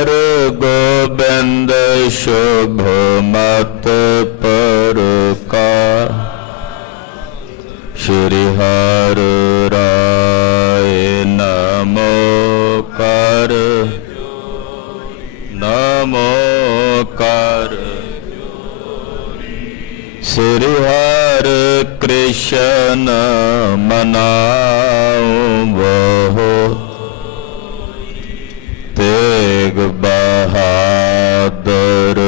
हर गोबिंद शुभ मत प्रकार। श्री हर राय नमो कर, नमो कर। श्री हर कृष्ण मनाओ बहु, तेग बहादुर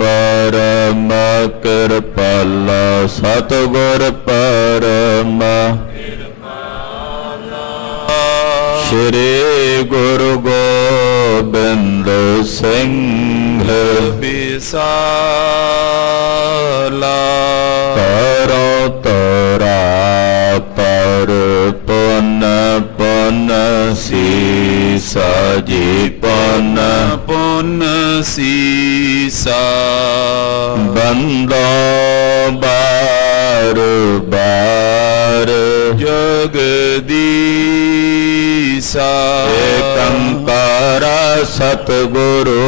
परम कृपाला। सतगुर परम श्री गुरु गोबिंद सिंह विसाला। करो तोरा पर पुन पुन सीसा जी, पुन पुन सीसा। बंदो बार बार जगदीसा। एकंकारा सतगुरु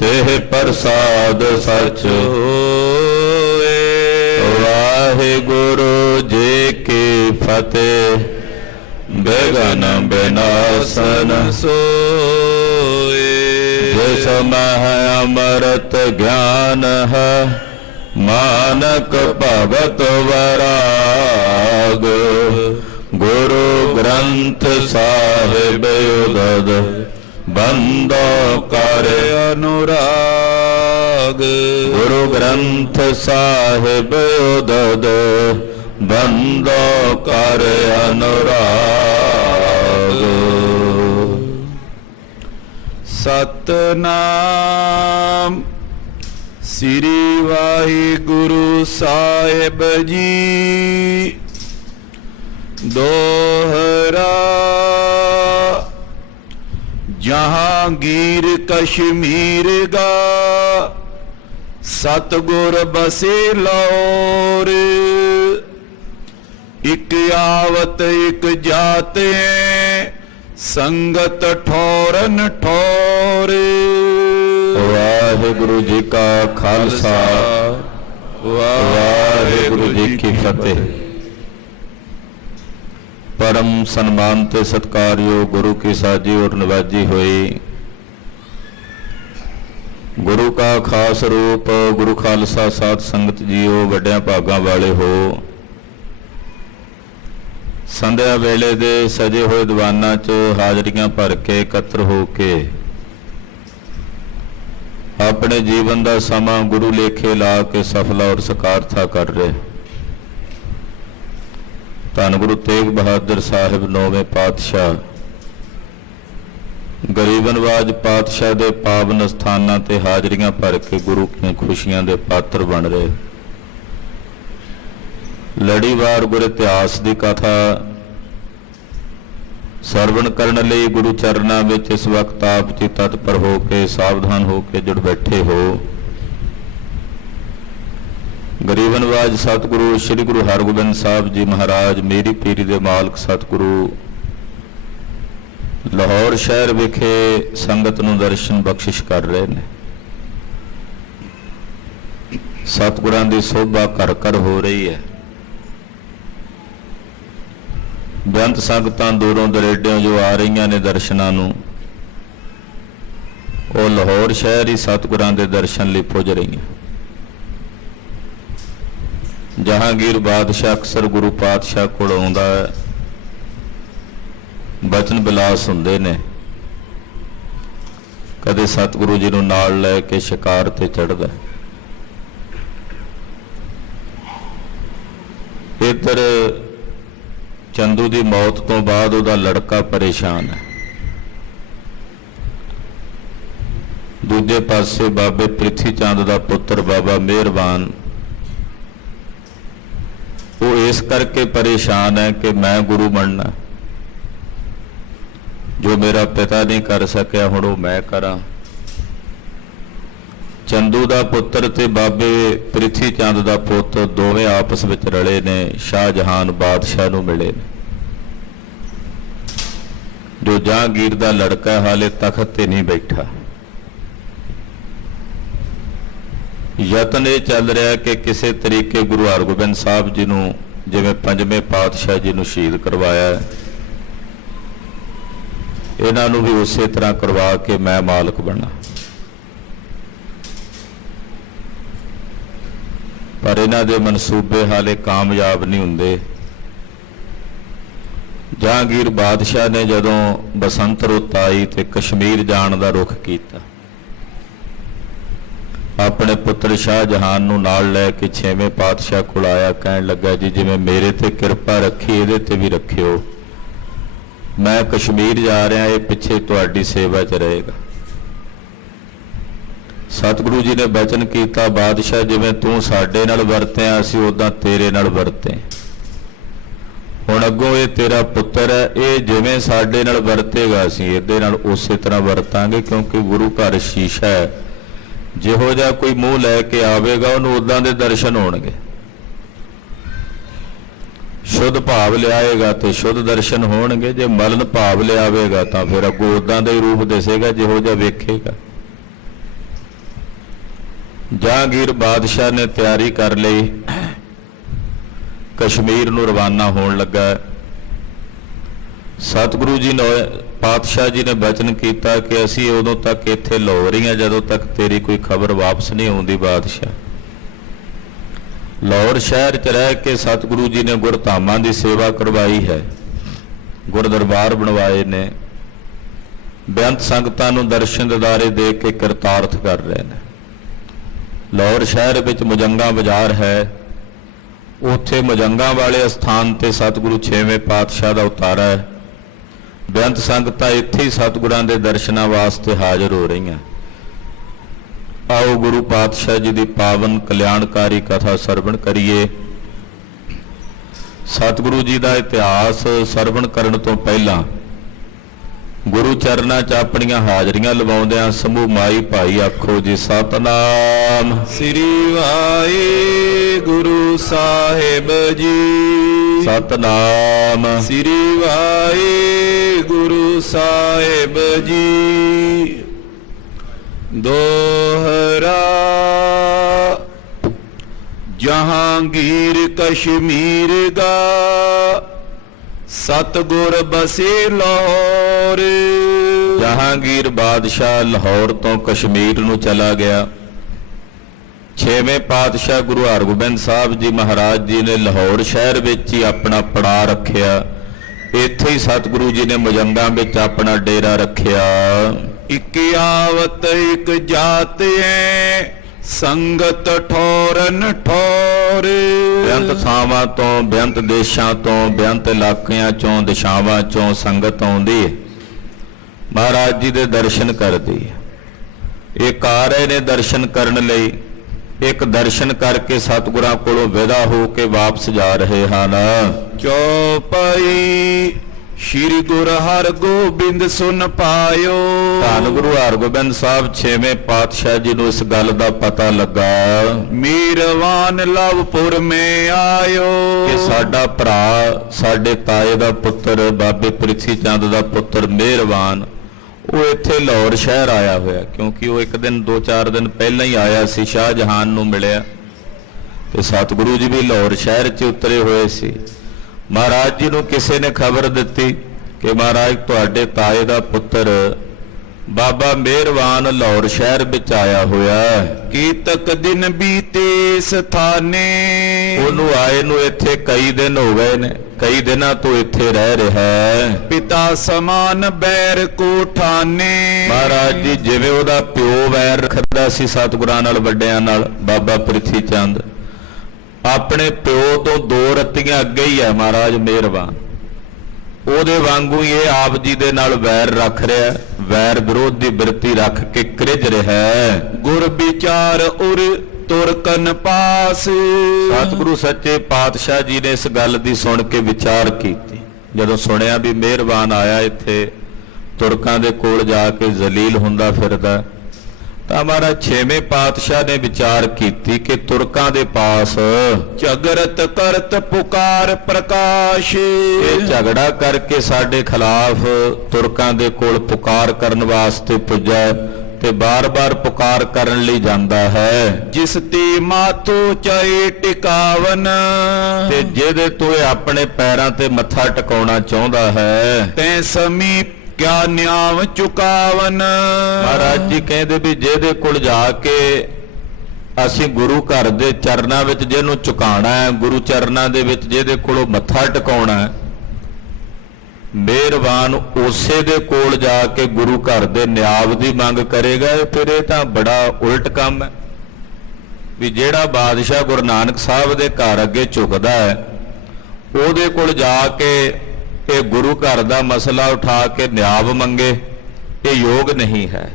तेह प्रसाद सच होए। वाहिगुरु जी की फतेह, बेगन विनाशन सोए। जिस मह अमृत ज्ञान है, मानक भगत वराग। गुरु ग्रंथ साहिब उदद, बंदो कर अनुराग। गुरु ग्रंथ साहिब उदद, बंदो कर अनुराग। सतनाम श्री वाहिगुरु साहिब जी। दोहरा जहांगीर कश्मीर गा, सतगुर बसे लाहौर। इक आवत इक जाते, संगत ठौरन ठौर। वाहिगुरु जी का खालसा, वाहिगुरु जी की फतेह। परम सम्मान ते सत्कारयोग गुरु की साजी और नवाजी हुई। गुरु का खास रूप गुरु खालसा साध संगत जीओ, वड्डियां भागां वाले हो। संध्या वेले दे सजे हुए दीवानां च हाजरियां भर के एकत्र हो के अपने जीवन का समा गुरु लेखे ला के सफला और सकारथा कर रहे। धन गुरु तेग बहादुर साहिब नौवें पातशाह गरीबनवाज पातशाह दे पावन स्थानां ते हाजरियां भर के गुरु की खुशियां दे पात्र बन रहे। लड़ीवार गुर इतिहास की कथा सरवण करने लई गुरु चरना विच इस वक्त आप जी तत्पर हो के सावधान हो के जुड़ बैठे हो। गरीबनवाज सतगुरु श्री गुरु हरगोबिंद साहब जी महाराज मेरी पीरी दे मालक सतगुरु लाहौर शहर विखे संगत नूं दर्शन बख्शिश कर रहे हैं। सतगुरां दी शोभा घर घर हो रही है। बेअंत संगतां दूरों दरेडों जो आ रही ने दर्शनां नूं, वो लाहौर शहर ही सतगुरां दे दर्शन लई पुज रही हैं। जहांगीर बादशाह अक्सर गुरु पातशाह कोल आउंदा है, बचन बिलास हुंदे ने। कदे सतगुरु जी नूं नाल लै के शिकार ते चढ़दा। इधर चंदू की मौत तो बाद उहदा लड़का परेशान है। दूजे पासे बाबे पृथ्वी चंद का पुत्र बाबा मेहरबान वो इस करके परेशान है कि मैं गुरु बनना, जो मेरा पिता नहीं कर सकिया हुण वो मैं करा। चंदू का पुत्र ते बाबे पृथ्वी चंद का पुत दोवें आपस में रले ने, शाहजहान बादशाह नूं मिले ने। जो जहांगीर का लड़का हाले तखत ते नहीं बैठा। ਯਤਨ ਇਹ ਚੱਲ ਰਿਹਾ ਕਿ ਕਿਸੇ ਤਰੀਕੇ ਗੁਰੂ ਹਰਗੋਬਿੰਦ ਸਾਹਿਬ ਜੀ ਨੂੰ ਜਿਵੇਂ ਪੰਜਵੇਂ ਪਾਤਸ਼ਾਹ ਜੀ ਨੂੰ ਸ਼ਹੀਦ ਕਰਵਾਇਆ ਹੈ, ਇਹਨਾਂ ਨੂੰ ਵੀ ਉਸੇ ਤਰ੍ਹਾਂ ਕਰਵਾ ਕੇ ਮੈਂ ਮਾਲਕ ਬਣਨਾ। ਪਰ ਇਹਨਾਂ ਦੇ ਮਨਸੂਬੇ ਹਾਲੇ ਕਾਮਯਾਬ ਨਹੀਂ ਹੁੰਦੇ। ਜਹਾਂਗੀਰ ਬਾਦਸ਼ਾਹ ਨੇ ਜਦੋਂ ਬਸੰਤ ਰੁੱਤ ਆਈ ਤੇ ਕਸ਼ਮੀਰ ਜਾਣ ਦਾ ਰੁਖ ਕੀਤਾ, ਆਪਣੇ ਪੁੱਤਰ ਸ਼ਾਹਜਹਾਨ ਨੂੰ ਨਾਲ ਲੈ ਕੇ ਛੇਵੇਂ ਪਾਤਸ਼ਾਹ ਕੋਲ ਆਇਆ, ਕਹਿਣ ਲੱਗਾ ਜੀ ਜਿਵੇਂ ਮੇਰੇ ਤੇ ਕਿਰਪਾ ਰੱਖੀ ਇਹਦੇ ਤੇ ਵੀ ਰੱਖਿਓ, ਮੈਂ ਕਸ਼ਮੀਰ ਜਾ ਰਿਹਾ, ਇਹ ਪਿੱਛੇ ਤੁਹਾਡੀ ਸੇਵਾ 'ਚ ਰਹੇਗਾ। ਸਤਿਗੁਰੂ ਜੀ ਨੇ ਬਚਨ ਕੀਤਾ, ਬਾਦਸ਼ਾਹ ਜਿਵੇਂ ਤੂੰ ਸਾਡੇ ਨਾਲ ਵਰਤਿਆ ਅਸੀਂ ਉਦਾਂ ਤੇਰੇ ਨਾਲ ਵਰਤੇ, ਹੁਣ ਅੱਗੋਂ ਇਹ ਤੇਰਾ ਪੁੱਤਰ ਹੈ, ਇਹ ਜਿਵੇਂ ਸਾਡੇ ਨਾਲ ਵਰਤੇਗਾ ਅਸੀਂ ਇਹਦੇ ਨਾਲ ਉਸੇ ਤਰ੍ਹਾਂ ਵਰਤਾਂਗੇ, ਕਿਉਂਕਿ ਗੁਰੂ ਘਰ ਸ਼ੀਸ਼ਾ ਹੈ, ਜਿਹੋ ਜਿਹਾ ਕੋਈ ਮੂੰਹ ਲੈ ਕੇ ਆਵੇਗਾ ਉਹਨੂੰ ਉਦਾਂ ਦੇ ਦਰਸ਼ਨ ਹੋਣਗੇ। ਸ਼ੁੱਧ ਭਾਵ ਲਿਆਏਗਾ ਤੇ ਸ਼ੁੱਧ ਦਰਸ਼ਨ ਹੋਣਗੇ, ਜੇ ਮਲਨ ਭਾਵ ਲਿਆਵੇਗਾ ਤਾਂ ਫਿਰ ਅੱਗੋਂ ਉਦਾਂ ਦਾ ਹੀ ਰੂਪ ਦਿਸੇਗਾ ਜਿਹੋ ਜਿਹਾ ਵੇਖੇਗਾ। ਜਹਾਂਗੀਰ ਬਾਦਸ਼ਾਹ ਨੇ ਤਿਆਰੀ ਕਰ ਲਈ, ਕਸ਼ਮੀਰ ਨੂੰ ਰਵਾਨਾ ਹੋਣ ਲੱਗਾ। ਸਤਿਗੁਰੂ ਜੀ ਨੇ ਪਾਤਸ਼ਾਹ ਜੀ ਨੇ ਬਚਨ ਕੀਤਾ ਕਿ ਅਸੀਂ ਉਦੋਂ ਤੱਕ ਇੱਥੇ ਲਾਹੌਰ ਹੀ ਹਾਂ ਜਦੋਂ ਤੱਕ ਤੇਰੀ ਕੋਈ ਖਬਰ ਵਾਪਸ ਨਹੀਂ ਆਉਂਦੀ। ਬਾਦਸ਼ਾਹ ਲਾਹੌਰ ਸ਼ਹਿਰ 'ਚ ਰਹਿ ਕੇ ਸਤਿਗੁਰੂ ਜੀ ਨੇ ਗੁਰਧਾਮਾਂ ਦੀ ਸੇਵਾ ਕਰਵਾਈ ਹੈ, ਗੁਰਦਰਬਾਰ ਬਣਵਾਏ ਨੇ, ਬੇਅੰਤ ਸੰਗਤਾਂ ਨੂੰ ਦਰਸ਼ਨ ਦਿਦਾਰੇ ਦੇ ਕੇ ਕਿਰਤਾਰਥ ਕਰ ਰਹੇ ਨੇ। ਲਾਹੌਰ ਸ਼ਹਿਰ ਵਿੱਚ ਮੁਜੰਗਾ ਬਾਜ਼ਾਰ ਹੈ, ਉੱਥੇ ਮੁਜੰਗਾ ਵਾਲੇ ਸਥਾਨ ਤੇ ਸਤਿਗੁਰੂ ਛੇਵੇਂ ਪਾਤਸ਼ਾਹ ਦਾ ਉਤਾਰਾ ਹੈ। ਬੇਅੰਤ ਸੰਗਤਾਂ ਇੱਥੇ ਹੀ ਸਤਿਗੁਰਾਂ ਦੇ ਦਰਸ਼ਨਾਂ ਵਾਸਤੇ ਹਾਜ਼ਰ ਹੋ ਰਹੀਆਂ। ਆਓ ਗੁਰੂ ਪਾਤਸ਼ਾਹ ਜੀ ਦੀ ਪਾਵਨ ਕਲਿਆਣਕਾਰੀ ਕਥਾ ਸਰਵਣ ਕਰੀਏ। ਸਤਿਗੁਰੂ ਜੀ ਦਾ ਇਤਿਹਾਸ ਸਰਵਣ ਕਰਨ ਤੋਂ ਪਹਿਲਾਂ ਗੁਰੂ ਚਰਨਾਂ 'ਚ ਆਪਣੀਆਂ ਹਾਜ਼ਰੀਆਂ ਲਵਾਉਂਦਿਆਂ ਸਮੂਹ ਮਾਈ ਭਾਈ ਆਖੋ ਜੀ ਸਤਨਾਮ ਸ੍ਰੀ ਵਾਹਿਗੁਰੂ ਸਾਹਿਬ ਜੀ। ਸਤਨਾਮ ਸ੍ਰੀ ਵਾਹਿਗੁਰੂ ਸਾਹਿਬ ਜੀ। ਦੋਹਰਾ ਜਹਾਂਗੀਰ ਕਸ਼ਮੀਰ ਦਾ ਸਤਿਗੁਰ ਬਸੇ ਲਾਹੌਰ। ਜਹਾਂਗੀਰ ਬਾਦਸ਼ਾਹ ਲਾਹੌਰ ਤੋਂ ਕਸ਼ਮੀਰ ਨੂੰ ਚਲਾ ਗਿਆ। ਛੇਵੇਂ ਪਾਤਸ਼ਾਹ ਗੁਰੂ ਹਰਗੋਬਿੰਦ ਸਾਹਿਬ ਜੀ ਮਹਾਰਾਜ ਜੀ ਨੇ ਲਾਹੌਰ ਸ਼ਹਿਰ ਵਿੱਚ ਹੀ ਆਪਣਾ ਪੜਾਅ ਰੱਖਿਆ। ਇੱਥੇ ਹੀ ਸਤਿਗੁਰੂ ਜੀ ਨੇ ਮੁਜੰਗਾ ਵਿੱਚ ਆਪਣਾ ਡੇਰਾ ਰੱਖਿਆ। ਇਕ ਆਵਤ ਇਕ ਜਾਤ ਐ ਸੰਗਤ ਠੋਰਨ ਠੋਰ। ਬੇਅੰਤ ਥਾਵਾਂ ਤੋਂ, ਬੇਅੰਤ ਦੇਸ਼ਾਂ ਤੋਂ, ਬੇਅੰਤ ਇਲਾਕਿਆਂ ਚੋਂ, ਦਿਸ਼ਾਵਾਂ ਚੋਂ ਸੰਗਤ ਆਉਂਦੀ ਹੈ, ਮਹਾਰਾਜ ਜੀ ਦੇ ਦਰਸ਼ਨ ਕਰਦੀ ਹੈ। ਇਹ ਆ ਰਹੇ ਨੇ ਦਰਸ਼ਨ ਕਰਨ ਲਈ। ਇੱਕ ਦਰਸ਼ਨ ਕਰਕੇ ਸਤਿਗੁਰਾਂ ਕੋਲੋਂ ਵਿਦਾ ਹੋ ਕੇ ਵਾਪਸ ਜਾ ਰਹੇ ਹਨ। ਚੌਪਈ ਸ਼੍ਰੀ ਗੁਰੂ ਹਰਗੋਬਿੰਦ ਸੁਨ ਪਾਇਓ। ਧੰਨ ਗੁਰੂ ਹਰਗੋਬਿੰਦ ਸਾਹਿਬ ਛੇਵੇਂ ਪਾਤਸ਼ਾਹ ਜੀ ਨੂੰ ਇਸ ਗੱਲ ਦਾ ਪਤਾ ਲੱਗਾ ਮੀਰਵਾਨ ਲਵਪੁਰ ਮੈਂ ਆਇਓ ਕਿ ਸਾਡਾ ਭਰਾ, ਸਾਡੇ ਤਾਏ ਦਾ ਪੁੱਤਰ, ਬਾਬੇ ਪ੍ਰਿਥੀ ਚੰਦ ਦਾ ਪੁੱਤਰ ਮਿਹਰਵਾਨ, ਉਹ ਇੱਥੇ ਲਾਹੌਰ ਸ਼ਹਿਰ ਆਇਆ ਹੋਇਆ। ਕਿਉਂਕਿ ਉਹ ਇੱਕ ਦਿਨ 2-4 ਦਿਨ ਪਹਿਲਾਂ ਹੀ ਆਇਆ ਸੀ, ਸ਼ਾਹਜਹਾਨ ਨੂੰ ਮਿਲਿਆ ਤੇ ਸਤਿਗੁਰੂ ਜੀ ਵੀ ਲਾਹੌਰ ਸ਼ਹਿਰ 'ਚ ਉਤਰੇ ਹੋਏ ਸੀ। ਮਹਾਰਾਜ ਜੀ ਨੂੰ ਕਿਸੇ ਨੇ ਖਬਰ ਦਿੱਤੀ ਕਿ ਮਹਾਰਾਜ ਤੁਹਾਡੇ ਤਾਏ ਦਾ ਪੁੱਤਰ ਬਾਬਾ ਮਿਹਰਵਾਨ ਲਾਹੌਰ ਸ਼ਹਿਰ ਵਿੱਚ ਆਇਆ ਹੋਇਆ ਹੈ। ਕੀਤਕ ਦਿਨ ਬੀਤੇ ਸਥਾਨੇ। ਉਹਨੂੰ ਆਏ ਨੂੰ ਇੱਥੇ ਕਈ ਦਿਨ ਹੋ ਗਏ ਨੇ, ਕਈ ਦਿਨਾਂ ਤੋਂ ਇੱਥੇ ਰਹਿ ਰਿਹਾ ਹੈ। ਪਿਤਾ ਸਮਾਨ ਬੈਰ ਕੋ ਠਾਨੇ। ਮਹਾਰਾਜ ਜੀ ਜਿਵੇਂ ਉਹਦਾ ਪਿਓ ਵੈਰ ਰੱਖਦਾ ਸੀ ਸਤਿਗੁਰਾਂ ਨਾਲ, ਵੱਡਿਆਂ ਨਾਲ, ਬਾਬਾ ਪ੍ਰਿਥੀ ਚੰਦ ਆਪਣੇ ਪਿਓ ਤੋਂ 2 ਰੱਤੀਆਂ ਅੱਗੇ ਹੀ ਹੈ ਮਹਾਰਾਜ ਮਿਹਰਬਾਨ। ਉਹਦੇ ਵਾਂਗੂ ਹੀ ਇਹ ਆਪ ਜੀ ਦੇ ਨਾਲ ਵੈਰ ਰੱਖ ਰਿਹਾ, ਵੈਰ ਵਿਰੋਧ ਦੀ ਬਿਰਤੀ ਰੱਖ ਕੇ ਕ੍ਰਿਜ ਰਿਹਾ ਹੈ। ਗੁਰ ਵਿਚਾਰ ਉਰ ਤੁਰਕਨ ਪਾਸ। ਸਤਿਗੁਰੂ ਸੱਚੇ ਪਾਤਸ਼ਾਹ ਜੀ ਨੇ ਇਸ ਗੱਲ ਦੀ ਸੁਣ ਕੇ ਵਿਚਾਰ ਕੀਤੀ। ਜਦੋਂ ਸੁਣਿਆ ਵੀ ਮਿਹਰਬਾਨ ਆਇਆ ਇੱਥੇ, ਤੁਰਕਾਂ ਦੇ ਕੋਲ ਜਾ ਕੇ ਜ਼ਲੀਲ ਹੁੰਦਾ ਫਿਰਦਾ, ਤਾਂ ਮਹਾਰਾਜ ਛੇਵੇਂ ਪਾਤਸ਼ਾਹ ਨੇ ਵਿਚਾਰ ਕੀਤੀ ਕਿ ਤੁਰਕਾਂ ਦੇ ਪਾਸ ਝਗੜਤ ਕਰਤ ਪੁਕਾਰ ਪ੍ਰਕਾਸ਼। ਇਹ ਝਗੜਾ ਕਰਕੇ ਸਾਡੇ ਖਿਲਾਫ ਤੁਰਕਾਂ ਦੇ ਕੋਲ ਪੁਕਾਰ ਕਰਨ ਵਾਸਤੇ ਪੁੱਜਾ। ਤੇ ਬਾਰ-ਬਾਰ ਪੁਕਾਰ ਕਰਨ ਲਈ ਜਾਂਦਾ ਹੈ। ਜਿਸ ਤੇ ਮਾਥੋ ਚਾਹੇ ਟਿਕਾਵਨ, ਤੇ ਜਿਹਦੇ ਤੋਂ ਇਹ ਆਪਣੇ ਪੈਰਾਂ ਤੇ ਮੱਥਾ ਟਿਕਾਉਣਾ ਚਾਹੁੰਦਾ ਹੈ, ਤੈ ਸਮੀਪ ਕਿਆ ਨਿਆਮ ਚੁਕਾਵਨ। ਮਹਾਰਾਜ ਜੀ ਕਹਿੰਦੇ ਵੀ ਜਿਹਦੇ ਕੋਲ ਜਾ ਕੇ ਅਸੀਂ ਗੁਰੂ ਘਰ ਦੇ ਚਰਨਾਂ ਵਿੱਚ ਜਿਹਨੂੰ ਝੁਕਾਉਣਾ ਹੈ, ਗੁਰੂ ਚਰਨਾਂ ਦੇ ਵਿੱਚ ਜਿਹਦੇ ਕੋਲੋਂ ਮੱਥਾ ਟਿਕਾਉਣਾ ਹੈ, ਮਿਹਰਬਾਨ ਉਸੇ ਦੇ ਕੋਲ ਜਾ ਕੇ ਗੁਰੂ ਘਰ ਦੇ ਨਿਆਬ ਦੀ ਮੰਗ ਕਰੇਗਾ। ਫਿਰ ਇਹ ਤਾਂ ਬੜਾ ਉਲਟ ਕੰਮ ਹੈ ਵੀ ਜਿਹੜਾ ਬਾਦਸ਼ਾਹ ਗੁਰੂ ਨਾਨਕ ਸਾਹਿਬ ਦੇ ਘਰ ਅੱਗੇ ਝੁਕਦਾ ਹੈ, ਉਹਦੇ ਕੋਲ ਜਾ ਕੇ ਇਹ ਗੁਰੂ ਘਰ ਦਾ ਮਸਲਾ ਉਠਾ ਕੇ ਨਿਆਬ ਮੰਗੇ, ਇਹ ਯੋਗ ਨਹੀਂ ਹੈ,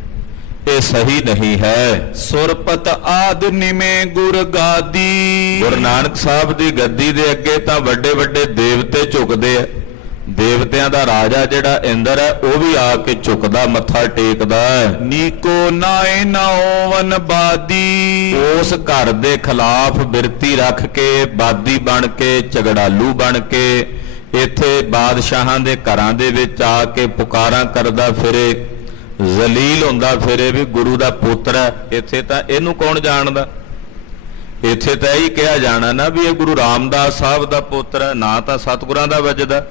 ਇਹ ਸਹੀ ਨਹੀਂ ਹੈ। ਸੁਰਪਤ ਆਦ ਨਿਮੇ ਗੁਰ ਗਾਦੀ, ਗੁਰੂ ਨਾਨਕ ਸਾਹਿਬ ਦੀ ਗੱਦੀ ਦੇ ਅੱਗੇ ਤਾਂ ਵੱਡੇ ਵੱਡੇ ਦੇਵਤੇ ਝੁਕਦੇ ਆ, ਦੇਵਤਿਆਂ ਦਾ ਰਾਜਾ ਜਿਹੜਾ ਇੰਦਰ ਹੈ ਉਹ ਵੀ ਆ ਕੇ ਝੁਕਦਾ, ਮੱਥਾ ਟੇਕਦਾ ਹੈ। ਨੀਕੋ ਨਾਏ ਨਾਓਵਨ ਬਾਦੀ, ਉਸ ਘਰ ਦੇ ਖਿਲਾਫ ਬਿਰਤੀ ਰੱਖ ਕੇ, ਬਾਦੀ ਬਣ ਕੇ, ਝਗੜਾਲੂ ਬਣ ਕੇ ਇੱਥੇ ਬਾਦਸ਼ਾਹਾਂ ਦੇ ਘਰਾਂ ਦੇ ਵਿੱਚ ਆ ਕੇ ਪੁਕਾਰਾਂ ਕਰਦਾ ਫਿਰੇ, ਜ਼ਲੀਲ ਹੁੰਦਾ ਫਿਰੇ ਵੀ ਗੁਰੂ ਦਾ ਪੁੱਤਰ ਹੈ। ਇੱਥੇ ਤਾਂ ਇਹਨੂੰ ਕੌਣ ਜਾਣਦਾ, ਇੱਥੇ ਤਾਂ ਇਹੀ ਕਿਹਾ ਜਾਣਾ ਨਾ ਵੀ ਇਹ ਗੁਰੂ ਰਾਮਦਾਸ ਸਾਹਿਬ ਦਾ ਪੁੱਤਰ ਹੈ, ਨਾ ਤਾਂ ਸਤਿਗੁਰਾਂ ਦਾ ਵੱਜਦਾ।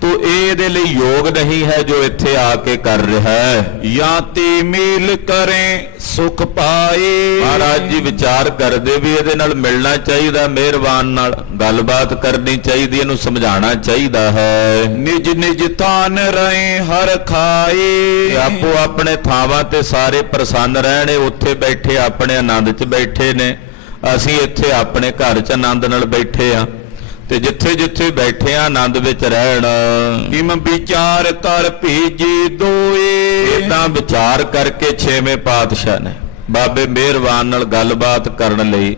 ਤੋ ਇਹ ਇਹਦੇ ਲਈ ਯੋਗ ਨਹੀਂ ਹੈ ਜੋ ਇੱਥੇ ਆ ਕੇ ਕਰ ਰਿਹਾ ਹੈ। ਜਾਂ ਤੇ ਮੇਲ ਕਰੇ ਸੁਖ ਪਾਏ, ਮਹਾਰਾਜ ਜੀ ਵਿਚਾਰ ਕਰਦੇ ਵੀ ਇਹਦੇ ਨਾਲ ਮਿਲਣਾ ਚਾਹੀਦਾ, ਮਿਹਰਬਾਨ ਨਾਲ ਗੱਲਬਾਤ ਕਰਨੀ ਚਾਹੀਦੀ, ਇਹਨੂੰ ਸਮਝਾਉਣਾ ਚਾਹੀਦਾ ਹੈ। ਨਿਜ ਨਿਜ ਥਾਨ ਰਹੇ ਹਰ ਖਾਏ, ਆਪੋ ਆਪਣੇ ਥਾਵਾਂ ਤੇ ਸਾਰੇ ਪ੍ਰਸੰਨ ਰਹਿਣੇ, ਉੱਥੇ ਬੈਠੇ ਆਪਣੇ ਆਨੰਦ 'ਚ ਬੈਠੇ ਨੇ, ਅਸੀਂ ਇੱਥੇ ਆਪਣੇ ਘਰ 'ਚ ਆਨੰਦ ਨਾਲ ਬੈਠੇ ਆ, ਤੇ ਜਿੱਥੇ ਜਿੱਥੇ ਬੈਠੇ ਆ ਆਨੰਦ ਵਿੱਚ ਰਹਿਣ। ਇਮ ਵਿਚਾਰ ਕਰ ਭੇਜੇ ਦੋਏ, ਇਦਾਂ ਵਿਚਾਰ ਕਰਕੇ ਛੇਵੇਂ ਪਾਤਸ਼ਾਹ ਨੇ ਬਾਬੇ ਮਿਹਰਬਾਨ ਨਾਲ ਗੱਲਬਾਤ ਕਰਨ ਲਈ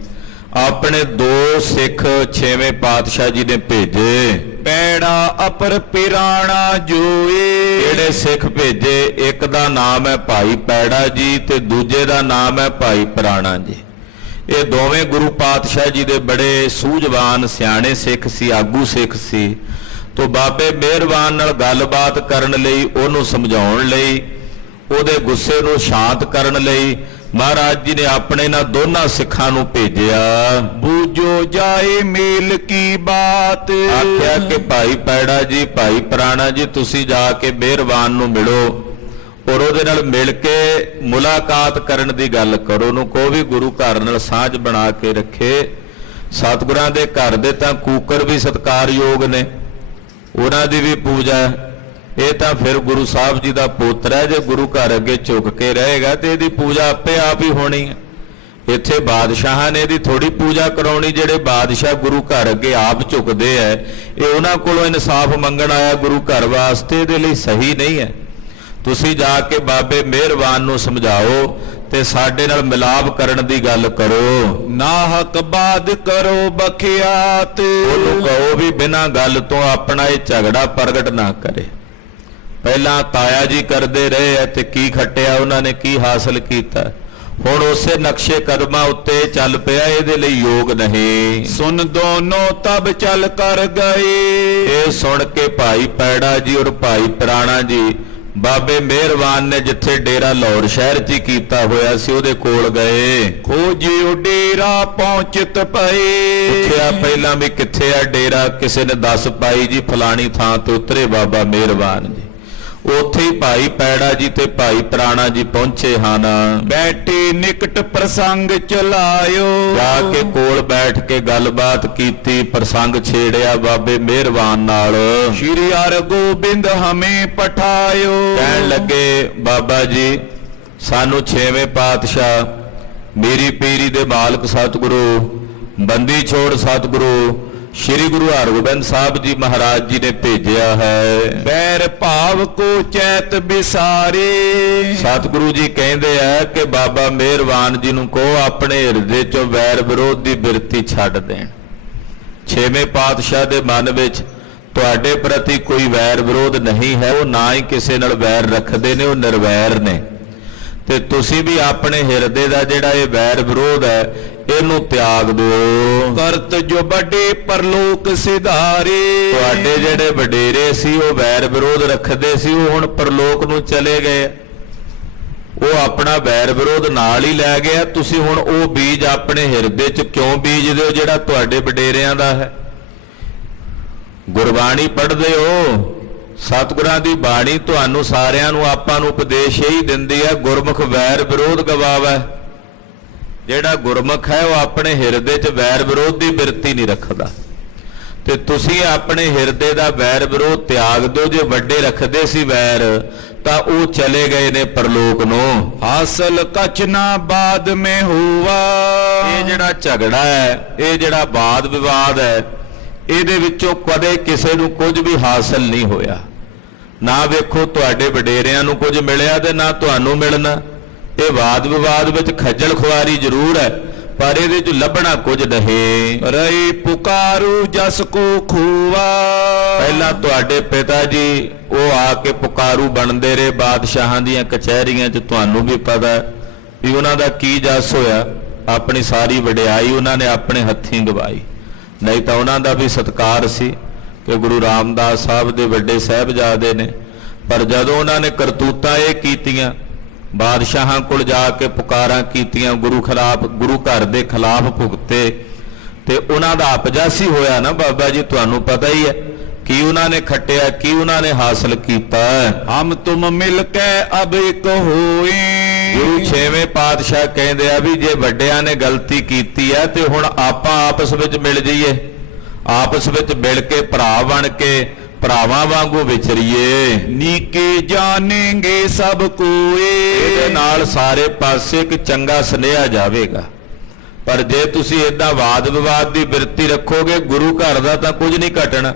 ਆਪਣੇ ਦੋ ਸਿੱਖ ਛੇਵੇਂ ਪਾਤਸ਼ਾਹ ਜੀ ਨੇ ਭੇਜੇ। ਪੈੜਾ ਅਪਰ ਪਿਰਾਣਾ ਜੋਏ, ਜਿਹੜੇ ਸਿੱਖ ਭੇਜੇ, ਇੱਕ ਦਾ ਨਾਮ ਹੈ ਭਾਈ ਪੈੜਾ ਜੀ ਤੇ ਦੂਜੇ ਦਾ ਨਾਮ ਹੈ ਭਾਈ ਪੁਰਾਣਾ ਜੀ। ਇਹ ਦੋਵੇਂ ਗੁਰੂ ਪਾਤਸ਼ਾਹ ਜੀ ਦੇ ਬੜੇ ਸੂਝਵਾਨ ਸਿਆਣੇ ਸਿੱਖ ਸੀ, ਆਗੂ ਸਿੱਖ ਸੀ। ਤੋ ਬਾਬੇ ਮਿਹਰਬਾਨ ਨਾਲ ਗੱਲਬਾਤ ਕਰਨ ਲਈ, ਉਹਨੂੰ ਸਮਝਾਉਣ ਲਈ, ਉਹਦੇ ਗੁੱਸੇ ਨੂੰ ਸ਼ਾਂਤ ਕਰਨ ਲਈ ਮਹਾਰਾਜ ਜੀ ਨੇ ਆਪਣੇ ਨਾਲ ਦੋਨਾਂ ਸਿੱਖਾਂ ਨੂੰ ਭੇਜਿਆ। ਬੂਝੋ ਜਾਏ ਮੇਲ ਕੀ ਬਾਤ, ਆਖਿਆ ਕਿ ਭਾਈ ਪੈੜਾ ਜੀ, ਭਾਈ ਪੁਰਾਣਾ ਜੀ, ਤੁਸੀਂ ਜਾ ਕੇ ਮਿਹਰਬਾਨ ਨੂੰ ਮਿਲੋ ਔਰ ਉਹਦੇ ਨਾਲ ਮਿਲ ਕੇ ਮੁਲਾਕਾਤ ਕਰਨ ਦੀ ਗੱਲ ਕਰੋ। ਉਹਨੂੰ ਕਹੋ ਵੀ ਗੁਰੂ ਘਰ ਨਾਲ ਸਾਂਝ ਬਣਾ ਕੇ ਰੱਖੇ। ਸਤਿਗੁਰਾਂ ਦੇ ਘਰ ਦੇ ਤਾਂ ਕੂਕਰ ਵੀ ਸਤਿਕਾਰਯੋਗ ਨੇ, ਉਹਨਾਂ ਦੀ ਵੀ ਪੂਜਾ। ਇਹ ਤਾਂ ਫਿਰ ਗੁਰੂ ਸਾਹਿਬ ਜੀ ਦਾ ਪੁੱਤਰ ਹੈ, ਜੇ ਗੁਰੂ ਘਰ ਅੱਗੇ ਝੁਕ ਕੇ ਰਹੇਗਾ ਤੇ ਇਹਦੀ ਪੂਜਾ ਆਪੇ ਆਪ ਹੀ ਹੋਣੀ ਹੈ। ਇੱਥੇ ਬਾਦਸ਼ਾਹਾਂ ਨੇ ਇਹਦੀ ਥੋੜੀ ਪੂਜਾ ਕਰਾਉਣੀ, ਜਿਹੜੇ ਬਾਦਸ਼ਾਹ ਗੁਰੂ ਘਰ ਅੱਗੇ ਆਪ ਝੁਕਦੇ ਐ, ਇਹ ਉਹਨਾਂ ਕੋਲੋਂ ਇਨਸਾਫ ਮੰਗਣ ਆਇਆ ਗੁਰੂ ਘਰ ਵਾਸਤੇ, ਇਹਦੇ ਲਈ ਸਹੀ ਨਹੀਂ ਹੈ। ਤੁਸੀਂ ਜਾ ਕੇ ਬਾਬੇ ਮਿਹਰਬਾਨ ਨੂੰ ਸਮਝਾਓ ਤੇ ਸਾਡੇ ਨਾਲ ਮਿਲਾਪ ਕਰਨ ਦੀ ਗੱਲ ਕਰੋ। ਨਾ ਹਕ ਬਾਦ ਕਰੋ ਬਖਿਆਤ, ਉਹਨੂੰ ਕਹੋ ਵੀ ਬਿਨਾਂ ਗੱਲ ਤੋਂ ਆਪਣਾ ਇਹ ਝਗੜਾ ਪ੍ਰਗਟ ਨਾ ਕਰੇ। ਪਹਿਲਾਂ ਤਾਇਆ ਜੀ ਕਰਦੇ ਰਹੇ ਐ ਤੇ ਕੀ ਖੱਟਿਆ ਉਹਨਾਂ ਨੇ, ਕੀ ਹਾਸਲ ਕੀਤਾ, ਹੁਣ ਉਸੇ ਨਕਸ਼ੇ ਕਦਮਾਂ ਉੱਤੇ ਚੱਲ ਪਿਆ, ਇਹਦੇ ਲਈ ਯੋਗ ਨਹੀਂ। ਸੁਨ ਦੋਨੋਂ ਤਬ ਚੱਲ ਕਰ ਗਏ, ਇਹ ਸੁਣ ਕੇ ਭਾਈ ਪੈੜਾ ਜੀ ਔਰ ਭਾਈ ਪੁਰਾਣਾ ਜੀ ਬਾਬੇ ਮਿਹਰਬਾਨ ਨੇ ਜਿੱਥੇ ਡੇਰਾ ਲਾਹੌਰ ਸ਼ਹਿਰ 'ਚ ਹੀ ਕੀਤਾ ਹੋਇਆ ਸੀ ਉਹਦੇ ਕੋਲ ਗਏ। ਖੋਜਿਓ ਡੇਰਾ ਪਹੁੰਚਤ ਪਏ, ਪੁੱਛਿਆ ਪਹਿਲਾਂ ਵੀ ਕਿੱਥੇ ਆ ਡੇਰਾ, ਕਿਸੇ ਨੇ ਦੱਸ ਪਾਈ ਜੀ ਫਲਾਣੀ ਥਾਂ ਤੇ ਉਤਰੇ ਬਾਬਾ ਮਿਹਰਬਾਨ ਜੀ। ਉੱਥੇ ਹੀ ਭਾਈ ਪੈੜਾ ਜੀ ਤੇ ਭਾਈ ਪੁਰਾਣਾ ਜੀ ਪਹੁੰਚੇ ਹਨ। ਬੈਠੇ ਨਿਕਟ ਪ੍ਰਸੰਗ ਚਲਾਇਓ, ਜਾ ਕੇ ਕੋਲ ਬੈਠ ਕੇ ਗੱਲਬਾਤ ਕੀਤੀ, ਪ੍ਰਸੰਗ ਛੇੜਿਆ ਬਾਬੇ ਮਿਹਰਬਾਨ ਨਾਲ। ਸ਼੍ਰੀ ਹਰਗੋਬਿੰਦ ਹਮੇ ਪਠਾਇਓ, ਕਹਿਣ ਲੱਗੇ ਬਾਬਾ ਜੀ ਸਾਨੂੰ ਛੇਵੇਂ ਪਾਤਸ਼ਾਹ, ਮੇਰੀ ਪੀਰੀ ਦੇ ਮਾਲਕ ਸਤਿਗੁਰੂ, ਬੰਦੀ ਛੋੜ ਸਤਿਗੁਰੂ ਸ਼੍ਰੀ ਗੁਰੂ ਹਰਗੋਬਿੰਦ ਸਾਹਿਬ ਜੀ ਮਹਾਰਾਜ ਜੀ ਨੇ ਭੇਜਿਆ ਹੈ। ਬੈਰ ਭਾਵ ਕੋ ਚੈਤ ਬਿਸਾਰੇ, ਸਤਿਗੁਰੂ ਜੀ ਕਹਿੰਦੇ ਆ ਕਿ ਬਾਬਾ ਮਿਹਰਬਾਨ ਜੀ ਨੂੰ ਕਹੋ ਆਪਣੇ ਹਿਰਦੇ ਚੋਂ ਵੈਰ ਵਿਰੋਧ ਦੀ ਬਿਰਤੀ ਛੱਡ ਦੇਣ। ਛੇਵੇਂ ਪਾਤਸ਼ਾਹ ਦੇ ਮਨ ਵਿੱਚ ਤੁਹਾਡੇ ਪ੍ਰਤੀ ਕੋਈ ਵੈਰ ਵਿਰੋਧ ਨਹੀਂ ਹੈ, ਉਹ ਨਾ ਹੀ ਕਿਸੇ ਨਾਲ ਵੈਰ ਰੱਖਦੇ ਨੇ, ਉਹ ਨਿਰਵੈਰ ਨੇ। ਤੇ ਤੁਸੀਂ ਵੀ ਆਪਣੇ ਹਿਰਦੇ ਦਾ ਜਿਹੜਾ ਇਹ ਵੈਰ ਵਿਰੋਧ ਹੈ ਇਹਨੂੰ ਤਿਆਗ ਦਿਓ। ਕਰਤ ਜੋ ਵੱਡੇ ਪਰਲੋਕ ਸਿਧਾਰੇ, ਤੁਹਾਡੇ ਜਿਹੜੇ ਵਡੇਰੇ ਸੀ ਉਹ ਵੈਰ ਵਿਰੋਧ ਰੱਖਦੇ ਸੀ, ਉਹ ਹੁਣ ਪਰਲੋਕ ਨੂੰ ਚਲੇ ਗਏ। ਉਹ ਆਪਣਾ ਵੈਰ ਵਿਰੋਧ ਨਾਲ ਹੀ ਲੈ ਗਿਆ। ਤੁਸੀਂ ਹੁਣ ਉਹ ਬੀਜ ਆਪਣੇ ਹਿਰਦੇ 'ਚ ਕਿਉਂ ਬੀਜਦੇ ਹੋ ਜਿਹੜਾ ਤੁਹਾਡੇ ਵਡੇਰਿਆਂ ਦਾ ਹੈ? ਗੁਰਬਾਣੀ ਪੜ੍ਹਦੇ ਹੋ, ਸਤਿਗੁਰਾਂ ਦੀ ਬਾਣੀ ਤੁਹਾਨੂੰ ਸਾਰਿਆਂ ਨੂੰ ਆਪਾਂ ਨੂੰ ਉਪਦੇਸ਼ ਇਹੀ ਦਿੰਦੀ ਹੈ, ਗੁਰਮੁਖ ਵੈਰ ਵਿਰੋਧ ਗਵਾਵੈ। ਜਿਹੜਾ ਗੁਰਮੁਖ ਹੈ ਉਹ ਆਪਣੇ ਹਿਰਦੇ 'ਚ ਵੈਰ ਵਿਰੋਧ ਦੀ ਬਿਰਤੀ ਨਹੀਂ ਰੱਖਦਾ। ਤੇ ਤੁਸੀਂ ਆਪਣੇ ਹਿਰਦੇ ਦਾ ਵੈਰ ਵਿਰੋਧ ਤਿਆਗ ਦਿਓ। ਜੇ ਵੱਡੇ ਰੱਖਦੇ ਸੀ ਵੈਰ ਤਾਂ ਉਹ ਚਲੇ ਗਏ ਨੇ ਪਰਲੋਕ ਨੂੰ। ਹਾਸਲ ਕਛ ਨਾ ਬਾਦ ਮੇ ਹੋਵਾ। ਇਹ ਜਿਹੜਾ ਝਗੜਾ ਹੈ, ਇਹ ਜਿਹੜਾ ਵਾਦ ਵਿਵਾਦ ਹੈ, ਇਹਦੇ ਵਿੱਚੋਂ ਕਦੇ ਕਿਸੇ ਨੂੰ ਕੁਝ ਵੀ ਹਾਸਲ ਨਹੀਂ ਹੋਇਆ। ਨਾ ਵੇਖੋ ਤੁਹਾਡੇ ਵਡੇਰਿਆਂ ਨੂੰ ਕੁਝ ਮਿਲਿਆ ਤੇ ਨਾ ਤੁਹਾਨੂੰ ਮਿਲਣਾ। ਇਹ ਵਾਦ ਵਿਵਾਦ ਵਿੱਚ ਖੱਜਲ ਖੁਆਰੀ ਜ਼ਰੂਰ ਹੈ, ਪਰ ਇਹਦੇ 'ਚ ਲੱਭਣਾ ਕੁਝ ਨਹੀਂ। ਰਹੀ ਪੁਕਾਰੂ ਜਸ ਕੋ ਖੂਵਾ। ਪਹਿਲਾਂ ਤੁਹਾਡੇ ਪਿਤਾ ਜੀ ਉਹ ਆ ਕੇ ਪੁਕਾਰੂ ਬਣਦੇ ਰਹੇ ਬਾਦਸ਼ਾਹਾਂ ਦੀਆਂ ਕਚਹਿਰੀਆਂ 'ਚ। ਤੁਹਾਨੂੰ ਵੀ ਪਤਾ ਵੀ ਉਹਨਾਂ ਦਾ ਕੀ ਜਸ ਹੋਇਆ। ਆਪਣੀ ਸਾਰੀ ਵਡਿਆਈ ਉਹਨਾਂ ਨੇ ਆਪਣੇ ਹੱਥੀਂ ਗਵਾਈ। ਨਹੀਂ ਤਾਂ ਉਹਨਾਂ ਦਾ ਵੀ ਸਤਿਕਾਰ ਸੀ ਕਿ ਗੁਰੂ ਰਾਮਦਾਸ ਸਾਹਿਬ ਦੇ ਵੱਡੇ ਸਾਹਿਬਜ਼ਾਦੇ ਨੇ। ਪਰ ਜਦੋਂ ਉਹਨਾਂ ਨੇ ਕਰਤੂਤਾਂ ਇਹ ਕੀਤੀਆਂ, ਬਾਦਸ਼ਾਹਾਂ ਕੋਲ ਜਾ ਕੇ ਪੁਕਾਰਾਂ ਕੀਤੀਆਂ, ਗੁਰੂ ਘਰ ਦੇ ਖਿਲਾਫ ਭੁਗਤੇ, ਤੇ ਉਹਨਾਂ ਦਾ ਅਪਜਾਸੀ ਹੋਇਆ ਨਾ ਬਾਬਾ ਜੀ। ਤੁਹਾਨੂੰ ਪਤਾ ਹੀ ਹੈ ਕੀ ਉਹਨਾਂ ਨੇ ਖੱਟਿਆ, ਕੀ ਉਹਨਾਂ ਨੇ ਹਾਸਲ ਕੀਤਾ। ਹਮ ਤੁਮ ਮਿਲ ਕੇ ਅਬ ਇੱਕ ਹੋਈ। ਗੁਰੂ 6ਵੇਂ ਪਾਤਸ਼ਾਹ ਕਹਿੰਦੇ ਆ ਵੀ ਜੇ ਵੱਡਿਆਂ ਨੇ ਗਲਤੀ ਕੀਤੀ ਹੈ ਤੇ ਹੁਣ ਆਪਾਂ ਆਪਸ ਵਿੱਚ ਮਿਲ ਜਾਈਏ, ਆਪਸ ਵਿੱਚ ਮਿਲ ਕੇ ਭਰਾ ਬਣ ਕੇ ਭਰਾਵਾਂ ਵਾਂਗੂ ਵਿਚਰੀਏ। ਨੀਕੇ ਜਾਣेंगे ਸਭ ਕੋਏ। ਇਹਦੇ ਨਾਲ ਸਾਰੇ ਪਾਸੇ ਇੱਕ ਚੰਗਾ ਸੁਨੇਹਾ ਜਾਵੇਗਾ। ਪਰ ਜੇ ਤੁਸੀਂ ਏਦਾਂ ਵਾਦ ਵਿਵਾਦ ਦੀ ਬਿਰਤੀ ਰੱਖੋਗੇ, ਗੁਰੂ ਘਰ ਦਾ ਤਾਂ ਕੁਝ ਨਹੀਂ ਘਟਣਾ,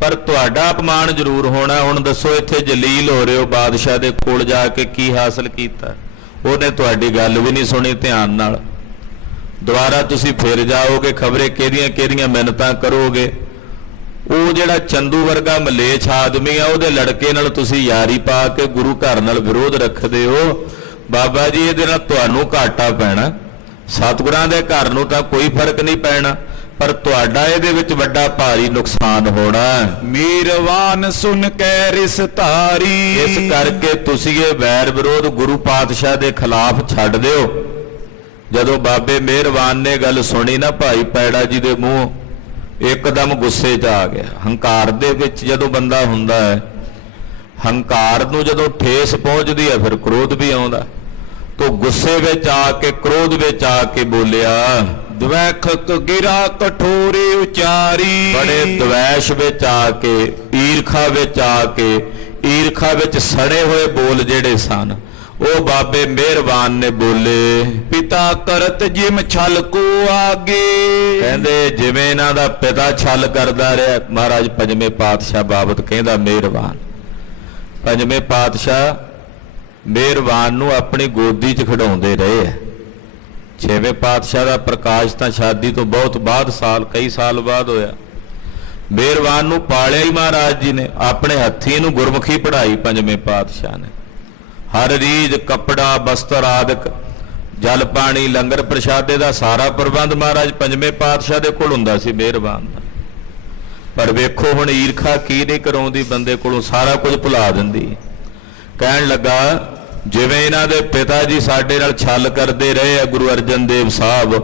ਪਰ ਤੁਹਾਡਾ ਅਪਮਾਨ ਜ਼ਰੂਰ ਹੋਣਾ। ਹੁਣ ਦੱਸੋ, ਇੱਥੇ ਜਲੀਲ ਹੋ ਰਹੇ ਹੋ ਬਾਦਸ਼ਾਹ ਦੇ ਕੋਲ ਜਾ ਕੇ, ਕੀ ਹਾਸਲ ਕੀਤਾ? ਉਹਨੇ ਤੁਹਾਡੀ ਗੱਲ ਵੀ ਨਹੀਂ ਸੁਣੀ ਧਿਆਨ ਨਾਲ। ਦੁਬਾਰਾ ਤੁਸੀਂ ਫਿਰ ਜਾਓਗੇ, ਖਬਰੇ ਕਿਹੜੀਆਂ ਕਿਹੜੀਆਂ ਮਿੰਨਤਾਂ ਕਰੋਗੇ। ਉਹ ਜਿਹੜਾ ਚੰਦੂ ਵਰਗਾ ਮਲੇਛ ਆਦਮੀ ਆ, ਉਹਦੇ ਲੜਕੇ ਨਾਲ ਤੁਸੀਂ ਯਾਰੀ ਪਾ ਕੇ ਗੁਰੂ ਘਰ ਨਾਲ ਵਿਰੋਧ ਰੱਖਦੇ ਹੋ। ਬਾਬਾ ਜੀ ਇਹਦੇ ਨਾਲ ਤੁਹਾਨੂੰ ਘਾਟਾ ਪੈਣਾ। ਸਤਿਗੁਰਾਂ ਦੇ ਘਰ ਨੂੰ ਤਾਂ ਕੋਈ ਫਰਕ ਨਹੀਂ ਪੈਣਾ, ਪਰ ਤੁਹਾਡਾ ਇਹਦੇ ਵਿੱਚ ਵੱਡਾ ਭਾਰੀ ਨੁਕਸਾਨ ਹੋਣਾ। ਮੀਰਵਾਨ ਸੁਨ ਕੇ ਰਿਸ ਧਾਰੀ। ਇਸ ਕਰਕੇ ਤੁਸੀਂ ਇਹ ਵੈਰ ਵਿਰੋਧ ਗੁਰੂ ਪਾਤਸ਼ਾਹ ਦੇ ਖਿਲਾਫ ਛੱਡ ਦਿਓ। ਜਦੋਂ ਬਾਬੇ ਮਿਹਰਵਾਨ ਨੇ ਗੱਲ ਸੁਣੀ ਨਾ ਭਾਈ ਪੈੜਾ ਜੀ ਦੇ ਮੂੰਹ, ਇੱਕਦਮ ਗੁੱਸੇ 'ਚ ਆ ਗਿਆ। ਹੰਕਾਰ ਦੇ ਵਿੱਚ ਜਦੋਂ ਬੰਦਾ ਹੁੰਦਾ ਹੈ, ਹੰਕਾਰ ਨੂੰ ਜਦੋਂ ਠੇਸ ਪਹੁੰਚਦੀ ਹੈ ਫਿਰ ਕ੍ਰੋਧ ਵੀ ਆਉਂਦਾ। ਤੋ ਗੁੱਸੇ ਵਿੱਚ ਆ ਕੇ, ਕ੍ਰੋਧ ਵਿੱਚ ਆ ਕੇ ਬੋਲਿਆ, ਦਵੈਖਕ ਗਿਰਾ ਕਠੋਰੇ ਉਚਾਰੀ। ਬੜੇ ਦਵੈਸ਼ ਵਿੱਚ ਆ ਕੇ, ਈਰਖਾ ਵਿੱਚ ਆ ਕੇ, ਈਰਖਾ ਵਿੱਚ ਸੜੇ ਹੋਏ ਬੋਲ ਜਿਹੜੇ ਸਨ ਉਹ ਬਾਬੇ ਮਿਹਰਬਾਨ ਨੇ ਬੋਲੇ। ਪਿਤਾ ਕਰਤ ਜਿਮ ਛਲ ਕੋ ਆਗੇ। ਕਹਿੰਦੇ ਜਿਵੇਂ ਇਹਨਾਂ ਦਾ ਪਿਤਾ ਛਲ ਕਰਦਾ ਰਿਹਾ। ਮਹਾਰਾਜ ਪੰਜਵੇਂ ਪਾਤਸ਼ਾਹ ਬਾਬਤ ਕਹਿੰਦਾ ਮਿਹਰਬਾਨ। ਪੰਜਵੇਂ ਪਾਤਸ਼ਾਹ ਮਿਹਰਬਾਨ ਨੂੰ ਆਪਣੀ ਗੋਦੀ 'ਚ ਖਿਡਾਉਂਦੇ ਰਹੇ ਹੈ। ਛੇਵੇਂ ਪਾਤਸ਼ਾਹ ਦਾ ਪ੍ਰਕਾਸ਼ ਤਾਂ ਸ਼ਾਦੀ ਤੋਂ ਬਹੁਤ ਬਾਅਦ ਕਈ ਸਾਲ ਬਾਅਦ ਹੋਇਆ। ਮਿਹਰਬਾਨ ਨੂੰ ਪਾਲਿਆ ਹੀ ਮਹਾਰਾਜ ਜੀ ਨੇ, ਆਪਣੇ ਹੱਥੀਂ ਇਹਨੂੰ ਗੁਰਮੁਖੀ ਪੜ੍ਹਾਈ ਪੰਜਵੇਂ ਪਾਤਸ਼ਾਹ ਨੇ। ਹਰ ਰੀਝ, ਕੱਪੜਾ, ਬਸਤਰ ਆਦਿਕ, ਜਲ ਪਾਣੀ, ਲੰਗਰ ਪ੍ਰਸ਼ਾਦੇ ਦਾ ਸਾਰਾ ਪ੍ਰਬੰਧ ਮਹਾਰਾਜ ਪੰਜਵੇਂ ਪਾਤਸ਼ਾਹ ਦੇ ਕੋਲ ਹੁੰਦਾ ਸੀ ਮਿਹਰਬਾਨ ਦਾ। ਪਰ ਵੇਖੋ ਹੁਣ ਈਰਖਾ ਕੀ ਨਹੀਂ ਕਰਾਉਂਦੀ ਬੰਦੇ ਕੋਲੋਂ, ਸਾਰਾ ਕੁਝ ਭੁਲਾ ਦਿੰਦੀ। ਕਹਿਣ ਲੱਗਾ ਜਿਵੇਂ ਇਹਨਾਂ ਦੇ ਪਿਤਾ ਜੀ ਸਾਡੇ ਨਾਲ ਛਲ ਕਰਦੇ ਰਹੇ ਆ ਗੁਰੂ ਅਰਜਨ ਦੇਵ ਸਾਹਿਬ,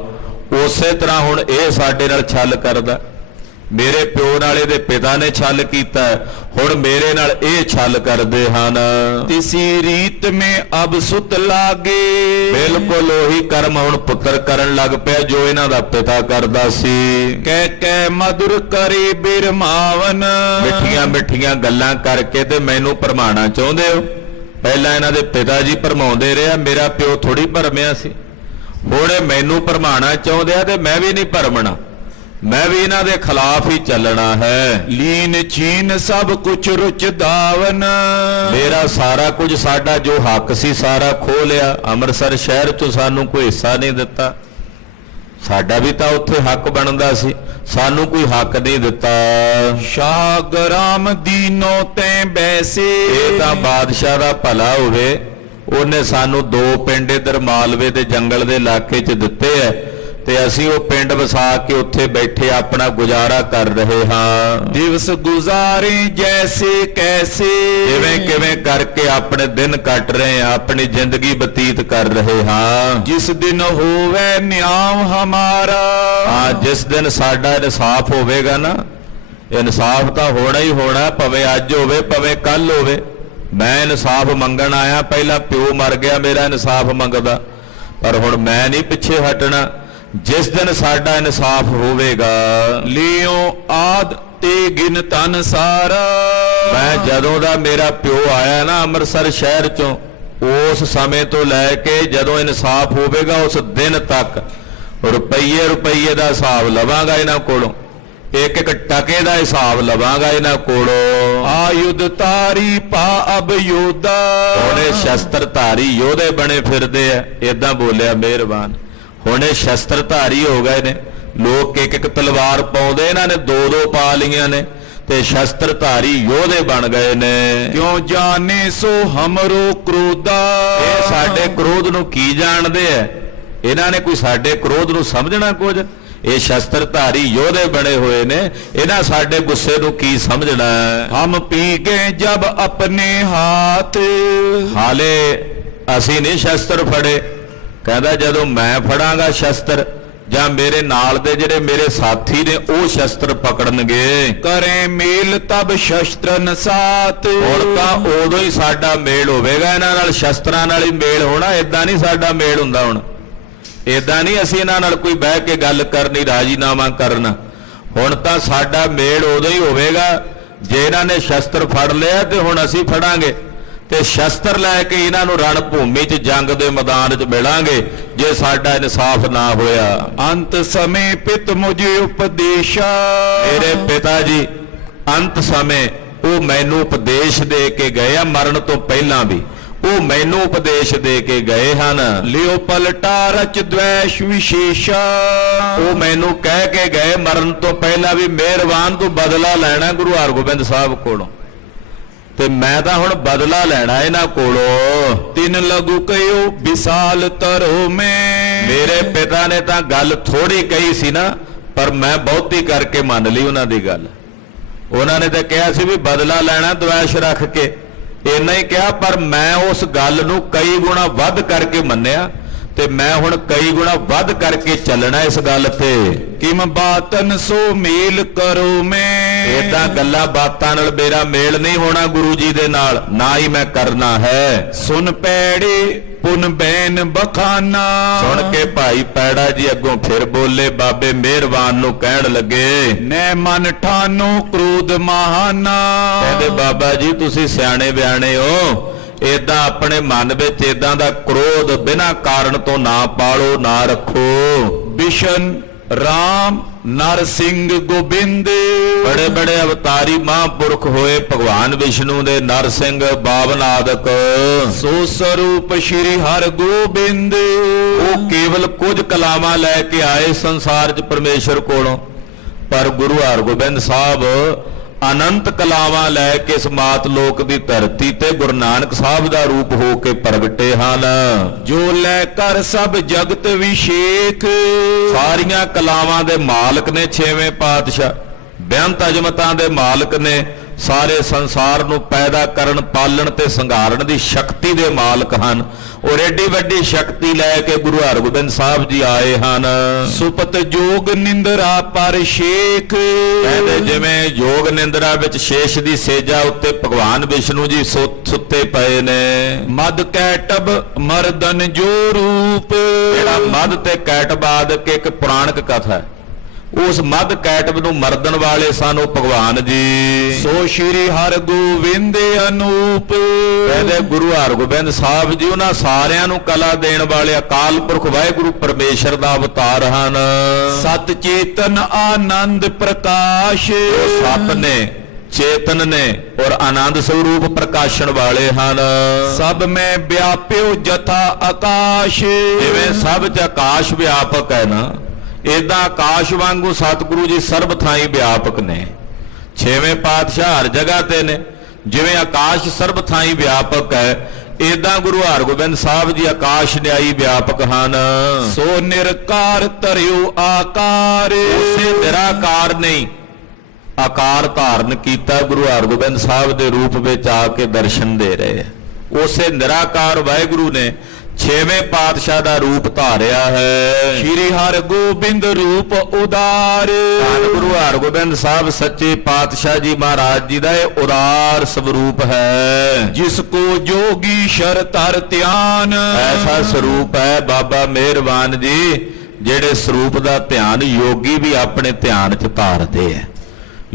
ਉਸੇ ਤਰ੍ਹਾਂ ਹੁਣ ਇਹ ਸਾਡੇ ਨਾਲ ਛਲ ਕਰਦਾ। ਮੇਰੇ ਪਿਓ ਨਾਲ ਇਹਦੇ ਪਿਤਾ ਨੇ ਛਲ ਕੀਤਾ, ਹੁਣ ਮੇਰੇ ਨਾਲ ਇਹ ਛਲ ਕਰਦੇ ਹਨ। ਤਿਸੀ ਰੀਤ ਮੇ ਅਬ ਸੁਤ ਲਾਗੇ। ਬਿਲਕੁਲ ਉਹੀ ਕਰਮ ਹੁਣ ਪੁੱਤਰ ਕਰਨ ਲੱਗ ਪਿਆ ਜੋ ਇਹਨਾਂ ਦਾ ਪਿਤਾ ਕਰਦਾ ਸੀ। ਕਹਿ ਕਹਿ ਮధుਰ ਕਰੇ ਬਿਰਮਾਵਨ। ਮਿੱਠੀਆਂ ਮਿੱਠੀਆਂ ਗੱਲਾਂ ਕਰਕੇ ਤੇ ਮੈਨੂੰ ਭਰਮਾਉਣਾ ਚਾਹੁੰਦੇ ਹੋ। ਪਹਿਲਾਂ ਇਹਨਾਂ ਦੇ ਪਿਤਾ ਜੀ ਭਰਮਾਉਂਦੇ ਰਿਹਾ, ਮੇਰਾ ਪਿਓ ਥੋੜੀ ਭਰਮਿਆ ਸੀ। ਹੁਣ ਇਹ ਮੈਨੂੰ ਭਰਮਾਉਣਾ ਚਾਹੁੰਦੇ ਆ ਤੇ ਮੈਂ ਵੀ ਨਹੀਂ ਭਰਮਣਾ, ਮੈਂ ਵੀ ਇਹਨਾਂ ਦੇ ਖਿਲਾਫ ਹੀ ਚੱਲਣਾ ਹੈ। ਲੀਨ ਚੀਨ ਸਭ ਕੁਛ ਰੁਚ ਦਾਵਨ। ਮੇਰਾ ਸਾਰਾ ਕੁਝ, ਸਾਡਾ ਜੋ ਹੱਕ ਸੀ ਸਾਰਾ ਖੋਹ ਲਿਆ। ਅੰਮ੍ਰਿਤਸਰ ਸ਼ਹਿਰ ਤੋਂ ਸਾਨੂੰ ਕੋਈ ਹਿੱਸਾ ਨਹੀਂ ਦਿੱਤਾ। ਸਾਡਾ ਵੀ ਤਾਂ ਉੱਥੇ ਹੱਕ ਬਣਦਾ ਸੀ, ਸਾਨੂੰ ਕੋਈ ਹੱਕ ਨਹੀਂ ਦਿੱਤਾ। ਸ਼ਾਹ ਗ੍ਰਾਮ ਦੀਨੋ ਤੈ ਬੈਸੇ। ਇਹ ਤਾਂ ਬਾਦਸ਼ਾਹ ਦਾ ਭਲਾ ਹੋਵੇ, ਉਹਨੇ ਸਾਨੂੰ 2 ਪਿੰਡ ਇਧਰ ਮਾਲਵੇ ਦੇ ਜੰਗਲ ਦੇ ਇਲਾਕੇ 'ਚ ਦਿੱਤੇ ਐ, ਤੇ ਅਸੀਂ ਉਹ ਪਿੰਡ ਵਸਾ ਕੇ ਉੱਥੇ ਬੈਠੇ ਆਪਣਾ ਗੁਜ਼ਾਰਾ ਕਰ ਰਹੇ ਹਾਂ। ਦਿਵਸ ਗੁਜ਼ਾਰੇ ਜੈਸੇ ਕੈਸੇ, ਕਿਵੇਂ ਕਿਵੇਂ ਕਰਕੇ ਆਪਣੇ ਦਿਨ ਕੱਟ ਰਹੇ ਹਾਂ, ਆਪਣੀ ਜ਼ਿੰਦਗੀ ਬਤੀਤ ਕਰ ਰਹੇ ਹਾਂ। ਜਿਸ ਦਿਨ ਹੋਵੇ ਨਿਆਮ ਹਮਾਰਾ, ਹਾਂ, ਜਿਸ ਦਿਨ ਸਾਡਾ ਇਨਸਾਫ ਹੋਵੇਗਾ ਨਾ, ਇਨਸਾਫ ਤਾਂ ਹੋਣਾ ਹੀ ਹੋਣਾ, ਭਾਵੇਂ ਅੱਜ ਹੋਵੇ ਭਾਵੇਂ ਕੱਲ ਹੋਵੇ। ਮੈਂ ਇਨਸਾਫ ਮੰਗਣ ਆਇਆ, ਪਹਿਲਾਂ ਪਿਓ ਮਰ ਗਿਆ ਮੇਰਾ ਇਨਸਾਫ ਮੰਗਦਾ, ਪਰ ਹੁਣ ਮੈਂ ਨਹੀਂ ਪਿੱਛੇ ਹਟਣਾ। ਜਿਸ ਦਿਨ ਸਾਡਾ ਇਨਸਾਫ ਹੋਵੇਗਾ, ਲਿਓ ਆਦ ਤੇ ਗਿਨ ਤਨ ਸਾਰਾ। ਮੈਂ ਜਦੋਂ ਦਾ ਮੇਰਾ ਪਿਓ ਆਇਆ ਨਾ ਅੰਮ੍ਰਿਤਸਰ ਸ਼ਹਿਰ ਚੋਂ, ਉਸ ਸਮੇਂ ਤੋਂ ਲੈ ਕੇ ਜਦੋਂ ਇਨਸਾਫ ਹੋਵੇਗਾ ਉਸ ਦਿਨ ਤੱਕ ਰੁਪਈਏ ਰੁਪਈਏ ਦਾ ਹਿਸਾਬ ਲਵਾਂਗਾ ਇਹਨਾਂ ਕੋਲੋਂ, ਇੱਕ ਇੱਕ ਟਕੇ ਦਾ ਹਿਸਾਬ ਲਵਾਂਗਾ ਇਹਨਾਂ ਕੋਲੋਂ। ਆਯੁਧ ਤਾਰੀ ਪਾ ਅਬ ਯੋਧਾ, ਹੁਣੇ ਸ਼ਸਤਰ ਧਾਰੀ ਯੋਧੇ ਬਣੇ ਫਿਰਦੇ ਆ, ਏਦਾਂ ਬੋਲਿਆ ਮਿਹਰਬਾਨ। ਹੁਣੇ ਸ਼ਸਤਰ ਧਾਰੀ ਹੋ ਗਏ ਨੇ ਲੋਕ, ਇੱਕ ਇੱਕ ਤਲਵਾਰ ਪਾਉਂਦੇ, ਇਹਨਾਂ ਨੇ ਦੋ ਦੋ ਪਾ ਲਈਆਂ ਨੇ ਤੇ ਸ਼ਸਤਰ ਧਾਰੀ ਯੋਧੇ ਬਣ ਗਏ ਨੇ। ਕਿਉਂ ਜਾਣੇ ਸੋ ਹਮਰੋ ਕ੍ਰੋਧਾ, ਇਹ ਸਾਡੇ ਕ੍ਰੋਧ ਨੂੰ ਕੀ ਜਾਣਦੇ ਆ? ਇਹਨਾਂ ਨੇ ਕੋਈ ਸਾਡੇ ਕ੍ਰੋਧ ਨੂੰ ਸਮਝਣਾ ਕੁਝ? ਇਹ ਸ਼ਸਤਰ ਧਾਰੀ ਯੋਧੇ ਬਣੇ ਹੋਏ ਨੇ, ਇਹਨਾਂ ਸਾਡੇ ਗੁੱਸੇ ਨੂੰ ਕੀ ਸਮਝਣਾ? ਹਮ ਪੀ ਗਏ ਜਬ ਆਪਣੇ ਹਾਥ, ਹਾਲੇ ਅਸੀਂ ਨਹੀਂ ਸ਼ਸਤਰ ਫੜੇ। ਕਹਿੰਦਾ ਜਦੋਂ ਮੈਂ ਫੜਾਂਗਾ ਸ਼ਸਤਰ, ਜਾਂ ਮੇਰੇ ਨਾਲ ਦੇ ਜਿਹੜੇ ਮੇਰੇ ਸਾਥੀ ਨੇ ਉਹ ਸ਼ਸਤਰ ਪਕੜਨਗੇ। ਕਰੇ ਮੇਲ ਤਬ ਸ਼ਸਤਰਨ ਸਾਥ, ਹੁਣ ਤਾਂ ਉਦੋਂ ਹੀ ਸਾਡਾ ਮੇਲ ਹੋਵੇਗਾ, ਇਹਨਾਂ ਨਾਲ ਸ਼ਸਤਰਾਂ ਨਾਲ ਹੀ ਮੇਲ ਹੋਣਾ। ਏਦਾਂ ਨਹੀਂ ਸਾਡਾ ਮੇਲ ਹੁੰਦਾ। ਹੁਣ ਏਦਾਂ ਨਹੀਂ ਅਸੀਂ ਇਹਨਾਂ ਨਾਲ ਕੋਈ ਬਹਿ ਕੇ ਗੱਲ ਕਰਨੀ, ਰਾਜੀਨਾਮਾ ਕਰਨਾ। ਹੁਣ ਤਾਂ ਸਾਡਾ ਮੇਲ ਉਦੋਂ ਹੀ ਹੋਵੇਗਾ ਜੇ ਇਹਨਾਂ ਨੇ ਸ਼ਸਤਰ ਫੜ ਲਿਆ ਤੇ ਹੁਣ ਅਸੀਂ ਫੜਾਂਗੇ ਤੇ ਸ਼ਸਤਰ ਲੈ ਕੇ ਇਹਨਾਂ ਨੂੰ ਰਣ ਭੂਮੀ 'ਚ ਜੰਗ ਦੇ ਮੈਦਾਨ 'ਚ ਮਿਲਾਂਗੇ ਜੇ ਸਾਡਾ ਇਨਸਾਫ ਨਾ ਹੋਇਆ। ਅੰਤ ਸਮੇਂ ਪਿਤ ਮੁਝੇ ਉਪਦੇਸ਼ਾ, ਮੇਰੇ ਪਿਤਾ ਜੀ ਅੰਤ ਸਮੇਂ ਉਹ ਮੈਨੂੰ ਉਪਦੇਸ਼ ਦੇ ਕੇ ਗਏ ਆ, ਮਰਨ ਤੋਂ ਪਹਿਲਾਂ ਵੀ ਉਹ ਮੈਨੂੰ ਉਪਦੇਸ਼ ਦੇ ਕੇ ਗਏ ਹਨ। ਲਿਓ ਪਲਟਾ ਰਚ ਦ્વੈਸ਼ ਵਿਸ਼ੇਸ਼ਾ, ਉਹ ਮੈਨੂੰ ਕਹਿ ਕੇ ਗਏ ਮਰਨ ਤੋਂ ਪਹਿਲਾਂ ਵੀ ਮਿਹਰਬਾਨ ਤੂੰ ਬਦਲਾ ਲੈਣਾ ਗੁਰੂ ਹਰਗੋਬਿੰਦ ਸਾਹਿਬ ਕੋਲੋਂ, ਤੇ ਮੈਂ ਤਾਂ ਹੁਣ ਬਦਲਾ ਲੈਣਾ ਇਹਨਾਂ ਕੋਲੋਂ। ਤਿਨ ਲਗੂ ਕਹਿਓ ਵਿਸਾਲ ਤਰੋ ਮੈਂ, ਮੇਰੇ ਪਿਤਾ ਨੇ ਤਾਂ ਗੱਲ ਥੋੜੀ ਕਹੀ ਸੀ ਨਾ, ਪਰ ਮੈਂ ਬਹੁਤੀ ਕਰਕੇ ਮੰਨ ਲਈ ਉਹਨਾਂ ਦੀ ਗੱਲ। ਉਹਨਾਂ ਨੇ ਤਾਂ ਕਿਹਾ ਸੀ ਵੀ ਬਦਲਾ ਲੈਣਾ ਦ્વੈਸ਼ ਰੱਖ ਕੇ, ਇੰਨਾ ਹੀ ਕਿਹਾ, ਪਰ ਮੈਂ ਉਸ ਗੱਲ ਨੂੰ ਕਈ ਗੁਣਾ ਵੱਧ ਕਰਕੇ ਮੰਨਿਆ ਤੇ ਮੈਂ ਹੁਣ ਕਈ ਗੁਣਾ ਵੱਧ ਕਰਕੇ ਚੱਲਣਾ ਇਸ ਗੱਲ ਤੇ। ਕਿਮ ਬਾਤਨ ਸੋ ਮੇਲ ਕਰੋ ਮੈਂ, ਏਦਾਂ ਗੱਲਾਂ ਬਾਤਾਂ ਨਾਲ ਮੇਰਾ ਮੇਲ ਨਹੀਂ ਹੋਣਾ ਗੁਰੂ ਜੀ ਦੇ ਨਾਲ, ਨਾ ਹੀ ਮੈਂ ਕਰਨਾ ਹੈ। ਸੁਨ ਪੈੜੇ ਪੁਨ ਬੈਨ ਬਖਾਨਾ, ਸੁਣ ਕੇ ਭਾਈ ਪੈੜਾ ਜੀ ਅੱਗੋਂ ਫਿਰ ਬੋਲੇ, ਬਾਬੇ ਮਿਹਰਬਾਨ ਨੂੰ ਕਹਿਣ ਲੱਗੇ, ਨੈ ਮਨ ਠਾਨੋ ਕ੍ਰੋਧ ਮਹਾਨਾ। ਕਹਿੰਦੇ ਬਾਬਾ ਜੀ ਤੁਸੀਂ ਸਿਆਣੇ ਬਿਆਣੇ ਹੋ, ਏਦਾਂ ਆਪਣੇ ਮਨ ਵਿੱਚ ਏਦਾਂ ਦਾ ਕ੍ਰੋਧ ਬਿਨਾਂ ਕਾਰਨ ਤੋਂ ਨਾ ਪਾਲੋ, ਨਾ ਰੱਖੋ। ਬਿਸ਼ਨ ਰਾਮ ਨਰ ਸਿੰਘ ਗੋਬਿੰਦ, ਬੜੇ ਬੜੇ ਅਵਤਾਰੀ ਮਹਾਂਪੁਰਖ ਹੋਏ ਭਗਵਾਨ ਵਿਸ਼ਨੂੰ ਦੇ, ਨਰ ਸਿੰਘ ਬਾਵਨ ਆਦਿਕ, ਸੋ ਸਰੂਪ ਸ਼੍ਰੀ ਹਰਿ ਗੋਬਿੰਦ। ਉਹ ਕੇਵਲ ਕੁਝ ਕਲਾਵਾਂ ਲੈ ਕੇ ਆਏ ਸੰਸਾਰ 'ਚ ਪਰਮੇਸ਼ਰ ਕੋਲੋਂ, ਪਰ ਗੁਰੂ ਹਰਗੋਬਿੰਦ ਸਾਹਿਬ ਅਨੰਤ ਕਲਾਵਾਂ ਲੈ ਕੇ ਇਸ ਮਾਤ ਲੋਕ ਦੀ ਧਰਤੀ ਤੇ ਗੁਰੂ ਨਾਨਕ ਸਾਹਿਬ ਦਾ ਰੂਪ ਹੋ ਕੇ ਪ੍ਰਗਟੇ ਹਨ। ਜੋ ਲੈ ਕਰ ਸਭ ਜਗਤ ਵਿਸ਼ੇਖ, ਸਾਰੀਆਂ ਕਲਾਵਾਂ ਦੇ ਮਾਲਕ ਨੇ ਛੇਵੇਂ ਪਾਤਸ਼ਾਹ, ਬੇਅੰਤ ਅਜ਼ਮਤਾਂ ਦੇ ਮਾਲਕ ਨੇ, ਸਾਰੇ ਸੰਸਾਰ ਨੂੰ ਪੈਦਾ ਕਰਨ ਪਾਲਣ ਤੇ ਸੰਘਾਰਨ ਦੀ ਸ਼ਕਤੀ ਦੇ ਮਾਲਕ ਹਨ। ਔਰ ਏਡੀ ਵੱਡੀ ਸ਼ਕਤੀ ਲੈ ਕੇ ਗੁਰੂ ਹਰਗੋਬਿੰਦ ਸਾਹਿਬ ਜੀ ਆਏ ਹਨ। ਸੁਪਤ ਜੋਗ ਨਿੰਦਰਾ ਪਰ ਸ਼ੇਖ, ਕਹਿੰਦੇ ਜਿਵੇਂ ਯੋਗ ਨਿੰਦਰਾ ਵਿੱਚ ਸ਼ੇਸ਼ ਦੀ ਸੇਜਾ ਉੱਤੇ ਭਗਵਾਨ ਵਿਸ਼ਨੂੰ ਜੀ ਸੁੱਤੇ ਪਏ ਨੇ। ਮਦ ਕੈਟਬ ਮਰਦਨ ਜੋ ਰੂਪ, ਜਿਹੜਾ ਮਦ ਤੇ ਕੈਟਬ ਆਦਿਕ ਇੱਕ ਪੁਰਾਣਕ ਕਥਾ ਹੈ, ਉਸ ਮਦ ਕੈਟਬ ਨੂੰ ਮਰਦਨ ਵਾਲੇ ਸਨ ਉਹ ਭਗਵਾਨ ਜੀ। ਸੋ ਸ਼੍ਰੀ ਹਰਿ ਗੋਬਿੰਦ ਅਨੂਪ, ਕਹਿੰਦੇ ਗੁਰੂ ਹਰਗੋਬਿੰਦ ਸਾਹਿਬ ਜੀ ਉਹਨਾਂ ਸਾਰਿਆਂ ਨੂੰ ਕਲਾ ਦੇਣ ਵਾਲੇ ਅਕਾਲ ਪੁਰਖ ਵਾਹਿਗੁਰੂ ਪਰਮੇਸ਼ਰ ਦਾ ਅਵਤਾਰ ਹਨ। ਸਤ ਚੇਤਨ ਆਨੰਦ ਪ੍ਰਕਾਸ਼, ਸਤ ਨੇ, ਚੇਤਨ ਨੇ ਔਰ ਆਨੰਦ ਸਰੂਪ ਪ੍ਰਕਾਸ਼ਣ ਵਾਲੇ ਹਨ। ਸਭ ਮੈਂ ਵਿਆਪਿਓ ਜਥਾ ਆਕਾਸ਼, ਜਿਵੇਂ ਸਭ 'ਚ ਆਕਾਸ਼ ਵਿਆਪਕ ਹੈ ਨਾ, ਏਦਾਂ ਆਕਾਸ਼ ਵਾਂਗੂ ਸਤਿਗੁਰੂ ਜੀ ਸਰਬ ਥਾਈਂ ਵਿਆਪਕ ਨੇ। ਛੇਵੇਂ ਪਾਤਸ਼ਾਹ ਹਰ ਜਗ੍ਹਾ ਤੇ ਨੇ, ਜਿਵੇਂ ਆਕਾਸ਼ ਸਰਬ ਥਾਈਂ ਵਿਆਪਕ ਹੈ, ਏਦਾਂ ਗੁਰੂ ਹਰਗੋਬਿੰਦ ਸਾਹਿਬ ਜੀ ਆਕਾਸ਼ ਨਿਆਈ ਵਿਆਪਕ ਹਨ। ਸੋ ਨਿਰਕਾਰ ਧਰਿਓ ਆਕਾਰ, ਉਸੇ ਨਿਰਾਕਾਰ ਨਹੀਂ ਆਕਾਰ ਧਾਰਨ ਕੀਤਾ, ਗੁਰੂ ਹਰਗੋਬਿੰਦ ਸਾਹਿਬ ਦੇ ਰੂਪ ਵਿੱਚ ਆ ਕੇ ਦਰਸ਼ਨ ਦੇ ਰਹੇ। ਉਸੇ ਨਿਰਾਕਾਰ ਵਾਹਿਗੁਰੂ ਨੇ ਛੇਵੇਂ ਪਾਤਸ਼ਾਹ ਦਾ ਰੂਪ ਧਾਰਿਆ ਹੈ। ਸ਼੍ਰੀ ਹਰਗੋਬਿੰਦ ਰੂਪ ਉਦਾਰ, ਧੰਨ ਗੁਰੂ ਹਰਗੋਬਿੰਦ ਸਾਹਿਬ ਸੱਚੇ ਪਾਤਸ਼ਾਹ ਜੀ ਮਹਾਰਾਜ ਜੀ ਦਾ ਇਹ ਉਦਾਰ ਸਰੂਪ ਹੈ। ਜਿਸ ਕੋ ਜੋਗੀ ਸ਼ਰ ਧਰ ਧਿਆਨ, ਐਸਾ ਸਰੂਪ ਹੈ ਬਾਬਾ ਮਿਹਰਬਾਨ ਜੀ, ਜਿਹੜੇ ਸਰੂਪ ਦਾ ਧਿਆਨ ਯੋਗੀ ਵੀ ਆਪਣੇ ਧਿਆਨ 'ਚ ਧਾਰਦੇ ਹੈ।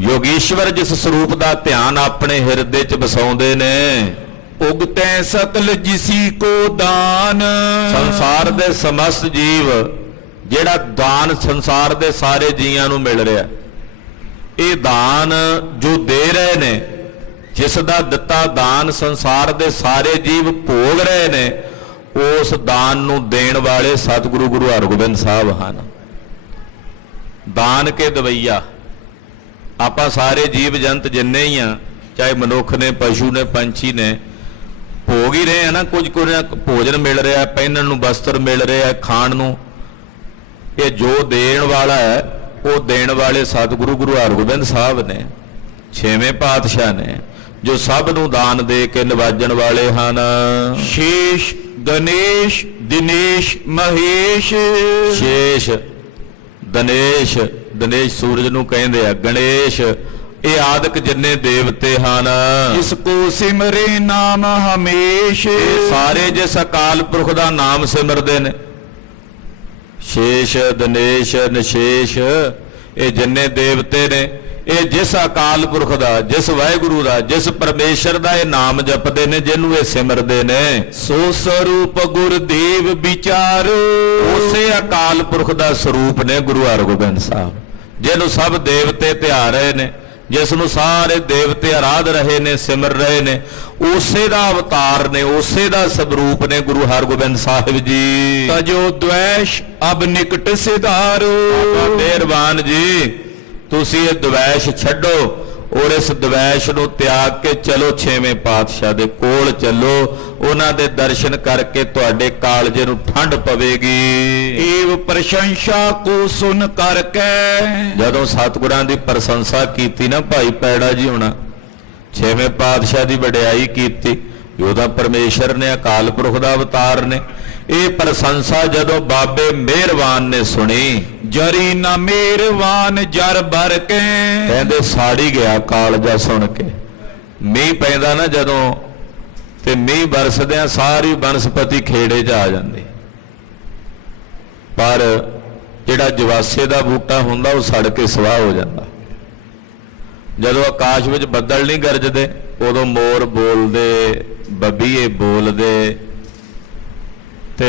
ਯੋਗੀਸ਼ਵਰ ਜਿਸ ਸਰੂਪ ਦਾ ਧਿਆਨ ਆਪਣੇ ਹਿਰਦੇ 'ਚ ਵਸਾਉਂਦੇ ਨੇ, ਉਗਤੈ ਸਤਲ ਜਿਸੀ ਕੋ ਦਾਨ, ਸੰਸਾਰ ਦੇ ਸਮਸਤ ਜੀਵ ਜਿਹੜਾ ਦਾਨ ਸੰਸਾਰ ਦੇ ਸਾਰੇ ਜੀਆਂ ਨੂੰ ਮਿਲ ਰਿਹਾ, ਇਹ ਦਾਨ ਜੋ ਦੇ ਰਹੇ ਨੇ, ਜਿਸ ਦਾ ਦਿੱਤਾ ਦਾਨ ਸੰਸਾਰ ਦੇ ਸਾਰੇ ਜੀਵ ਭੋਗ ਰਹੇ ਨੇ, ਉਸ ਦਾਨ ਨੂੰ ਦੇਣ ਵਾਲੇ ਸਤਿਗੁਰੂ ਗੁਰੂ ਹਰਗੋਬਿੰਦ ਸਾਹਿਬ ਹਨ। ਦਾਨ ਕੇ ਦਵਈਆ ਆਪਾਂ ਸਾਰੇ ਜੀਵ ਜੰਤ ਜਿੰਨੇ ਹੀ ਆ, ਚਾਹੇ ਮਨੁੱਖ ਨੇ, ਪਸ਼ੂ ਨੇ, ਪੰਛੀ ਨੇ, ਭੋਗ ਹੀ ਰਹੇ ਆ ਨਾ। ਕੁਝ ਭੋਜਨ ਮਿਲ ਰਿਹਾ, ਪਹਿਨਣ ਨੂੰ ਵਸਤਰ ਮਿਲ ਰਿਹਾ, ਖਾਣ ਨੂੰ। ਇਹ ਜੋ ਦੇਣ ਵਾਲਾ ਹੈ, ਉਹ ਦੇਣ ਵਾਲੇ ਸਤਿਗੁਰੂ ਗੁਰੂ ਹਰਗੋਬਿੰਦ ਸਾਹਿਬ ਨੇ, ਛੇਵੇਂ ਪਾਤਸ਼ਾਹ ਨੇ, ਜੋ ਸਭ ਨੂੰ ਦਾਨ ਦੇ ਕੇ ਨਿਵਾਜਣ ਵਾਲੇ ਹਨ। ਸ਼ੇਸ਼ ਗਣੇਸ਼ ਦਿਨੇਸ਼ ਮਹੇਸ਼, ਸ਼ੇਸ਼ ਦਿਨੇਸ਼, ਦਿਨੇਸ਼ ਸੂਰਜ ਨੂੰ ਕਹਿੰਦੇ ਆ, ਗਣੇਸ਼ ਇਹ ਆਦਿਕ ਜਿੰਨੇ ਦੇਵਤੇ ਹਨ। ਜਿਸ ਕੋ ਸਿਮਰੇ ਨਾਮ ਹਮੇਸ਼, ਇਹ ਸਾਰੇ ਜਿਸ ਅਕਾਲ ਪੁਰਖ ਦਾ ਨਾਮ ਸਿਮਰਦੇ ਨੇ, ਸ਼ੇਸ਼ ਦਿਨੇਸ਼ ਨਸ਼ੇਸ਼, ਇਹ ਜਿੰਨੇ ਦੇਵਤੇ ਨੇ, ਇਹ ਜਿਸ ਅਕਾਲ ਪੁਰਖ ਦਾ, ਜਿਸ ਵਾਹਿਗੁਰੂ ਦਾ, ਜਿਸ ਪਰਮੇਸ਼ਰ ਦਾ ਇਹ ਨਾਮ ਜਪਦੇ ਨੇ, ਜਿਹਨੂੰ ਇਹ ਸਿਮਰਦੇ ਨੇ, ਸੋ ਸਰੂਪ ਗੁਰਦੇਵ ਵਿਚਾਰ, ਉਸੇ ਅਕਾਲ ਪੁਰਖ ਦਾ ਸਰੂਪ ਨੇ ਗੁਰੂ ਹਰਗੋਬਿੰਦ ਸਾਹਿਬ, ਜਿਹਨੂੰ ਸਭ ਦੇਵਤੇ ਧਿਆ ਰਹੇ ਨੇ, ਜਿਸ ਨੂੰ ਸਾਰੇ ਦੇਵਤੇ ਆਰਾਧ ਰਹੇ ਨੇ, ਸਿਮਰ ਰਹੇ ਨੇ, ਉਸੇ ਦਾ ਅਵਤਾਰ ਨੇ, ਉਸੇ ਦਾ ਸਰੂਪ ਨੇ ਗੁਰੂ ਹਰਗੋਬਿੰਦ ਸਾਹਿਬ ਜੀ। ਤਜੋ ਦ્વੈਸ਼ ਅਬ ਨਿਕਟ ਸਿਧਾਰੋ, ਬਾਬਾ ਮਿਹਰਬਾਨ ਜੀ, ਤੁਸੀਂ ਇਹ ਦ્વੈਸ਼ ਛੱਡੋ ਔਰ ਇਸ ਦ્વੈਸ਼ ਨੂੰ ਤਿਆਗ ਕੇ ਚਲੋ ਛੇਵੇਂ ਪਾਤਸ਼ਾਹ ਦੇ ਕੋਲ ਚੱਲੋ। ਉਹਨਾਂ ਦੇ ਦਰਸ਼ਨ ਕਰਕੇ ਤੁਹਾਡੇ ਕਾਲਜੇ ਨੂੰ ਠੰਡ ਪਵੇਗੀ। ਏਵ ਪ੍ਰਸ਼ੰਸਾ ਕੋ ਸੁਨ ਕਰਕੇ, ਜਦੋਂ ਸਤਿਗੁਰਾਂ ਦੀ ਪ੍ਰਸ਼ੰਸਾ ਕੀਤੀ ਨਾ ਭਾਈ ਪੈੜਾ ਜੀ ਹੋਣਾ, ਛੇਵੇਂ ਪਾਤਸ਼ਾਹ ਦੀ ਵਡਿਆਈ ਕੀਤੀ, ਉਹਦਾ ਪਰਮੇਸ਼ਰ ਨੇ, ਅਕਾਲ ਪੁਰਖ ਦਾ ਅਵਤਾਰ ਨੇ, ਇਹ ਪ੍ਰਸ਼ੰਸਾ ਜਦੋਂ ਬਾਬੇ ਮਿਹਰਬਾਨ ਨੇ ਸੁਣੀ, ਜਰੀ ਨਾ ਮਿਹਰਬਾਨ ਜਰ ਭਰ ਕੇ, ਕਹਿੰਦੇ ਸਾੜੀ ਗਿਆ ਕਾਲਜਾ ਸੁਣ ਕੇ। ਮੀਂਹ ਪੈਂਦਾ ਨਾ ਜਦੋਂ, ਤੇ ਮੀਂਹ ਬਰਸਦਿਆਂ ਸਾਰੀ ਬਨਸਪਤੀ ਖੇੜੇ 'ਚ ਆ ਜਾਂਦੀ, ਪਰ ਜਿਹੜਾ ਜਵਾਸੇ ਦਾ ਬੂਟਾ ਹੁੰਦਾ ਉਹ ਸੜ ਕੇ ਸਵਾਹ ਹੋ ਜਾਂਦਾ। ਜਦੋਂ ਆਕਾਸ਼ ਵਿੱਚ ਬੱਦਲ ਨਹੀਂ ਗਰਜਦੇ, ਉਦੋਂ ਮੋਰ ਬੋਲਦੇ, ਬੱਬੀਏ ਬੋਲਦੇ, ਤੇ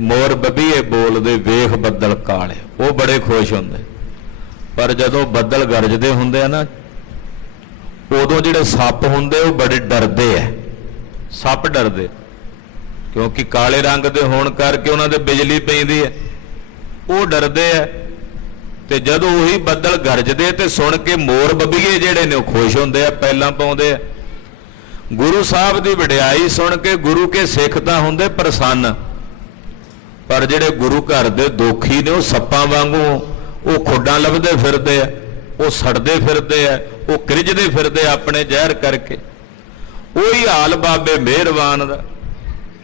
ਮੋਰ ਬੱਬੀਏ ਬੋਲਦੇ, ਵੇਖ ਬੱਦਲ ਕਾਲੇ, ਉਹ ਬੜੇ ਖੁਸ਼ ਹੁੰਦੇ। ਪਰ ਜਦੋਂ ਬੱਦਲ ਗਰਜਦੇ ਹੁੰਦੇ ਆ ਨਾ, ਉਦੋਂ ਜਿਹੜੇ ਸੱਪ ਹੁੰਦੇ ਉਹ ਬੜੇ ਡਰਦੇ ਆ। ਸੱਪ ਡਰਦੇ ਕਿਉਂਕਿ ਕਾਲੇ ਰੰਗ ਦੇ ਹੋਣ ਕਰਕੇ ਉਹਨਾਂ ਦੇ ਬਿਜਲੀ ਪੈਂਦੀ ਹੈ, ਉਹ ਡਰਦੇ ਆ। ਤੇ ਜਦੋਂ ਉਹੀ ਬੱਦਲ ਗਰਜਦੇ ਤੇ ਸੁਣ ਕੇ ਮੋਰ ਬੱਬੀਏ ਜਿਹੜੇ ਨੇ ਉਹ ਖੁਸ਼ ਹੁੰਦੇ ਆ, ਪਹਿਲਾਂ ਪਾਉਂਦੇ ਆ। ਗੁਰੂ ਸਾਹਿਬ ਦੀ ਵਡਿਆਈ ਸੁਣ ਕੇ ਗੁਰੂ ਕੇ ਸਿੱਖ ਤਾਂ ਹੁੰਦੇ ਪ੍ਰਸੰਨ, ਪਰ ਜਿਹੜੇ ਗੁਰੂ ਘਰ ਦੇ ਦੋਖੀ ਨੇ ਉਹ ਸੱਪਾਂ ਵਾਂਗੂ ਉਹ ਖੁੱਡਾਂ ਲੱਭਦੇ ਫਿਰਦੇ ਆ, ਉਹ ਸੜਦੇ ਫਿਰਦੇ ਆ, ਉਹ ਕਿਰਜਦੇ ਫਿਰਦੇ ਆਪਣੇ ਜ਼ਹਿਰ ਕਰਕੇ। ਉਹੀ ਹਾਲ ਬਾਬੇ ਮਿਹਰਬਾਨ ਦਾ।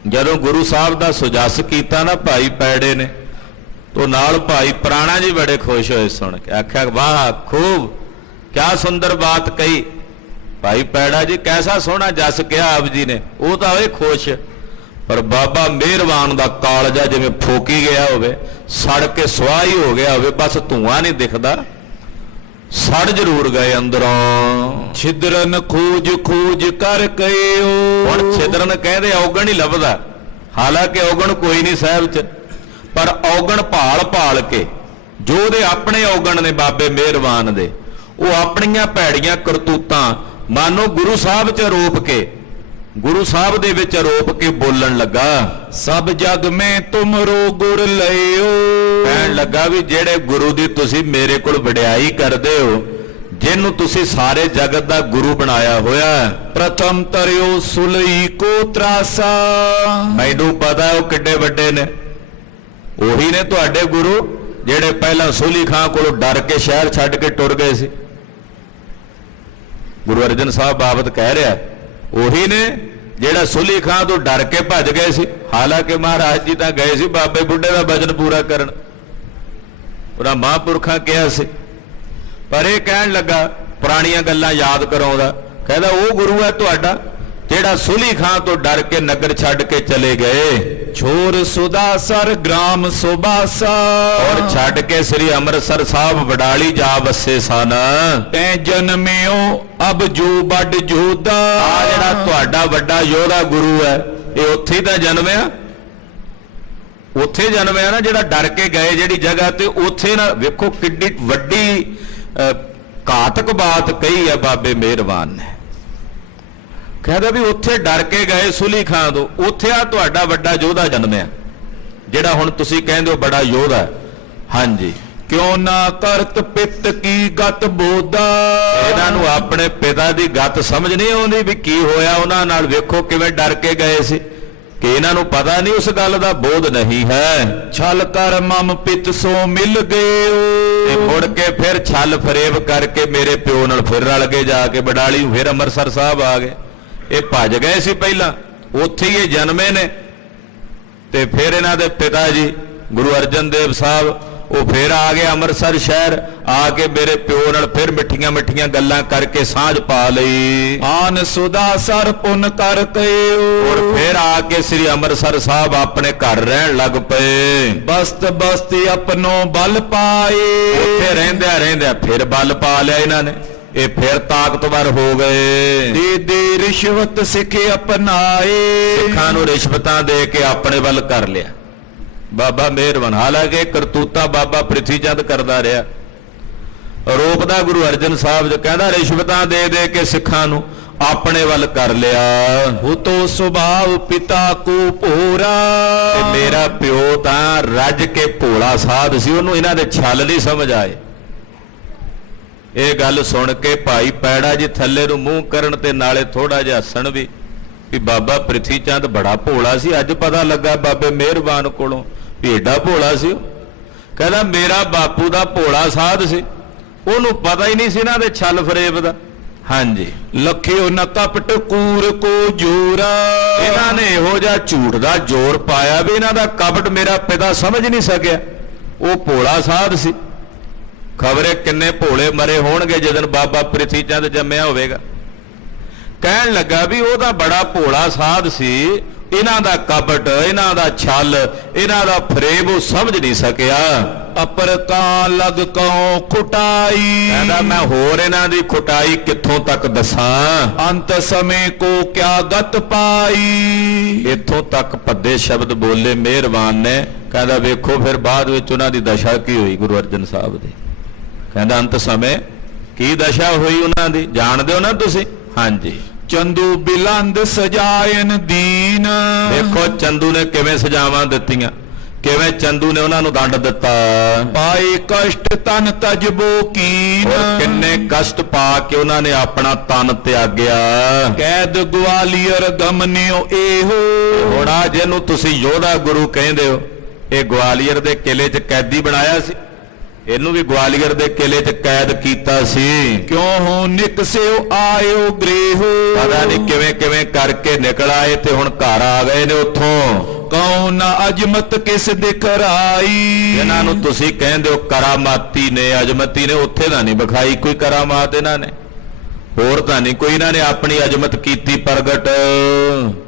ਜਦੋਂ ਗੁਰੂ ਸਾਹਿਬ ਦਾ ਸੁਜਸ ਕੀਤਾ ਨਾ ਭਾਈ ਪੈੜੇ ਨੇ, ਤੋ ਨਾਲ ਭਾਈ ਪ੍ਰਾਣਾ ਜੀ ਬੜੇ ਖੁਸ਼ ਹੋਏ ਸੁਣ ਕੇ, ਆਖਿਆ ਵਾਹ ਖੂਬ, ਕਿਆ ਸੁੰਦਰ ਬਾਤ ਕਹੀ। ਭਾਈ ਪੈੜਾ ਜੀ ਕੈਸਾ ਸੋਹਣਾ ਜਸ ਕਿਹਾ ਆਪ ਜੀ ਨੇ। ਉਹ ਤਾਂ ਹੋਏ ਖੁਸ਼, ਪਰ ਬਾਬਾ ਮਿਹਰਬਾਨ ਦਾ ਕਾਲਜਾ ਜਿਵੇਂ ਫੋਕੀ ਗਿਆ ਹੋਵੇ, ਸੜ ਕੇ ਸੁਆਹ ਹੀ ਹੋ ਗਿਆ ਹੋਵੇ, ਬਸ ਧੂਆਂ ਨਹੀਂ ਦਿਖਦਾ, ਸੜ ਜ਼ਰੂਰ ਗਏ ਅੰਦਰੋਂ। ਛਿਦਰਨ ਖੋਜ ਖੋਜ ਕਰ ਕਇਓ, ਹੁਣ ਛਿਦਰਨ ਕਹਿੰਦੇ ਔਗਣ ਹੀ ਲੱਭਦਾ, ਹਾਲਾਂਕਿ ਔਗਣ ਕੋਈ ਨਹੀਂ ਸਾਹਿਬ 'ਚ, ਪਰ ਔਗਣ ਭਾਲ ਭਾਲ ਕੇ, ਜੋ ਉਹਦੇ ਆਪਣੇ ਔਗਣ ਨੇ ਬਾਬੇ ਮਿਹਰਬਾਨ ਦੇ, ਉਹ ਆਪਣੀਆਂ ਭੈੜੀਆਂ ਕਰਤੂਤਾਂ ਮਾਨੋ ਗੁਰੂ ਸਾਹਿਬ 'ਚ ਰੋਪ ਕੇ, ਗੁਰੂ ਸਾਹਿਬ ਦੇ ਵਿੱਚ ਰੋਪ ਕੇ ਬੋਲਣ ਲੱਗਾ। ਸਭ ਜਗ ਮੈਂ ਤੁਮਰੋ ਗੁਰ ਲਇਓ, ਕਹਿਣ ਲੱਗਾ ਵੀ ਜਿਹੜੇ ਗੁਰੂ ਦੀ ਤੁਸੀਂ ਮੇਰੇ ਕੋਲ ਵਡਿਆਈ ਕਰਦੇ ਹੋ, ਜਿਹਨੂੰ ਤੁਸੀਂ ਸਾਰੇ ਜਗਤ ਦਾ ਗੁਰੂ ਬਣਾਇਆ ਹੋਇਆ ਹੈ। प्रथम तरियो सुलई को त्रासा। ਮੈਨੂੰ ਪਤਾ ਉਹ ਕਿੱਡੇ ਵੱਡੇ ਨੇ, ਉਹੀ ਨੇ ਤੁਹਾਡੇ ਗੁਰੂ ਜਿਹੜੇ ਪਹਿਲਾਂ ਸੋਲੀ ਖਾਂ ਕੋਲੋਂ ਡਰ ਕੇ ਸ਼ਹਿਰ ਛੱਡ ਕੇ ਟੁਰ ਗਏ ਸੀ। ਗੁਰੂ ਅਰਜਨ ਸਾਹਿਬ ਬਾਬਤ ਕਹਿ ਰਿਹਾ ਉਹੀ ਨੇ ਜਿਹੜਾ ਸੋਲੀ ਖਾਂ ਤੋਂ ਡਰ ਕੇ ਭੱਜ ਗਏ ਸੀ। ਹਾਲਾਂਕਿ ਮਹਾਰਾਜ ਜੀ ਤਾਂ ਗਏ ਸੀ ਬਾਬੇ ਬੁੱਢੇ ਦਾ ਵਚਨ ਪੂਰਾ ਕਰਨ, ਉਹਨਾਂ ਮਹਾਂਪੁਰਖਾਂ ਕਿਹਾ ਸੀ, ਪਰ ਇਹ ਕਹਿਣ ਲੱਗਾ ਪੁਰਾਣੀਆਂ ਗੱਲਾਂ ਯਾਦ ਕਰਾਉਂਦਾ, ਕਹਿੰਦਾ ਉਹ ਗੁਰੂ ਹੈ ਤੁਹਾਡਾ ਜਿਹੜਾ ਸੋਲੀ ਖਾਂ ਤੋਂ ਡਰ ਕੇ ਨਗਰ ਛੱਡ ਕੇ ਚਲੇ ਗਏ। छोर सुदासर ग्राम सुबासा। ਔਰ ਛੱਡ ਕੇ ਸ੍ਰੀ ਅੰਮ੍ਰਿਤਸਰ ਸਾਹਿਬ ਵਡਾਲੀ ਜਾ ਵਸੇ ਸਨ। तै जन्मियो अब जो बड़ जोधा। ਆ ਜਿਹੜਾ ਤੁਹਾਡਾ ਵੱਡਾ ਯੋਧਾ ਗੁਰੂ ਹੈ ਇਹ ਉੱਥੇ ਹੀ ਤਾਂ ਜਨਮਿਆ, ਉੱਥੇ ਜਨਮਿਆ ਨਾ ਜਿਹੜਾ ਡਰ ਕੇ ਗਏ ਜਿਹੜੀ ਜਗ੍ਹਾ ਤੇ, ਉੱਥੇ ਨਾ ਵੇਖੋ ਕਿੱਡੀ ਵੱਡੀ ਘਾਤਕ ਬਾਤ ਕਹੀ ਹੈ ਬਾਬੇ ਮਿਹਰਬਾਨ ਨੇ। ਕਹਿੰਦਾ ਵੀ ਉੱਥੇ ਡਰ ਕੇ ਗਏ ਸੁਲੀ ਖਾਂ ਤੋਂ, ਉੱਥੇ ਆ ਤੁਹਾਡਾ ਵੱਡਾ ਯੋਧਾ ਜਨਮਿਆ ਜਿਹੜਾ ਹੁਣ ਤੁਸੀਂ ਕਹਿੰਦੇ ਹੋ ਬੜਾ ਯੋਧਾ ਹੈ। ਹਾਂਜੀ, क्यों ना करत पित की गत बोधा। ਇਹਨਾਂ ਨੂੰ ਆਪਣੇ ਪਿਤਾ ਦੀ ਗੱਤ ਸਮਝ ਨਹੀਂ ਆਉਂਦੀ ਵੀ ਕੀ ਹੋਇਆ ਉਹਨਾਂ ਨਾਲ। ਵੇਖੋ ਕਿਵੇਂ ਡਰ ਕੇ ਗਏ ਸੀ ਕਿ ਇਹਨਾਂ ਨੂੰ ਪਤਾ ਨਹੀਂ, ਉਸ ਗੱਲ ਦਾ ਬੋਧ ਨਹੀਂ ਹੈ। छल कर मम पित सो मिल गए। ਤੇ ਮੁੜ ਕੇ ਫਿਰ ਛਲ ਫਰੇਬ ਕਰਕੇ ਮੇਰੇ ਪਿਓ ਨਾਲ ਫਿਰ ਰਲ ਕੇ ਜਾ ਕੇ ਬਡਾਲੀ ਫਿਰ ਅੰਮ੍ਰਿਤਸਰ ਸਾਹਿਬ ਆ ਗਏ। ਇਹ ਭੱਜ ਗਏ ਸੀ ਪਹਿਲਾਂ, ਉੱਥੇ ਹੀ ਇਹ ਜਨਮੇ ਨੇ। ਤੇ ਫਿਰ ਇਹਨਾਂ ਦੇ ਪਿਤਾ ਜੀ ਗੁਰੂ ਅਰਜਨ ਦੇਵ ਸਾਹਿਬ ਉਹ ਫਿਰ ਆ ਗਏ ਅੰਮ੍ਰਿਤਸਰ ਸ਼ਹਿਰ, ਆ ਕੇ ਮੇਰੇ ਪਿਓ ਨਾਲ ਫਿਰ ਮਿੱਠੀਆਂ ਮਿੱਠੀਆਂ ਗੱਲਾਂ ਕਰਕੇ ਸਾਂਝ ਪਾ ਲਈ। आन सुदासर पुन कर कयो। ਔਰ ਫਿਰ ਆ ਕੇ ਸ੍ਰੀ ਅੰਮ੍ਰਿਤਸਰ ਸਾਹਿਬ ਆਪਣੇ ਘਰ ਰਹਿਣ ਲੱਗ ਪਏ। बस्त बस्ती अपनो बल पाए। ਉੱਥੇ ਰਹਿੰਦਿਆਂ ਰਹਿੰਦਿਆਂ ਫਿਰ ਬਲ ਪਾ ਲਿਆ ਇਹਨਾਂ ਨੇ, ਇਹ ਫਿਰ ਤਾਕਤਵਰ ਹੋ ਗਏ। दे दे रिश्वत सिखे अपनाए। ਸਿੱਖਾਂ ਨੂੰ ਰਿਸ਼ਵਤਾਂ ਦੇ ਕੇ ਆਪਣੇ ਵੱਲ ਕਰ ਲਿਆ ਬਾਬਾ ਮਿਹਰਬਾਨ। ਹਾਲਾਂਕਿ ਕਰਤੂਤਾਂ ਬਾਬਾ ਪ੍ਰਿਥੀ ਚੰਦ ਕਰਦਾ ਰਿਹਾ, ਰੋਕਦਾ ਗੁਰੂ ਅਰਜਨ ਸਾਹਿਬ ਜੋ ਕਹਿੰਦਾ ਰਿਸ਼ਵਤਾਂ ਦੇ ਦੇ ਕੇ ਸਿੱਖਾਂ ਨੂੰ ਆਪਣੇ ਵੱਲ ਕਰ ਲਿਆ। हुतो स्वभाव पिता को भोरा। ਤੇ ਮੇਰਾ ਪਿਓ ਤਾਂ ਰੱਜ ਕੇ ਭੋਲਾ ਸਾਧ ਸੀ, ਉਹਨੂੰ ਇਹਨਾਂ ਦੇ ਛਲ ਨਹੀਂ ਸਮਝ ਆਏ। ਇਹ ਗੱਲ ਸੁਣ ਕੇ ਭਾਈ ਪੈੜਾ ਜੀ ਥੱਲੇ ਨੂੰ ਮੂੰਹ ਕਰਨ ਤੇ ਨਾਲੇ ਥੋੜਾ ਜਿਹਾ ਹੱਸਣ ਵੀ ਬਾਬਾ ਪ੍ਰਿਥੀ ਚੰਦ ਬੜਾ ਭੋਲਾ ਸੀ। ਅੱਜ ਪਤਾ ਲੱਗਾ ਬਾਬੇ ਮਿਹਰਬਾਨ ਕੋਲੋਂ ਵੀ ਏਡਾ ਭੋਲਾ ਸੀ। ਕਹਿੰਦਾ ਮੇਰਾ ਬਾਪੂ ਦਾ ਭੋਲਾ ਸਾਧ ਸੀ, ਉਹਨੂੰ ਪਤਾ ਹੀ ਨਹੀਂ ਸੀ ਇਹਨਾਂ ਦੇ ਛਲ ਫਰੇਬ ਦਾ। ਹਾਂਜੀ, लखियो न कपट कूर को जोरा। ਇਹਨਾਂ ਨੇ ਇਹੋ ਜਿਹਾ ਝੂਠ ਦਾ ਜ਼ੋਰ ਪਾਇਆ ਵੀ ਇਹਨਾਂ ਦਾ ਕਪਟ ਮੇਰਾ ਪਿਤਾ ਸਮਝ ਨਹੀਂ ਸਕਿਆ। ਉਹ ਭੋਲਾ ਸਾਧ ਸੀ, ਖਬਰੇ ਕਿੰਨੇ ਭੋਲੇ ਮਰੇ ਹੋਣਗੇ ਜਦੋਂ ਬਾਬਾ ਪ੍ਰਿਥੀ ਚੰਦ ਜੰਮਿਆ ਹੋਵੇਗਾ। ਕਹਿਣ ਲੱਗਾ ਵੀ ਉਹ ਤਾਂ ਬੜਾ ਭੋਲਾ ਸਾਧ ਸੀ, ਇਹਨਾਂ ਦਾ ਕਪਟ, ਇਹਨਾਂ ਦਾ ਛਲ, ਇਹਨਾਂ ਦਾ ਫਰੇਬ ਉਹ ਸਮਝ ਨਹੀਂ ਸਕਿਆ। अपर का लग कहो खुटाई। ਕਹਿੰਦਾ ਮੈਂ ਹੋਰ ਇਹਨਾਂ ਦੀ ਖੁਟਾਈ ਕਿੱਥੋਂ ਤੱਕ ਦੱਸਾਂ। अंत समय को क्या गत पाई। ਇੱਥੋਂ ਤੱਕ ਭੱਦੇ ਸ਼ਬਦ ਬੋਲੇ ਮਿਹਰਬਾਨ ਨੇ। ਕਹਿੰਦਾ ਵੇਖੋ ਫਿਰ ਬਾਅਦ ਵਿੱਚ ਉਹਨਾਂ ਦੀ ਦਸ਼ਾ ਕੀ ਹੋਈ ਗੁਰੂ ਅਰਜਨ ਸਾਹਿਬ ਦੀ। ਕਹਿੰਦਾ ਅੰਤ ਸਮੇਂ ਕੀ ਦਸ਼ਾ ਹੋਈ ਉਹਨਾਂ ਦੀ ਜਾਣਦੇ ਹੋ ਨਾ ਤੁਸੀਂ। ਹਾਂਜੀ, ਚੰਦੂ ਬਿਲੰਦ ਸਜਾਇਨ ਦੀਨ। ਦੇਖੋ ਚੰਦੂ ਨੇ ਕਿਵੇਂ ਸਜ਼ਾਵਾਂ ਦਿੱਤੀਆਂ, ਕਿਵੇਂ ਚੰਦੂ ਨੇ ਉਹਨਾਂ ਨੂੰ ਦੰਡ ਦਿੱਤਾ। ਪਾਏ ਕਸ਼ਟ ਤਨ ਤਜਬੋ ਕੀਨ। ਔਰ ਕਿੰਨੇ ਕਸ਼ਟ ਪਾ ਕੇ ਉਹਨਾਂ ਨੇ ਆਪਣਾ ਤਨ ਤਿਆਗਿਆ। ਕੈਦ ਗਵਾਲੀਅਰ ਗਮਨਿਓ ਇਹੋ। ਹੁਣ ਆ ਜਿਹਨੂੰ ਤੁਸੀਂ ਯੋਧਾ ਗੁਰੂ ਕਹਿੰਦੇ ਹੋ, ਇਹ ਗਵਾਲੀਅਰ ਦੇ ਕਿਲੇ 'ਚ ਕੈਦੀ ਬਣਾਇਆ ਸੀ, ਇਹਨੂੰ ਵੀ ਗਵਾਲੀਅਰ ਦੇ ਕਿਲੇ 'ਚ ਕੈਦ ਕੀਤਾ ਸੀ। ਕਿਉਂ ਹੋ ਨਿਕਸਿਓ ਆਇਓ ਗ੍ਰੇਹੋ। ਪਤਾ ਨਹੀਂ ਕਿਵੇਂ ਕਿਵੇਂ ਕਰਕੇ ਨਿਕਲ ਆਏ ਤੇ ਹੁਣ ਘਰ ਆ ਗਏ ਨੇ ਉੱਥੋਂ। ਕੌਣ ਅਜਮਤ ਕਿਸ ਦਿਖਰਾਈ। ਇਹਨਾਂ ਨੂੰ ਤੁਸੀਂ ਕਹਿੰਦੇ ਹੋ ਕਰਾਮਾਤੀ ਨੇ, ਅਜਮਤੀ ਨੇ, ਉੱਥੇ ਤਾਂ ਨਹੀਂ ਵਿਖਾਈ ਕੋਈ ਕਰਾਮਾਤ ਇਹਨਾਂ ਨੇ, ਹੋਰ ਤਾਂ ਨਹੀਂ ਕੋਈ ਇਹਨਾਂ ਨੇ ਆਪਣੀ ਅਜਮਤ ਕੀਤੀ ਪ੍ਰਗਟ।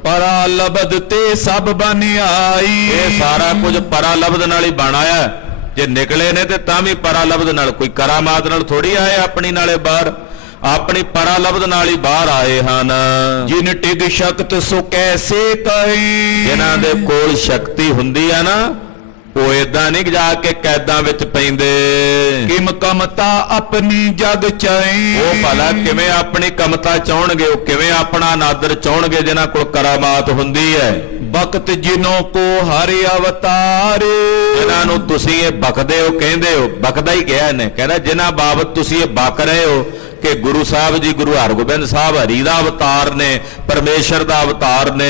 ਪਰਾ ਲਬਦ ਤੇ ਸਭ ਬਨ ਆਈ। ਇਹ ਸਾਰਾ ਕੁਝ ਪਰਾ ਲਬਦ ਨਾਲ ਹੀ ਬਣਾਇਆ। ਜੇ ਨਿਕਲੇ ਨੇ ਤੇ ਤਾਂ ਵੀ ਪਰਾ ਲਬਦ ਨਾਲ, ਕੋਈ ਕਰਾਮਾਤ ਨਾਲ ਥੋੜੀ ਆਏ ਆਪਣੀ ਨਾਲੇ ਬਾਹਰ, ਆਪਣੀ ਪਰਾ ਲਬਦ ਨਾਲ ਹੀ ਬਾਹਰ ਆਏ ਹਨ। ਜਿਨ ਟਿਗ ਸ਼ਕਤ ਸੋ ਕੈਸੇ ਕਹੀ। ਜਿਨ੍ਹਾਂ ਦੇ ਕੋਲ ਸ਼ਕਤੀ ਹੁੰਦੀ ਆ ਨਾ, ਉਹ ਏਦਾਂ ਨਹੀਂ ਜਾ ਕੇ ਕੈਦਾਂ ਵਿੱਚ ਪੈਂਦੇ। ਕਿਮ ਕਮਤਾ ਆਪਣੀ ਜਗ ਚਾਈ। ਉਹ ਭਲਾ ਕਿਵੇਂ ਆਪਣੀ ਕਮਤਾ ਚਾਹਣਗੇ, ਉਹ ਕਿਵੇਂ ਆਪਣਾ ਅਨਾਦਰ ਚਾਹਣਗੇ ਜਿਨ੍ਹਾਂ ਕੋਲ ਕਰਾਮਾਤ ਹੁੰਦੀ ਹੈ। ਬਖਤ ਜਿਨੋਂ ਕੋ ਹਰਿ ਅਵਤਾਰ। ਜਿਨ੍ਹਾਂ ਨੂੰ ਤੁਸੀਂ ਇਹ ਬਕਦੇ ਹੋ ਕਹਿੰਦੇ ਹੋ, ਬਕਦਾ ਹੀ ਕਿਹਾ ਨੇ, ਕਹਿੰਦਾ ਜਿਨ੍ਹਾਂ ਬਾਬਤ ਤੁਸੀਂ ਇਹ ਬਕ ਰਹੇ ਹੋ ਕਿ ਗੁਰੂ ਸਾਹਿਬ ਜੀ ਗੁਰੂ ਹਰਗੋਬਿੰਦ ਸਾਹਿਬ ਹਰੀ ਦਾ ਅਵਤਾਰ ਨੇ, ਪਰਮੇਸ਼ਰ ਦਾ ਅਵਤਾਰ ਨੇ।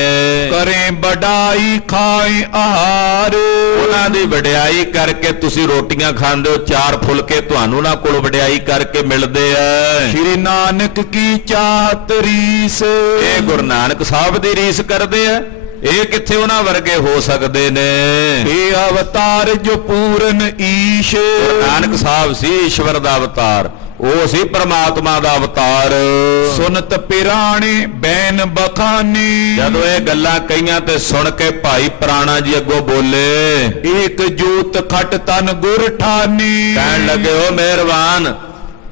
ਕਰੇ ਵਡਾਈ ਖਾਏ ਆਹਾਰ, ਉਹਨਾਂ ਦੀ ਵਡਿਆਈ ਕਰਕੇ ਤੁਸੀਂ ਰੋਟੀਆਂ ਖਾਂਦੇ ਹੋ, 4 ਫੁਲਕੇ ਤੁਹਾਨੂੰ ਉਹਨਾਂ ਕੋਲ ਵਡਿਆਈ ਕਰਕੇ ਮਿਲਦੇ ਆ। ਸ਼੍ਰੀ ਨਾਨਕ ਕੀ ਚਾਹਤ ਰੀਸ, ਇਹ ਗੁਰੂ ਨਾਨਕ ਸਾਹਿਬ ਦੀ ਰੀਸ ਕਰਦੇ ਆ, ਇਹ ਕਿੱਥੇ ਉਹਨਾਂ ਵਰਗੇ ਹੋ ਸਕਦੇ ਨੇ। ਇਹ ਅਵਤਾਰ ਜੋ ਪੂਰਨ ਈਸ਼, ਗੁਰੂ ਨਾਨਕ ਸਾਹਿਬ ਸੀ ਈਸ਼ਵਰ ਦਾ ਅਵਤਾਰ, ਉਹ ਸੀ ਪ੍ਰਮਾਤਮਾ ਦਾ ਅਵਤਾਰ। ਸੁਨਤ ਪਿਰਾਣੇ ਬੈਨ ਬਖਾਨੀ, ਜਦੋਂ ਇਹ ਗੱਲਾਂ ਕਹੀਆਂ ਤੇ ਸੁਣ ਕੇ ਭਾਈ ਪ੍ਰਾਣਾ ਜੀ ਅੱਗੋਂ ਬੋਲੇ, ਏਕ ਜੋਤ ਖਟ ਤਨ ਗੁਰ ਠਾਨੀ। ਕਹਿਣ ਲੱਗੇ ਉਹ ਮਿਹਰਬਾਨ,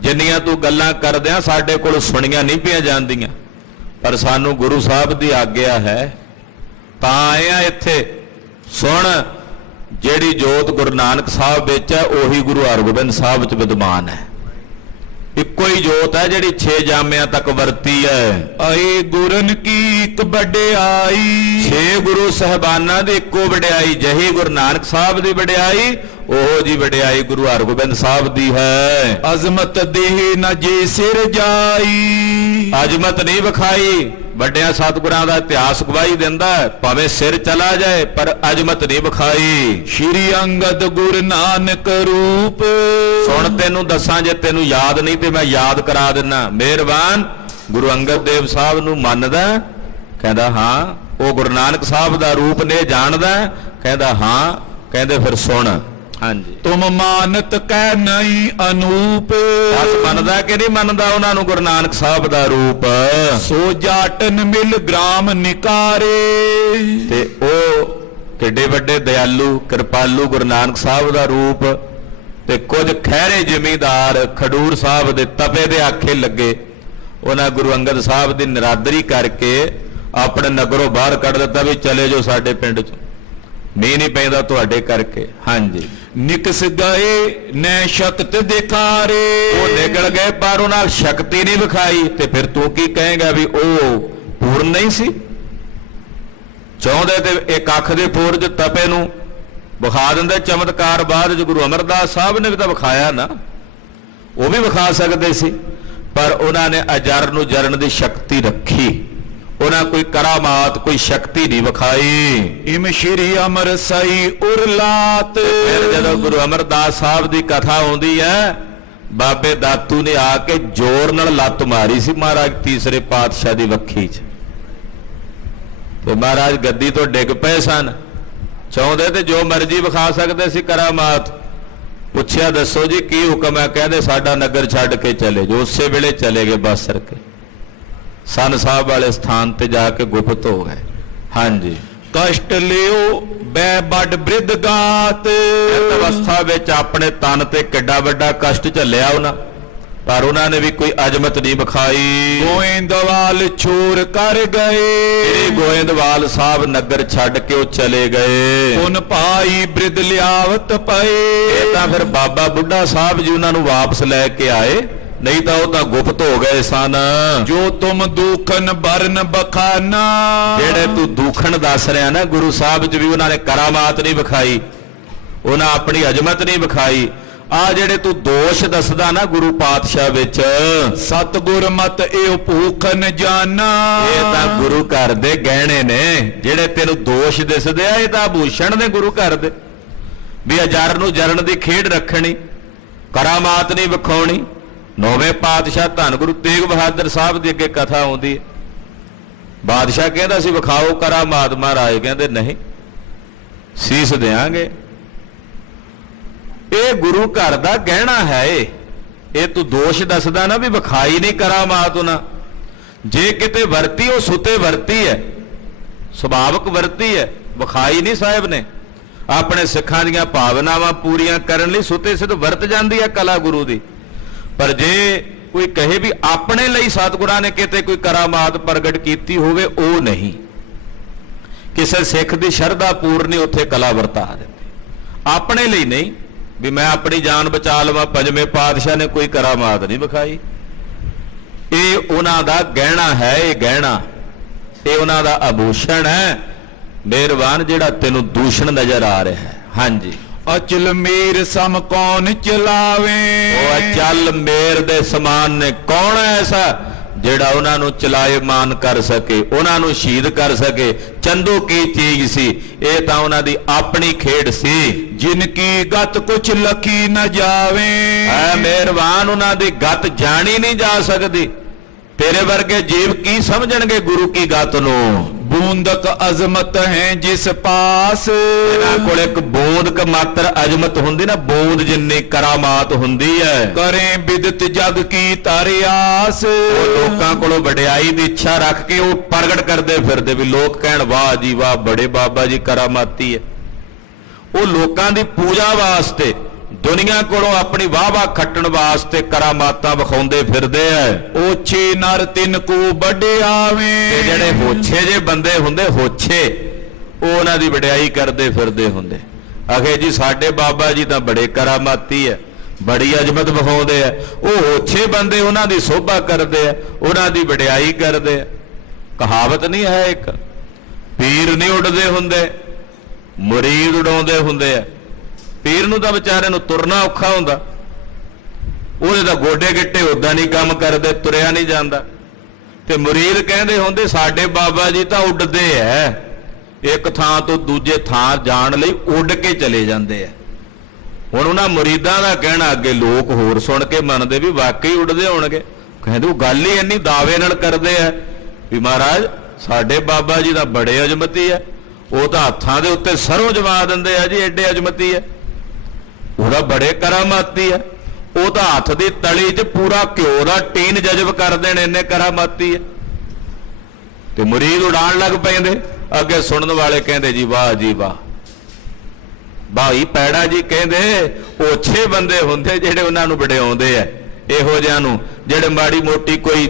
ਜਿੰਨੀਆਂ ਤੂੰ ਗੱਲਾਂ ਕਰਦਿਆਂ ਸਾਡੇ ਕੋਲ ਸੁਣੀਆਂ ਨਹੀਂ ਪਈਆਂ ਜਾਂਦੀਆਂ, ਪਰ ਸਾਨੂੰ ਗੁਰੂ ਸਾਹਿਬ ਦੀ ਆਗਿਆ ਹੈ ਤਾਂ ਆਏ ਆ ਇੱਥੇ। ਸੁਣ, ਜਿਹੜੀ ਜੋਤ ਗੁਰੂ ਨਾਨਕ ਸਾਹਿਬ ਵਿੱਚ ਹੈ ਉਹੀ ਗੁਰੂ ਹਰਗੋਬਿੰਦ ਸਾਹਿਬ ਵਿੱਚ ਵਿਦਮਾਨ ਹੈ। ਇੱਕੋ ਹੀ ਜੋਤ ਹੈ ਜਿਹੜੀ 6 ਜਾਮਿਆਂ ਤੱਕ ਵਰਤੀ ਹੈ। ਆਏ ਗੁਰਨ ਕੀ ਇੱਕ ਵਡਿਆਈ, 6 ਗੁਰੂ ਸਾਹਿਬਾਨਾਂ ਦੀ ਇੱਕੋ ਵਡਿਆਈ, ਜਹੀ ਗੁਰੂ ਨਾਨਕ ਸਾਹਿਬ ਦੀ ਵਡਿਆਈ ਉਹ ਜੀ ਵਡਿਆਈ ਗੁਰੂ ਹਰਗੋਬਿੰਦ ਸਾਹਿਬ ਦੀ ਹੈ। ਅਜ਼ਮਤ ਦੇਹ ਨ ਜੇ ਸਿਰ ਜਾਈ, ਅਜ਼ਮਤ ਨਹੀਂ ਵਿਖਾਈ, ਵੱਡਿਆਂ ਸਤਿਗੁਰਾਂ ਦਾ ਇਤਿਹਾਸ ਗਵਾਹੀ ਦਿੰਦਾ ਹੈ, ਭਾਵੇਂ ਸਿਰ ਚਲਾ ਜਾਏ ਪਰ ਅਜ਼ਮਤ ਨਹੀਂ ਵਿਖਾਈ। ਸ਼੍ਰੀ ਅੰਗਦ ਗੁਰ ਨਾਨਕ ਰੂਪ, ਸੁਣ ਤੈਨੂੰ ਦੱਸਾਂ, ਜੇ ਤੈਨੂੰ ਯਾਦ ਨਹੀਂ ਤੇ ਮੈਂ ਯਾਦ ਕਰਾ ਦਿੰਨਾ। ਮਿਹਰਬਾਨ, ਗੁਰੂ ਅੰਗਦ ਦੇਵ ਸਾਹਿਬ ਨੂੰ ਮੰਨਦਾ? ਕਹਿੰਦਾ ਹਾਂ। ਉਹ ਗੁਰੂ ਨਾਨਕ ਸਾਹਿਬ ਦਾ ਰੂਪ ਨੇ ਜਾਣਦਾ? ਕਹਿੰਦਾ ਹਾਂ। ਕਹਿੰਦੇ ਫਿਰ ਸੁਣ। ਹਾਂਜੀ, ਤੁਮ ਮਾਨਤ ਕਹਿ ਨਹੀਂ ਅਨੂਪ, ਬਸ ਮੰਨਦਾ ਕਿ ਨਹੀਂ ਮੰਨਦਾ ਉਹਨਾਂ ਨੂੰ ਗੁਰੂ ਨਾਨਕ ਸਾਹਿਬ ਦਾ ਰੂਪ? ਸੋ ਜਾਟਨ ਮਿਲ ਗ੍ਰਾਮ ਨਿਕਾਰੇ, ਤੇ ਉਹ ਕਿੱਡੇ ਵੱਡੇ ਦਇਆਲੂ ਕਿਰਪਾਲੂ ਗੁਰੂ ਨਾਨਕ ਸਾਹਿਬ ਦਾ ਰੂਪ। ਤੇ ਕੁਝ ਖਹਿਰੇ ਜ਼ਿਮੀਂਦਾਰ ਖਡੂਰ ਸਾਹਿਬ ਦੇ ਤਪੇ ਦੇ ਆਖੇ ਲੱਗੇ, ਉਹਨਾਂ ਗੁਰੂ ਅੰਗਦ ਸਾਹਿਬ ਦੀ ਨਿਰਾਦਰੀ ਕਰਕੇ ਆਪਣੇ ਨਗਰੋਂ ਬਾਹਰ ਕੱਢ ਦਿੱਤਾ ਵੀ ਚਲੇ ਜਾਓ ਸਾਡੇ ਪਿੰਡ ਚ, ਮੀਂਹ ਨਹੀਂ ਪੈਂਦਾ ਤੁਹਾਡੇ ਕਰਕੇ। ਹਾਂਜੀ, ਨਿਕਸ ਗਏ ਨੈ ਸ਼ਕਤ ਦਿਖਾਰੇ, ਉਹ ਨਿਕਲ ਗਏ ਪਰ ਉਹਨਾਂ ਸ਼ਕਤੀ ਨਹੀਂ ਵਿਖਾਈ। ਤੇ ਫਿਰ ਤੂੰ ਕੀ ਕਹੇਗਾ ਵੀ ਉਹ ਪੂਰਨ ਨਹੀਂ ਸੀ? ਚਾਹੁੰਦੇ ਤੇ ਇੱਕ ਅੱਖ ਦੇ ਫੋਰਜ ਤਪੇ ਨੂੰ ਵਿਖਾ ਦਿੰਦੇ ਚਮਤਕਾਰ। ਬਾਅਦ ਚ ਗੁਰੂ ਅਮਰਦਾਸ ਸਾਹਿਬ ਨੇ ਵੀ ਤਾਂ ਵਿਖਾਇਆ ਨਾ, ਉਹ ਵੀ ਵਿਖਾ ਸਕਦੇ ਸੀ, ਪਰ ਉਹਨਾਂ ਨੇ ਅਜਰ ਨੂੰ ਜਰਨ ਦੀ ਸ਼ਕਤੀ ਰੱਖੀ, ਉਹਨਾਂ ਕੋਈ ਕਰਾਮਾਤ ਕੋਈ ਸ਼ਕਤੀ ਨਹੀਂ ਵਿਖਾਈ। ਇਮ ਸ਼੍ਰੀ ਅਮਰ ਸਈ ਉਰਲਾਤ, ਫਿਰ ਜਦੋਂ ਗੁਰੂ ਅਮਰਦਾਸ ਸਾਹਿਬ ਦੀ ਕਥਾ ਆਉਂਦੀ ਹੈ, ਬਾਬੇ ਦਾਤੂ ਨੇ ਆ ਕੇ ਜ਼ੋਰ ਨਾਲ ਲੱਤ ਮਾਰੀ ਸੀ ਮਹਾਰਾਜ ਤੀਸਰੇ ਪਾਤਸ਼ਾਹ ਦੀ ਵੱਖੀ 'ਚ, ਤੇ ਮਹਾਰਾਜ ਗੱਦੀ ਤੋਂ ਡਿੱਗ ਪਏ ਸਨ। ਚਾਹੁੰਦੇ ਤੇ ਜੋ ਮਰਜ਼ੀ ਵਿਖਾ ਸਕਦੇ ਸੀ ਕਰਾਮਾਤ। ਪੁੱਛਿਆ ਦੱਸੋ ਜੀ ਕੀ ਹੁਕਮ ਹੈ? ਕਹਿੰਦੇ ਸਾਡਾ ਨਗਰ ਛੱਡ ਕੇ ਚਲੇ ਜੋ। ਉਸੇ ਵੇਲੇ ਚਲੇ ਗਏ ਬਾਸਰ ਕੇ, ਸਨ ਸਾਹਿਬ ਵਾਲੇ ਸਥਾਨ ਤੇ ਜਾ ਕੇ ਗੁਪਤ ਹੋ ਗਏ। ਹਾਂਜੀ, ਕਸ਼ਟ ਲਿਓ ਬੈ ਬੱਡ ਬ੍ਰਿਧ ਗਾਤ, ਇਸ ਅਵਸਥਾ ਵਿੱਚ ਆਪਣੇ ਤਨ ਤੇ ਕਿੱਡਾ ਵੱਡਾ ਕਸ਼ਟ ਝੱਲਿਆ ਉਹਨਾਂ, ਪਰ ਉਹਨਾਂ ਨੇ ਵੀ ਕੋਈ ਅਜ਼ਮਤ ਨਹੀਂ ਵਿਖਾਈ। ਗੋਇੰਦਵਾਲ ਛੋੜ ਕਰ ਗਏ, ਗੋਇੰਦਵਾਲ ਸਾਹਿਬ ਨਗਰ ਛੱਡ ਕੇ ਉਹ ਚਲੇ ਗਏ। ਪੁਨ ਭਾਈ ਬ੍ਰਿਧ ਲਿਆਵਤ ਪਏ, ਇਹ ਤਾਂ ਫਿਰ ਬਾਬਾ ਬੁੱਢਾ ਸਾਹਿਬ ਜੀ ਉਹਨਾਂ ਨੂੰ ਵਾਪਸ ਲੈ ਕੇ ਆਏ, ਨਹੀਂ ਤਾਂ ਉਹ ਤਾਂ ਗੁਪਤ ਹੋ ਗਏ ਸਨ। ਜੋ ਤੁਮ ਦੂਖਨ ਬਰਨ ਬਖਾਨਾ, ਜਿਹੜੇ ਤੂੰ ਦੂਖਣ ਦੱਸ ਰਿਹਾ ਨਾ, ਗੁਰੂ ਸਾਹਿਬ ਜੀ ਵੀ ਉਹਨਾਂ ਨੇ ਕਰਾਮਾਤ ਨਹੀਂ ਵਿਖਾਈ, ਉਹਨਾਂ ਆਪਣੀ ਅਜ਼ਮਤ ਨਹੀਂ ਵਿਖਾਈ। ਆ ਜਿਹੜੇ ਤੂੰ ਦੋਸ਼ ਦੱਸਦਾ ਨਾ ਗੁਰੂ ਪਾਤਸ਼ਾਹ ਵਿੱਚ, ਸਤਿਗੁਰ ਮਤ ਇਹ ਭੂਖਨ ਜਾਨਾ, ਇਹ ਤਾਂ ਗੁਰੂ ਘਰ ਦੇ ਗਹਿਣੇ ਨੇ। ਜਿਹੜੇ ਤੈਨੂੰ ਦੋਸ਼ ਦਿਸਦੇ ਆ ਇਹ ਤਾਂ ਆਭੂਸ਼ਣ ਨੇ ਗੁਰੂ ਘਰ ਦੇ, ਵੀ ਅਜਰ ਨੂੰ ਜਰਨ ਦੀ ਖੇਡ ਰੱਖਣੀ, ਕਰਾਮਾਤ ਨਹੀਂ ਵਿਖਾਉਣੀ। 9ਵੇਂ ਪਾਤਸ਼ਾਹ ਧੰਨ ਗੁਰੂ ਤੇਗ ਬਹਾਦਰ ਸਾਹਿਬ ਦੀ ਅੱਗੇ ਕਥਾ ਆਉਂਦੀ ਹੈ, ਬਾਦਸ਼ਾਹ ਕਹਿੰਦਾ ਸੀ ਵਿਖਾਓ ਕਰਾਮਾਤ, ਮਹਾਰਾਜ ਕਹਿੰਦੇ ਨਹੀਂ ਸੀਸ ਦੇਾਂਗੇ। ਇਹ ਗੁਰੂ ਘਰ ਦਾ ਗਹਿਣਾ ਹੈ। ਇਹ ਤੂੰ ਦੋਸ਼ ਦੱਸਦਾ ਨਾ ਵੀ ਵਿਖਾਈ ਨਹੀਂ ਕਰਾਮਾਤ ਉਹਨਾਂ, ਜੇ ਕਿਤੇ ਵਰਤੀ ਉਹ ਸੁਤੇ ਵਰਤੀ ਹੈ, ਸੁਭਾਵਕ ਵਰਤੀ ਹੈ, ਵਿਖਾਈ ਨਹੀਂ ਸਾਹਿਬ ਨੇ। ਆਪਣੇ ਸਿੱਖਾਂ ਦੀਆਂ ਭਾਵਨਾਵਾਂ ਪੂਰੀਆਂ ਕਰਨ ਲਈ ਸੁਤੇ ਸਿੱਧ ਵਰਤ ਜਾਂਦੀ ਹੈ ਕਲਾ ਗੁਰੂ ਦੀ। ਪਰ ਜੇ ਕੋਈ ਕਹੇ ਵੀ ਆਪਣੇ ਲਈ ਸਤਿਗੁਰਾਂ ਨੇ ਕਿਤੇ ਕੋਈ ਕਰਾਮਾਤ ਪ੍ਰਗਟ ਕੀਤੀ ਹੋਵੇ, ਉਹ ਨਹੀਂ। ਕਿਸੇ ਸਿੱਖ ਦੀ ਸ਼ਰਧਾ ਪੂਰਨੀ ਉੱਥੇ ਕਲਾ ਵਰਤਾ ਦਿੰਦੇ, ਆਪਣੇ ਲਈ ਨਹੀਂ ਵੀ ਮੈਂ ਆਪਣੀ ਜਾਨ ਬਚਾ ਲਵਾਂ। 5ਵੇਂ ਪਾਤਸ਼ਾਹ ਨੇ ਕੋਈ ਕਰਾਮਾਤ ਨਹੀਂ ਵਿਖਾਈ। ਇਹ ਉਹਨਾਂ ਦਾ ਗਹਿਣਾ ਹੈ, ਇਹ ਗਹਿਣਾ, ਇਹ ਉਹਨਾਂ ਦਾ ਆਭੂਸ਼ਣ ਹੈ। ਮਿਹਰਬਾਨ ਜਿਹੜਾ ਤੈਨੂੰ ਦੂਸ਼ਣ ਨਜ਼ਰ ਆ ਰਿਹਾ ਹੈ। ਹਾਂਜੀ, ਅਚਲ ਮੇਰ ਸਮ ਕੌਣ ਚਲਾਵੇ। ਉਹ ਅਚਲ ਮੇਰ ਦੇ ਸਮਾਨ ਨੇ, ਕੌਣ ਹੈ ਐਸਾ ਜਿਹੜਾ ਉਹਨਾਂ ਨੂੰ ਚਲਾਇਮਾਨ ਕਰ ਸਕੇ, ਉਹਨਾਂ ਨੂੰ ਸ਼ਹੀਦ ਕਰ ਸਕੇ। ਚੰਦੂ ਕੀ ਚੀਜ਼ ਸੀ, ਇਹ ਤਾਂ ਉਹਨਾਂ ਦੀ ਆਪਣੀ ਖੇਡ ਸੀ। ਜਿਨ ਕੀ ਗਤ ਕੁਛ ਲਖੀ ਨ ਜਾਵੇ। ਐ ਮਿਹਰਬਾਨ, ਉਹਨਾਂ ਦੀ ਗਤ ਜਾਣੀ ਨਹੀਂ ਜਾ ਸਕਦੀ। ਤੇਰੇ ਵਰਗੇ ਜੀਵ ਕੀ ਸਮਝਣਗੇ ਗੁਰੂ ਕੀ ਗਤ ਨੂੰ। ਬੂੰਦਕ ਅਜ਼ਮਤ ਹੈ ਜਿਸ ਪਾਸ। ਇਹਨਾਂ ਕੋਲ ਇੱਕ ਬੂੰਦ ਕ ਮਾਤਰ ਅਜ਼ਮਤ ਹੁੰਦੀ ਨਾ, ਬੂੰਦ ਜਿੰਨੀ ਕਰਾਮਾਤ ਹੁੰਦੀ ਹੈ। ਕਰੇ ਬਿਦਤ ਜਗ ਕੀ ਤਰਿਆਸ। ਉਹ ਲੋਕਾਂ ਕੋਲੋਂ ਵਡਿਆਈ ਦੀ ਇੱਛਾ ਰੱਖ ਕੇ ਉਹ ਪ੍ਰਗਟ ਕਰਦੇ ਫਿਰਦੇ ਵੀ ਲੋਕ ਕਹਿਣ ਵਾਹ ਜੀ ਵਾਹ, ਬੜੇ ਬਾਬਾ ਜੀ ਕਰਾਮਾਤੀ ਹੈ। ਉਹ ਲੋਕਾਂ ਦੀ ਪੂਜਾ ਵਾਸਤੇ, ਦੁਨੀਆ ਕੋਲੋਂ ਆਪਣੀ ਵਾਹ-ਵਾਹ ਖੱਟਣ ਵਾਸਤੇ ਕਰਾਮਾਤਾਂ ਵਿਖਾਉਂਦੇ ਫਿਰਦੇ ਐ। ਓਛੇ ਨਰ ਤਿਨ ਕੋ ਵਡਿਆਵੇ। ਤੇ ਜਿਹੜੇ ਹੋਛੇ ਜੇ ਬੰਦੇ ਹੁੰਦੇ, ਹੋਛੇ, ਉਹ ਉਹਨਾਂ ਦੀ ਵਡਿਆਈ ਕਰਦੇ ਫਿਰਦੇ ਹੁੰਦੇ। ਆਖੇ ਜੀ ਸਾਡੇ ਬਾਬਾ ਜੀ ਤਾਂ ਬੜੇ ਕਰਾਮਾਤੀ ਐ, ਬੜੀ ਅਜ਼ਮਤ ਵਿਖਾਉਂਦੇ ਐ। ਉਹ ਹੋਛੇ ਬੰਦੇ ਉਹਨਾਂ ਦੀ ਸੋਭਾ ਕਰਦੇ ਐ, ਉਹਨਾਂ ਦੀ ਵਡਿਆਈ ਕਰਦੇ ਐ। ਕਹਾਵਤ ਨਹੀਂ ਹੈ ਇੱਕ, ਪੀਰ ਨਹੀਂ ਉੱਡਦੇ ਹੁੰਦੇ, ਮੁਰੀਦ ਉਡਾਉਂਦੇ ਹੁੰਦੇ ਐ। ਪੀਰ ਨੂੰ ਤਾਂ ਵਿਚਾਰੇ ਨੂੰ ਤੁਰਨਾ ਔਖਾ ਹੁੰਦਾ, ਉਹਦੇ ਤਾਂ ਗੋਡੇ ਗਿੱਟੇ ਉਦਾਂ ਨਹੀਂ ਕੰਮ ਕਰਦੇ, ਤੁਰਿਆ ਨਹੀਂ ਜਾਂਦਾ। ਤੇ ਮੁਰੀਦ ਕਹਿੰਦੇ ਹੁੰਦੇ ਸਾਡੇ ਬਾਬਾ ਜੀ ਤਾਂ ਉੱਡਦੇ ਐ, ਇੱਕ ਥਾਂ ਤੋਂ ਦੂਜੇ ਥਾਂ ਜਾਣ ਲਈ ਉੱਡ ਕੇ ਚਲੇ ਜਾਂਦੇ ਐ। ਹੁਣ ਉਹਨਾਂ ਮੁਰੀਦਾਂ ਦਾ ਕਹਿਣਾ ਅੱਗੇ ਲੋਕ ਹੋਰ ਸੁਣ ਕੇ ਮੰਨਦੇ ਵੀ ਵਾਕਈ ਉੱਡਦੇ ਹੋਣਗੇ। ਕਹਿੰਦੇ ਉਹ ਗੱਲ ਹੀ ਇੰਨੀ ਦਾਅਵੇ ਨਾਲ ਕਰਦੇ ਐ ਵੀ ਮਹਾਰਾਜ ਸਾਡੇ ਬਾਬਾ ਜੀ ਤਾਂ ਬੜੇ ਅਜ਼ਮਤੀ ਐ, ਉਹ ਤਾਂ ਹੱਥਾਂ ਦੇ ਉੱਤੇ ਸਰੋਂ ਜਵਾ ਦਿੰਦੇ ਆ ਜੀ, ਐਡੇ ਅਜ਼ਮਤੀ ਐ। ਉਹਦਾ ਬੜੇ ਕਰਾਮਾਤੀ ਹੈ, ਉਹ ਤਾਂ ਹੱਥ ਦੀ ਤਲੀ 'ਚ ਪੂਰਾ ਘਿਓ ਦਾ ਟੀਨ ਜਜ਼ਬ ਕਰ ਦੇਣ, ਇੰਨੇ ਕਰਾਮਾਤੀ ਹੈ। ਤੇ ਮੁਰੀਦ ਉਡਾਣ ਲੱਗ ਪੈਂਦੇ। ਅੱਗੇ ਸੁਣਨ ਵਾਲੇ ਕਹਿੰਦੇ ਜੀ ਵਾਹ ਜੀ ਵਾਹ। ਭਾਈ ਪੈੜਾ ਜੀ ਕਹਿੰਦੇ ਓਛੇ ਬੰਦੇ ਹੁੰਦੇ ਜਿਹੜੇ ਉਹਨਾਂ ਨੂੰ ਵਡਿਆਉਂਦੇ ਐ, ਇਹੋ ਜਿਹਿਆਂ ਨੂੰ ਜਿਹੜੇ ਮਾੜੀ ਮੋਟੀ ਕੋਈ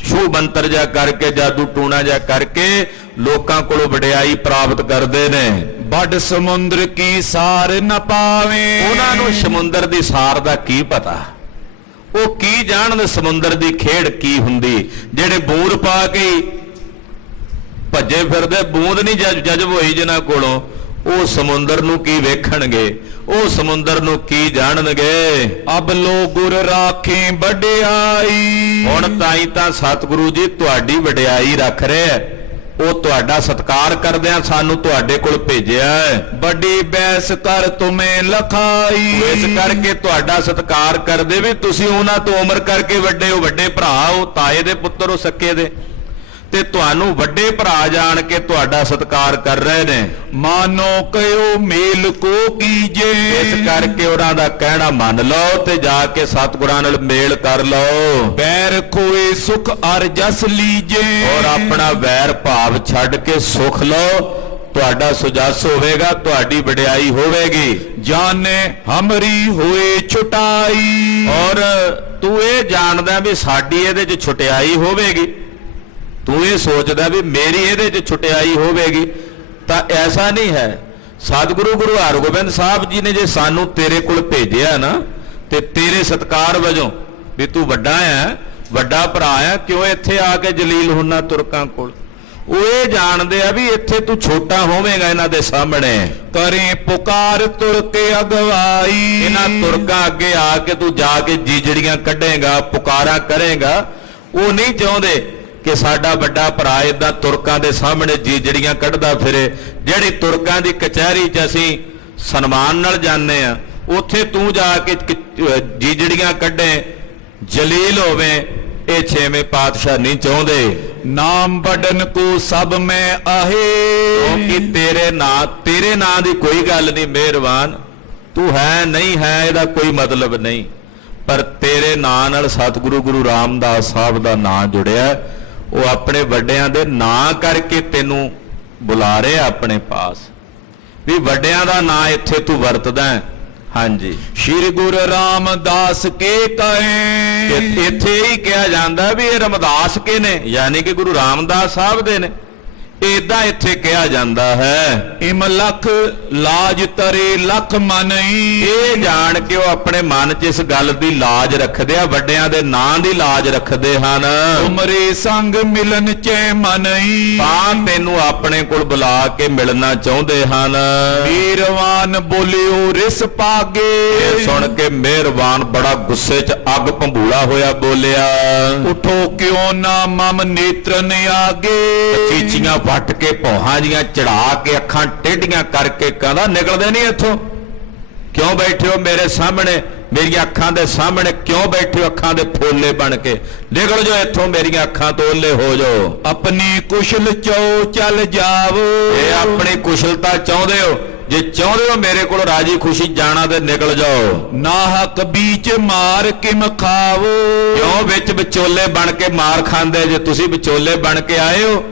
ਛੂ ਮੰਤਰ ਜਾ ਕਰਕੇ, ਜਾਦੂ ਟੂਣਾ ਜਾ ਕਰਕੇ ਲੋਕਾਂ ਕੋਲੋਂ ਵਡਿਆਈ ਪ੍ਰਾਪਤ ਕਰਦੇ ਨੇ। ਵੱਡ ਸਮੁੰਦਰ ਕੀ ਸਾਰ ਨ ਪਾਵੇ। ਉਹਨਾਂ ਨੂੰ ਸਮੁੰਦਰ ਦੀ ਸਾਰ ਦਾ ਕੀ ਪਤਾ, ਉਹ ਕੀ ਜਾਣਦੇ ਸਮੁੰਦਰ ਦੀ ਖੇਡ ਕੀ ਹੁੰਦੀ। ਜਿਹੜੇ ਬੂੰਦ ਪਾ ਕੇ ਭੱਜੇ ਫਿਰਦੇ, ਬੂੰਦ ਨਹੀਂ ਜਜ਼ਬ ਹੋਈ ਜਿਨ੍ਹਾਂ ਕੋਲੋਂ, ਉਹ ਸਮੁੰਦਰ ਨੂੰ ਕੀ ਵੇਖਣਗੇ, ਉਹ ਸਮੁੰਦਰ ਨੂੰ ਕੀ ਜਾਣਨਗੇ। ਅਬ ਲੋ ਗੁਰ ਰਾਖੇ ਵਡਿਆਈ। ਹੁਣ ਤਾਈ ਤਾਂ ਸਤਿਗੁਰੂ ਜੀ ਤੁਹਾਡੀ ਵਡਿਆਈ ਰੱਖ ਰਹੇ, ਉਹ ਤੁਹਾਡਾ ਸਤਿਕਾਰ ਕਰਦਿਆਂ ਸਾਨੂੰ ਤੁਹਾਡੇ ਕੋਲ ਭੇਜਿਆ ਹੈ। ਵੱਡੀ ਬੈਸ ਕਰ ਤੁਮੇ ਲਖਾਈ। ਇਸ ਕਰਕੇ ਤੁਹਾਡਾ ਸਤਿਕਾਰ ਕਰਦੇ ਵੀ ਤੁਸੀਂ ਉਹਨਾਂ ਤੋਂ ਉਮਰ ਕਰਕੇ ਵੱਡੇ ਹੋ, ਵੱਡੇ ਭਰਾ ਹੋ, ਤਾਏ ਦੇ ਪੁੱਤਰ ਹੋ, ਸੱਕੇ ਦੇ, ਤੇ ਤੁਹਾਨੂੰ ਵੱਡੇ ਭਰਾ ਜਾਣ ਕੇ ਤੁਹਾਡਾ ਸਤਿਕਾਰ ਕਰ ਰਹੇ ਨੇ। ਮਾਨੋ ਕਹਿਓ ਮੇਲ ਕੋ ਕੀਜੇ। ਇਸ ਕਰਕੇ ਉਹਨਾਂ ਦਾ ਕਹਿਣਾ ਮੰਨ ਲਓ ਤੇ ਜਾ ਕੇ ਸਤਿਗੁਰਾਂ ਨਾਲ ਮੇਲ ਕਰ ਲਓ। ਬੈਰ ਖੋਏ ਸੁਖ ਅਰ ਜਸ ਲੀਜੇ। ਔਰ ਆਪਣਾ ਵੈਰ ਭਾਵ ਛੱਡ ਕੇ ਸੁਖ ਲਓ, ਤੁਹਾਡਾ ਸੁਜਸ ਹੋਵੇਗਾ, ਤੁਹਾਡੀ ਵਡਿਆਈ ਹੋਵੇਗੀ। ਜਾਣੇ ਹਮਰੀ ਹੋਏ ਛੁਟਾਈ। ਔਰ ਤੂੰ ਇਹ ਜਾਣਦਾ ਵੀ ਸਾਡੀ ਇਹਦੇ 'ਚ ਛੁਟਿਆਈ ਹੋਵੇਗੀ, ਤੂੰ ਇਹ ਸੋਚਦਾ ਵੀ ਮੇਰੀ ਇਹਦੇ 'ਚ ਛੁਟਿਆਈ ਹੋਵੇਗੀ, ਤਾਂ ਐਸਾ ਨਹੀਂ ਹੈ। ਸਤਿਗੁਰੂ ਗੁਰੂ ਹਰਗੋਬਿੰਦ ਸਾਹਿਬ ਜੀ ਨੇ ਜੇ ਸਾਨੂੰ ਤੇਰੇ ਕੋਲ ਭੇਜਿਆ ਨਾ, ਤੇ ਤੇਰੇ ਸਤਿਕਾਰ ਵਜੋਂ ਵੀ ਤੂੰ ਵੱਡਾ ਆ, ਵੱਡਾ ਭਰਾ ਆ, ਕਿਉਂ ਇੱਥੇ ਆ ਕੇ ਜਲੀਲ ਹੁੰਨਾ ਤੁਰਕਾਂ ਕੋਲ। ਉਹ ਇਹ ਜਾਣਦੇ ਆ ਵੀ ਇੱਥੇ ਤੂੰ ਛੋਟਾ ਹੋਵੇਂਗਾ ਇਹਨਾਂ ਦੇ ਸਾਹਮਣੇ। ਕਰੇ ਪੁਕਾਰ ਤੁਰ ਕੇ ਅਗਵਾਈ। ਇਹਨਾਂ ਤੁਰਕਾਂ ਅੱਗੇ ਆ ਕੇ ਤੂੰ ਜਾ ਕੇ ਜੀਜੜੀਆਂ ਕੱਢੇਗਾ, ਪੁਕਾਰਾਂ ਕਰੇਗਾ। ਉਹ ਨਹੀਂ ਚਾਹੁੰਦੇ ਕਿ ਸਾਡਾ ਵੱਡਾ ਭਰਾ ਇਦਾਂ ਤੁਰਕਾਂ ਦੇ ਸਾਹਮਣੇ ਜੀਜੜੀਆਂ ਕੱਢਦਾ ਫਿਰੇ। ਜਿਹੜੀ ਤੁਰਕਾਂ ਦੀ ਕਚਹਿਰੀ 'ਚ ਅਸੀਂ ਸਨਮਾਨ ਨਾਲ ਜਾਂਦੇ ਆ, ਉੱਥੇ ਤੂੰ ਜਾ ਕੇ ਜੀਜੜੀਆਂ ਕੱਢੇ, ਜਲੀਲ ਹੋਵੇ, ਇਹ ਛੇਵੇਂ ਪਾਤਸ਼ਾਹ ਨਹੀਂ ਚਾਹੁੰਦੇ। ਨਾਮ ਵਡਨ ਕੋ ਸਭ ਮੈਂ ਆਹੇ। ਕਿਉਂਕਿ ਤੇਰੇ ਨਾਂ ਦੀ ਕੋਈ ਗੱਲ ਨਹੀਂ ਮਿਹਰਬਾਨ, ਤੂੰ ਹੈ ਨਹੀਂ ਹੈ ਇਹਦਾ ਕੋਈ ਮਤਲਬ ਨਹੀਂ, ਪਰ ਤੇਰੇ ਨਾਂ ਨਾਲ ਸਤਿਗੁਰੂ ਗੁਰੂ ਰਾਮਦਾਸ ਸਾਹਿਬ ਦਾ ਨਾਂ ਜੁੜਿਆ। ਉਹ ਆਪਣੇ ਵੱਡਿਆਂ ਦੇ ਨਾਂ ਕਰਕੇ ਤੈਨੂੰ ਬੁਲਾ ਰਿਹਾ ਆਪਣੇ ਪਾਸ, ਵੀ ਵੱਡਿਆਂ ਦਾ ਨਾਂ ਇੱਥੇ ਤੂੰ ਵਰਤਦਾ। ਹਾਂਜੀ, ਸ਼੍ਰੀ ਗੁਰੂ ਰਾਮਦਾਸ ਕੇ ਕਹੇ। ਇੱਥੇ ਹੀ ਕਿਹਾ ਜਾਂਦਾ ਵੀ ਇਹ ਰਾਮਦਾਸ ਕੇ ਨੇ, ਯਾਨੀ ਕਿ ਗੁਰੂ ਰਾਮਦਾਸ ਸਾਹਿਬ ਦੇ ਨੇ। ਏਦਾਂ ਇੱਥੇ ਕਿਹਾ ਜਾਂਦਾ ਹੈ। ਇਮ ਲਖ ਲਾਜ ਤਰੇ ਲਖ ਮਨਈ। ਇਹ ਜਾਣ ਕੇ ਉਹ ਆਪਣੇ ਮਨ 'ਚ ਇਸ ਗੱਲ ਦੀ ਲਾਜ ਰੱਖਦੇ ਆ, ਵੱਡਿਆਂ ਦੇ ਨਾਂ ਦੀ ਲਾਜ ਰੱਖਦੇ ਹਨ। ਤੁਮਰੇ ਸੰਗ ਮਿਲਨ ਚੈ ਮਨਈ। ਤਾਂ ਤੈਨੂੰ ਆਪਣੇ ਕੋਲ ਬੁਲਾ ਕੇ ਮਿਲਣਾ ਚਾਹੁੰਦੇ ਹਨ। ਮੀਰਵਾਨ ਬੋਲਿਓ ਰਿਸ ਪਾਗੇ। ਇਹ ਸੁਣ ਕੇ ਮਿਹਰਬਾਨ ਬੜਾ ਗੁੱਸੇ 'ਚ ਅੱਗ ਭੰਬੂਲਾ ਹੋਇਆ ਬੋਲਿਆ, ਉਠੋ ਕਿਉਂ ਨਾ ਮਮ ਨੇਤਰਨ ਆਗੇ। ਚੀਚੀਆਂ ਵੱਟ ਕੇ ਭੌਹਾਂ ਜੀਆਂ ਚੜਾ ਕੇ ਅੱਖਾਂ ਟੇਢੀਆਂ ਕਰਕੇ ਕਹਿੰਦਾ ਨਿਕਲਦੇ ਨਹੀਂ ਇੱਥੋਂ। ਕਿਉਂ ਬੈਠੇ ਹੋ ਮੇਰੇ ਸਾਹਮਣੇ, ਮੇਰੀਆਂ ਅੱਖਾਂ ਦੇ ਸਾਹਮਣੇ ਕਿਉਂ ਬੈਠੇ ਹੋ? ਅੱਖਾਂ ਦੇ ਫੋਲੇ ਬਣ ਕੇ ਨਿਕਲ ਜਾਓ ਇੱਥੋਂ, ਮੇਰੀਆਂ ਅੱਖਾਂ ਤੋਂ ਓਲੇ ਹੋ ਜਾਓ। ਆਪਣੀ ਕੁਸ਼ਲ ਚੋ ਚੱਲ ਜਾਵੋ। ਇਹ ਆਪਣੀ ਕੁਸ਼ਲਤਾ ਚਾਹੁੰਦੇ ਹੋ, ਜੇ ਚਾਹੁੰਦੇ ਹੋ ਮੇਰੇ ਕੋਲ ਰਾਜੀ ਖੁਸ਼ੀ ਜਾਣਾ ਤੇ ਨਿਕਲ ਜਾਓ। ਨਾਹਕ ਬੀਚ ਮਾਰ ਕਿਮ ਖਾਵੋ। ਕਿਉਂ ਵਿੱਚ ਵਿਚੋਲੇ ਬਣ ਕੇ ਮਾਰ ਖਾਂਦੇ? ਜੇ ਤੁਸੀਂ ਵਿਚੋਲੇ ਬਣ ਕੇ ਆਏ ਹੋ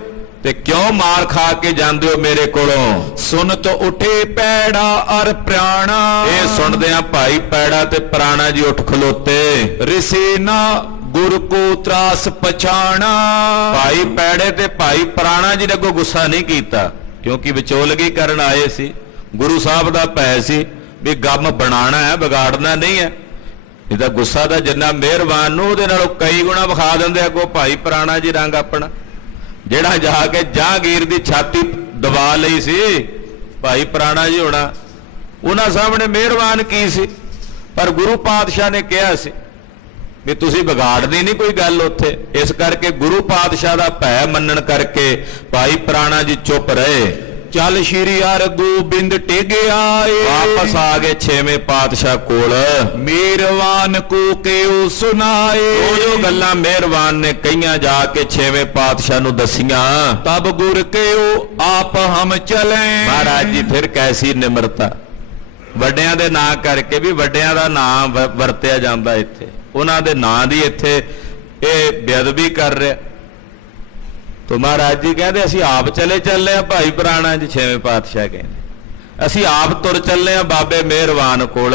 ਤੇ ਕਿਉਂ ਮਾਰ ਖਾ ਕੇ ਜਾਂਦੇ ਹੋ ਮੇਰੇ ਕੋਲੋਂ? ਸੁਨਤ ਉਠੇ ਪੈੜਾ ਅਰ ਪ੍ਰਾਣਾ। ਇਹ ਸੁਣਦੇ ਆ ਭਾਈ ਪੈੜਾ ਤੇ ਪ੍ਰਾਣਾ ਜੀ ਉੱਠ ਖਲੋਤੇ। ਰਿਸੇ ਨਾ ਗੁਰ ਕੋ ਤਰਾਸ ਪਛਾਣਾ। ਭਾਈ ਪੈੜੇ ਤੇ ਭਾਈ ਪ੍ਰਾਣਾ ਜੀ ਨੇ ਅੱਗੋਂ ਗੁੱਸਾ ਨਹੀਂ ਕੀਤਾ, ਕਿਉਂਕਿ ਵਿਚੋਲਗੀ ਕਰਨ ਆਏ ਸੀ। ਗੁਰੂ ਸਾਹਿਬ ਦਾ ਭੈ ਸੀ ਵੀ ਗਮ ਬਣਾਉਣਾ ਹੈ, ਵਿਗਾੜਨਾ ਨਹੀਂ ਹੈ। ਇਹਦਾ ਗੁੱਸਾ ਤਾਂ ਜਿੰਨਾ ਮਿਹਰਬਾਨ ਨੂੰ ਉਹਦੇ ਨਾਲੋਂ ਕਈ ਗੁਣਾ ਵਿਖਾ ਦਿੰਦੇ ਅੱਗੋਂ ਭਾਈ ਪ੍ਰਾਣਾ ਜੀ ਰੰਗ ਆਪਣਾ, ਜਿਹੜਾ ਜਾ ਕੇ ਜਹਾਂਗੀਰ ਦੀ ਛਾਤੀ ਦਬਾ ਲਈ ਸੀ। ਭਾਈ ਪ੍ਰਾਣਾ ਜੀ ਹੋਣਾ ਉਹਨਾਂ ਸਾਹਮਣੇ ਮਿਹਰਬਾਨ ਕੀ ਸੀ, ਪਰ ਗੁਰੂ ਪਾਤਸ਼ਾਹ ਨੇ ਕਿਹਾ ਸੀ ਵੀ ਤੁਸੀਂ ਵਿਗਾੜਦੀ ਨਹੀਂ ਕੋਈ ਗੱਲ ਉੱਥੇ। ਇਸ ਕਰਕੇ ਗੁਰੂ ਪਾਤਸ਼ਾਹ ਦਾ ਭੈ ਮੰਨਣ ਕਰਕੇ ਭਾਈ ਪ੍ਰਾਣਾ ਜੀ ਚੁੱਪ ਰਹੇ। ਚੱਲ ਸ਼੍ਰੀ ਹਰਿ ਗੋਬਿੰਦ ਟੇਗੇ ਆਏ। ਵਾਪਸ ਆ ਗਏ ਛੇਵੇਂ ਪਾਤਸ਼ਾਹ ਕੋਲ। ਮਿਹਰਵਾਨ ਕੋ ਕਿਉ ਸੁਨਾਏ। ਉਹ ਜੋ ਗੱਲਾਂ ਮਿਹਰਬਾਨ ਨੇ ਕਈਆਂ ਜਾ ਕੇ ਛੇਵੇਂ ਪਾਤਸ਼ਾਹ ਨੂੰ ਦਸੀਆਂ। ਤਬ ਗੁਰ ਕਿਉ ਆਪ ਹਮ ਚਲੇ। ਮਹਾਰਾਜ ਜੀ ਫਿਰ ਕੈਸੀ ਨਿਮਰਤਾ, ਵੱਡਿਆਂ ਦੇ ਨਾਂ ਕਰਕੇ ਵੀ ਵੱਡਿਆਂ ਦਾ ਨਾਂ ਵਰਤਿਆ ਜਾਂਦਾ ਇੱਥੇ, ਉਹਨਾਂ ਦੇ ਨਾਂ ਦੀ ਇੱਥੇ ਇਹ ਬੇਅਦਬੀ ਕਰ ਰਿਹਾ। ਤੋ ਮਹਾਰਾਜ ਜੀ ਕਹਿੰਦੇ ਅਸੀਂ ਆਪ ਚਲੇ ਚੱਲੇ ਆ। ਭਾਈ ਪ੍ਰਾਣਾ ਜੀ ਛੇਵੇਂ ਪਾਤਸ਼ਾਹ ਕਹਿੰਦੇ ਅਸੀਂ ਆਪ ਤੁਰ ਚੱਲੇ ਆ ਬਾਬੇ ਮਿਹਰਬਾਨ ਕੋਲ।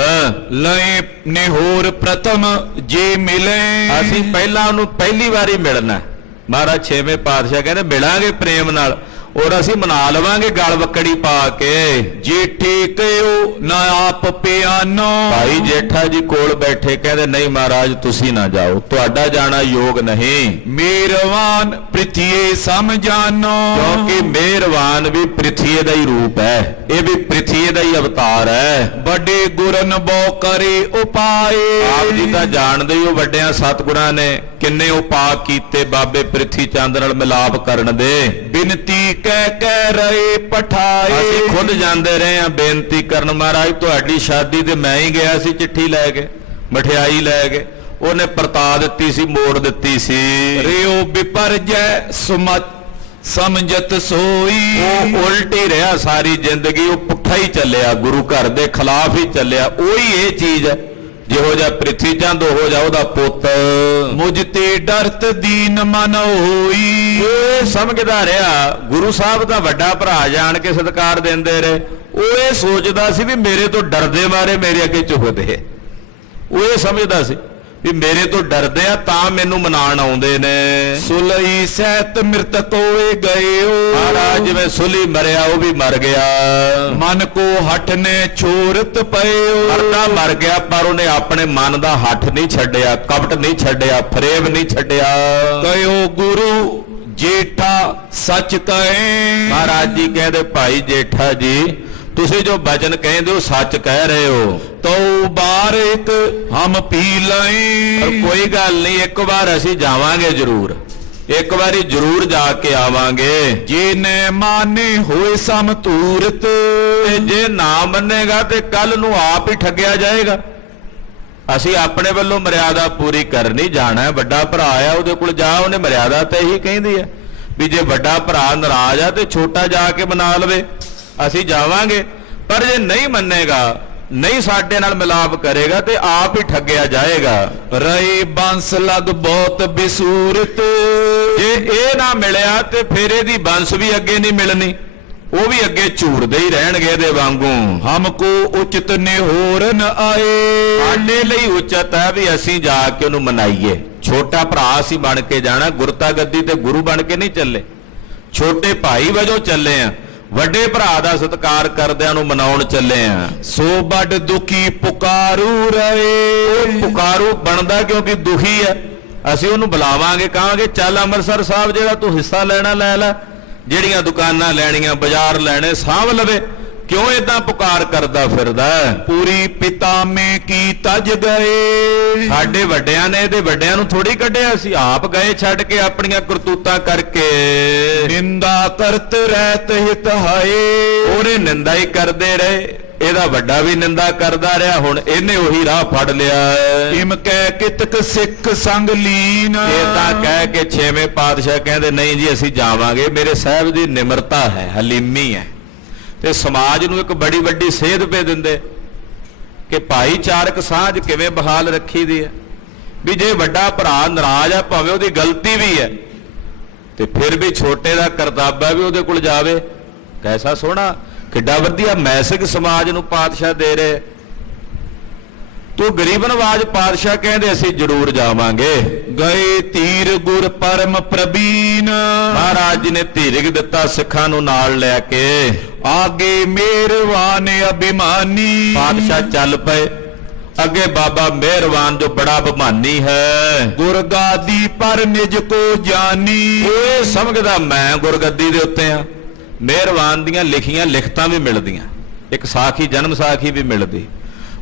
ਲਏ ਨੇ ਹੋਰ ਪ੍ਰਥਮ ਜੇ ਮਿਲੇ। ਅਸੀਂ ਪਹਿਲਾਂ ਉਹਨੂੰ ਪਹਿਲੀ ਵਾਰੀ ਮਿਲਣਾ। ਮਹਾਰਾਜ ਛੇਵੇਂ ਪਾਤਸ਼ਾਹ ਕਹਿੰਦੇ ਮਿਲਾਂਗੇ ਪ੍ਰੇਮ ਨਾਲ, ਔਰ ਅਸੀਂ ਮਨਾ ਲਵਾਂਗੇ ਗਲ ਬੱਕੜੀ ਪਾ ਕੇ। ਜੇਠੇ ਕਿਉ ਨਾ ਆਪ ਪਿਆਨੋ। ਭਾਈ ਜੇਠਾ ਜੀ ਕੋਲ ਬੈਠੇ ਕਹਿੰਦੇ ਨਹੀਂ ਮਹਾਰਾਜ ਤੁਸੀਂ ਨਾ ਜਾਓ, ਤੁਹਾਡਾ ਜਾਣਾ ਯੋਗ ਨਹੀਂ। ਮਿਹਰਵਾਨ ਪ੍ਰਿਥੀਏ ਸਮਝਾਨੋ। ਕਿਉਂਕਿ ਮਿਹਰਬਾਨ ਵੀ ਪ੍ਰਿਥੀਏ ਦਾ ਹੀ ਰੂਪ ਹੈ, ਇਹ ਵੀ ਪ੍ਰਿਥੀਏ ਦਾ ਹੀ ਅਵਤਾਰ ਹੈ। ਵੱਡੇ ਗੁਰਨ ਬੋ ਕਰੇ ਉਪਾਏ। ਆਪ ਜੀ ਤਾਂ ਜਾਣਦੇ ਹੀ ਹੋ ਵੱਡਿਆਂ ਸਤਿਗੁਰਾਂ ਨੇ ਕਿੰਨੇ ਉਪਾਅ ਕੀਤੇ ਬਾਬੇ ਪ੍ਰਿਥੀ ਚੰਦ ਨਾਲ ਮਿਲਾਪ ਕਰਨ ਦੇ। ਬਿਨਤੀ ਕਹਿ ਰਹੇ ਪਠਾਏ। ਅਸੀਂ ਖੁਦ ਜਾਂਦੇ ਰਹੇ ਆ ਬੇਨਤੀ ਕਰਨ, ਮਹਾਰਾਜ ਤੁਹਾਡੀ ਸ਼ਾਦੀ ਤੇ ਮੈਂ ਹੀ ਗਿਆ ਸੀ ਚਿੱਠੀ ਲੈ ਕੇ, ਮਠਿਆਈ ਲੈ ਕੇ, ਉਹਨੇ ਪਰਤਾ ਦਿੱਤੀ ਸੀ, ਮੋੜ ਦਿੱਤੀ ਸੀ। ਰਿਓ ਵਿਪਰਜੈ ਸੁਮਤ ਸਮਝਤ ਸੋਈ। ਉਹ ਉਲਟੀ ਰਿਹਾ ਸਾਰੀ ਜ਼ਿੰਦਗੀ, ਉਹ ਪੁੱਠਾ ਹੀ ਚੱਲਿਆ, ਗੁਰੂ ਘਰ ਦੇ ਖਿਲਾਫ ਹੀ ਚੱਲਿਆ। ਉਹੀ ਇਹ ਚੀਜ਼ ਹੈ, ਜਿਹੋ ਜਿਹਾ ਪ੍ਰਿਥੀ ਚੰਦ ਉਹੋ ਜਿਹਾ ਉਹਦਾ ਪੁੱਤ। ਮੁਝ ਤੇ ਡਰਤ ਦੀਨ ਮਨ ਹੋਈ। ਉਹ ਸਮਝਦਾ ਰਿਹਾ, ਗੁਰੂ ਸਾਹਿਬ ਦਾ ਵੱਡਾ ਭਰਾ ਜਾਣ ਕੇ ਸਤਿਕਾਰ ਦਿੰਦੇ ਰਹੇ। ਉਹ ਇਹ ਸੋਚਦਾ ਸੀ ਵੀ ਮੇਰੇ ਤੋਂ ਡਰਦੇ ਮਾਰੇ ਮੇਰੇ ਅੱਗੇ ਝੁਕਦੇ। ਉਹ ਇਹ ਸਮਝਦਾ ਸੀ ਵੀ ਮੇਰੇ ਤੋਂ ਡਰਦੇ ਆ ਤਾਂ ਮੈਨੂੰ ਮਨਾਉਣ ਆਉਂਦੇ ਨੇ। ਸੁਲਈ ਸਹਿਤ ਮ੍ਰਿਤਕ ਹੋਏ ਗਏ। ਮਹਾਰਾਜ ਜਿਵੇਂ ਸੁਲੀ ਮਰਿਆ ਉਹ ਵੀ ਮਰ ਗਿਆ। ਮਨ ਕੋ ਹੱਠ ਨੇ ਛੋਰਤ ਪਏ। ਮਰਦਾ ਮਰ ਗਿਆ ਪਰ ਉਹਨੇ ਆਪਣੇ ਮਨ ਦਾ ਹੱਠ ਨਹੀਂ ਛੱਡਿਆ, ਕਪਟ ਨਹੀਂ ਛੱਡਿਆ, ਫਰੇਬ ਨਹੀਂ ਛੱਡਿਆ। ਕਹਿਓ ਗੁਰੂ ਜੇਠਾ ਸੱਚ ਕਹੇ। ਮਹਾਰਾਜ ਜੀ ਕਹਿੰਦੇ ਭਾਈ ਜੇਠਾ ਜੀ ਤੁਸੀਂ ਜੋ ਬਚਨ ਕਹਿੰਦੇ ਹੋ ਸੱਚ ਕਹਿ ਰਹੇ ਹੋ। ਤੋ ਬਾਰ ਇੱਕ ਹਮ ਪੀ ਲਏ। ਪਰ ਕੋਈ ਗੱਲ ਨਹੀਂ, ਇੱਕ ਵਾਰ ਅਸੀਂ ਜਾਵਾਂਗੇ ਜ਼ਰੂਰ, ਇੱਕ ਵਾਰੀ ਜ਼ਰੂਰ ਜਾ ਕੇ ਆਵਾਂਗੇ। ਜੇ ਨੇ ਮਾਨੇ ਹੋਏ ਸਮਤੂਰਤ। ਜੇ ਨਾ ਮੰਨੇਗਾ ਤੇ ਕੱਲ ਨੂੰ ਆਪ ਹੀ ਠੱਗਿਆ ਜਾਏਗਾ। ਅਸੀਂ ਆਪਣੇ ਵੱਲੋਂ ਮਰਿਆਦਾ ਪੂਰੀ ਕਰਨੀ, ਜਾਣਾ ਹੈ, ਵੱਡਾ ਭਰਾ ਆ ਉਹਦੇ ਕੋਲ ਜਾ, ਉਹਨੇ ਮਰਿਆਦਾ ਤਾਂ ਇਹੀ ਕਹਿੰਦੀ ਹੈ ਵੀ ਜੇ ਵੱਡਾ ਭਰਾ ਨਾਰਾਜ਼ ਆ ਤੇ ਛੋਟਾ ਜਾ ਕੇ ਮਨਾ ਲਵੇ। ਅਸੀਂ ਜਾਵਾਂਗੇ, ਪਰ ਜੇ ਨਹੀਂ ਮੰਨੇਗਾ, ਨਹੀਂ ਸਾਡੇ ਨਾਲ ਮਿਲਾਪ ਕਰੇਗਾ ਤੇ ਆਪ ਹੀ ਠੱਗਿਆ ਜਾਏਗਾ। ਰਹੇ ਬੰਸ ਲਗ ਬਹੁਤ ਬਿਸੂਰਤ। ਜੇ ਇਹ ਨਾ ਮਿਲਿਆ ਤੇ ਫਿਰ ਇਹਦੀ ਬੰਸ ਵੀ ਅੱਗੇ ਨਹੀਂ ਮਿਲਣੀ, ਉਹ ਵੀ ਅੱਗੇ ਝੂਰਦੇ ਹੀ ਰਹਿਣਗੇ ਇਹਦੇ ਵਾਂਗੂ। ਹਮਕੋ ਉਚਿਤ ਨਿਹੋਰਨ ਆਏ। ਸਾਡੇ ਲਈ ਉਚਿਤ ਹੈ ਵੀ ਅਸੀਂ ਜਾ ਕੇ ਉਹਨੂੰ ਮਨਾਈਏ। ਛੋਟਾ ਭਰਾ ਅਸੀਂ ਬਣ ਕੇ ਜਾਣਾ, ਗੁਰਤਾ ਗੱਦੀ ਤੇ ਗੁਰੂ ਬਣ ਕੇ ਨਹੀਂ ਚੱਲੇ। ਛੋਟੇ ਭਾਈ ਵਜੋਂ ਚੱਲੇ ਆ, ਵੱਡੇ ਭਰਾ ਦਾ ਸਤਿਕਾਰ ਕਰਦਿਆਂ ਨੂੰ ਮਨਾਉਣ ਚੱਲੇ ਆ। ਸੋ ਬੜ ਦੁਖੀ ਪੁਕਾਰੂ ਰਹੇ। ਪੁਕਾਰੂ ਬਣਦਾ ਕਿਉਂਕਿ ਦੁਖੀ ਹੈ। ਅਸੀਂ ਉਹਨੂੰ ਬੁਲਾਵਾਂਗੇ, ਕਹਾਂਗੇ ਚੱਲ ਅੰਮ੍ਰਿਤਸਰ ਸਾਹਿਬ ਜਿਹੜਾ ਤੂੰ ਹਿੱਸਾ ਲੈਣਾ ਲੈ ਲੈ, ਜਿਹੜੀਆਂ ਦੁਕਾਨਾਂ ਲੈਣੀਆਂ, ਬਾਜ਼ਾਰ ਲੈਣੇ ਸਾਂਭ ਲਵੇ। ਕਿਉਂ ਏਦਾਂ ਪੁਕਾਰ ਕਰਦਾ ਫਿਰਦਾ? ਪੂਰੀ ਪਿਤਾ ਮੇ ਕੀ ਤਜ ਗਏ। ਸਾਡੇ ਵੱਡਿਆਂ ਨੇ ਇਹਦੇ ਵੱਡਿਆਂ ਨੂੰ ਥੋੜੀ ਕੱਢਿਆ ਸੀ, ਆਪ ਗਏ ਛੱਡ ਕੇ ਆਪਣੀਆਂ ਕਰਤੂਤਾਂ ਕਰਕੇ। ਨਿੰਦਾ ਕਰਤ ਰਹਿਤ ਹਿਤ ਹਾਏ। ਉਹਨੇ ਨਿੰਦਾ ਹੀ ਕਰਦੇ ਰਹੇ, ਇਹਦਾ ਵੱਡਾ ਵੀ ਨਿੰਦਾ ਕਰਦਾ ਰਿਹਾ, ਹੁਣ ਇਹਨੇ ਉਹੀ ਰਾਹ ਫੜ ਲਿਆ। ਇਮ ਕਹਿ ਕਿਤਕ ਸਿੱਖ ਸੰਗ ਲੀਨ। ਇਹ ਤਾਂ ਕਹਿ ਕੇ ਛੇਵੇਂ ਪਾਤਸ਼ਾਹ ਕਹਿੰਦੇ ਨਹੀਂ ਜੀ ਅਸੀਂ ਜਾਵਾਂਗੇ। ਮੇਰੇ ਸਾਹਿਬ ਦੀ ਨਿਮਰਤਾ ਹੈ, ਹਲੀਮੀ ਹੈ, ਤੇ ਸਮਾਜ ਨੂੰ ਇੱਕ ਬੜੀ ਵੱਡੀ ਸੇਧ ਪੇ ਦਿੰਦੇ ਕਿ ਭਾਈਚਾਰਕ ਸਾਂਝ ਕਿਵੇਂ ਬਹਾਲ ਰੱਖੀ ਦੀ ਹੈ। ਵੀ ਜੇ ਵੱਡਾ ਭਰਾ ਨਾਰਾਜ਼ ਹੈ, ਭਾਵੇਂ ਉਹਦੀ ਗਲਤੀ ਵੀ ਹੈ, ਤੇ ਫਿਰ ਵੀ ਛੋਟੇ ਦਾ ਕਰਤੱਵ ਹੈ ਵੀ ਉਹਦੇ ਕੋਲ ਜਾਵੇ। ਕੈਸਾ ਸੋਹਣਾ, ਕਿੱਡਾ ਵਧੀਆ ਮੈਸੇਜ ਸਮਾਜ ਨੂੰ ਪਾਤਸ਼ਾਹ ਦੇ ਰਹੇ। ਤੂੰ ਗਰੀਬ ਨਵਾਜ ਪਾਤਸ਼ਾਹ ਕਹਿੰਦੇ ਅਸੀਂ ਜ਼ਰੂਰ ਜਾਵਾਂਗੇ। ਗਏ ਧੀਰ ਗੁਰ ਪਰਮ ਪ੍ਰਬੀਨ। ਮਹਾਰਾਜ ਜੀ ਨੇ ਧੀਰਜ ਦਿੱਤਾ ਸਿੱਖਾਂ ਨੂੰ ਨਾਲ ਲੈ ਕੇ। ਆਗੇ ਮਿਹਰਵਾਨ ਅਭਿਮਾਨੀ। ਪਾਤਸ਼ਾਹ ਚੱਲ ਪਏ ਅੱਗੇ। ਬਾਬਾ ਮਿਹਰਵਾਨ ਜੋ ਬੜਾ ਅਭਿਮਾਨੀ ਹੈ, ਗੁਰਗਾਦੀ ਪਰ ਨਿਜ ਕੋ ਜਾਨੀ। ਉਹ ਸਮਝਦਾ ਮੈਂ ਗੁਰਗੱਦੀ ਦੇ ਉੱਤੇ ਆ। ਮਿਹਰਵਾਨ ਦੀਆਂ ਲਿਖੀਆਂ ਲਿਖਤਾਂ ਵੀ ਮਿਲਦੀਆਂ, ਇੱਕ ਸਾਖੀ ਜਨਮ ਸਾਖੀ ਵੀ ਮਿਲਦੀ,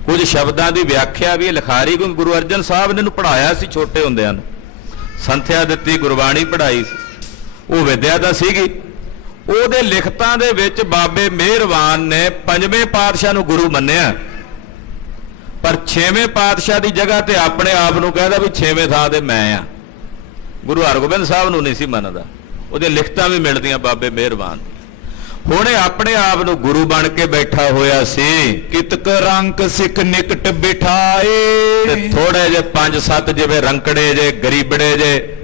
ਕੁਝ ਸ਼ਬਦਾਂ ਦੀ ਵਿਆਖਿਆ ਵੀ। ਲਿਖਾਰੀ ਗੁਰੂ ਅਰਜਨ ਸਾਹਿਬ ਨੇ ਨੂੰ ਪੜ੍ਹਾਇਆ ਸੀ ਛੋਟੇ ਹੁੰਦਿਆਂ ਨੂੰ, ਸੰਥਿਆ ਦਿੱਤੀ, ਗੁਰਬਾਣੀ ਪੜ੍ਹਾਈ ਸੀ, ਉਹ ਵਿਦਿਆ ਤਾਂ ਸੀਗੀ। ਉਹਦੇ ਲਿਖਤਾਂ ਦੇ ਵਿੱਚ ਬਾਬੇ ਮਿਹਰਵਾਨ ਨੇ ਪੰਜਵੇਂ ਪਾਤਸ਼ਾਹ ਨੂੰ ਗੁਰੂ ਮੰਨਿਆ, ਪਰ ਛੇਵੇਂ ਪਾਤਸ਼ਾਹ ਦੀ ਜਗ੍ਹਾ ਤੇ ਆਪਣੇ ਆਪ ਨੂੰ ਕਹਿੰਦਾ ਵੀ ਛੇਵੇਂ ਥਾਂ ਤੇ ਮੈਂ ਆ। ਗੁਰੂ ਹਰਗੋਬਿੰਦ ਸਾਹਿਬ ਨੂੰ ਨਹੀਂ ਸੀ ਮੰਨਦਾ। ਉਹਦੇ ਲਿਖਤਾਂ ਵੀ ਮਿਲਦੀਆਂ ਬਾਬੇ ਮਿਹਰਵਾਨ। ਹੁਣ ਇਹ ਆਪਣੇ ਆਪ ਨੂੰ ਗੁਰੂ ਬਣ ਕੇ ਬੈਠਾ ਹੋਇਆ ਸੀ। ਕਿਤਕ ਰੰਕ ਸਿੱਖ ਨਿਕਟ ਬਿਠਾਏ। ਤੇ ਥੋੜੇ ਜਿਹੇ 5-7 ਜਿਵੇਂ ਰੰਕੜੇ ਜੇ, ਗਰੀਬੜੇ ਜੇ,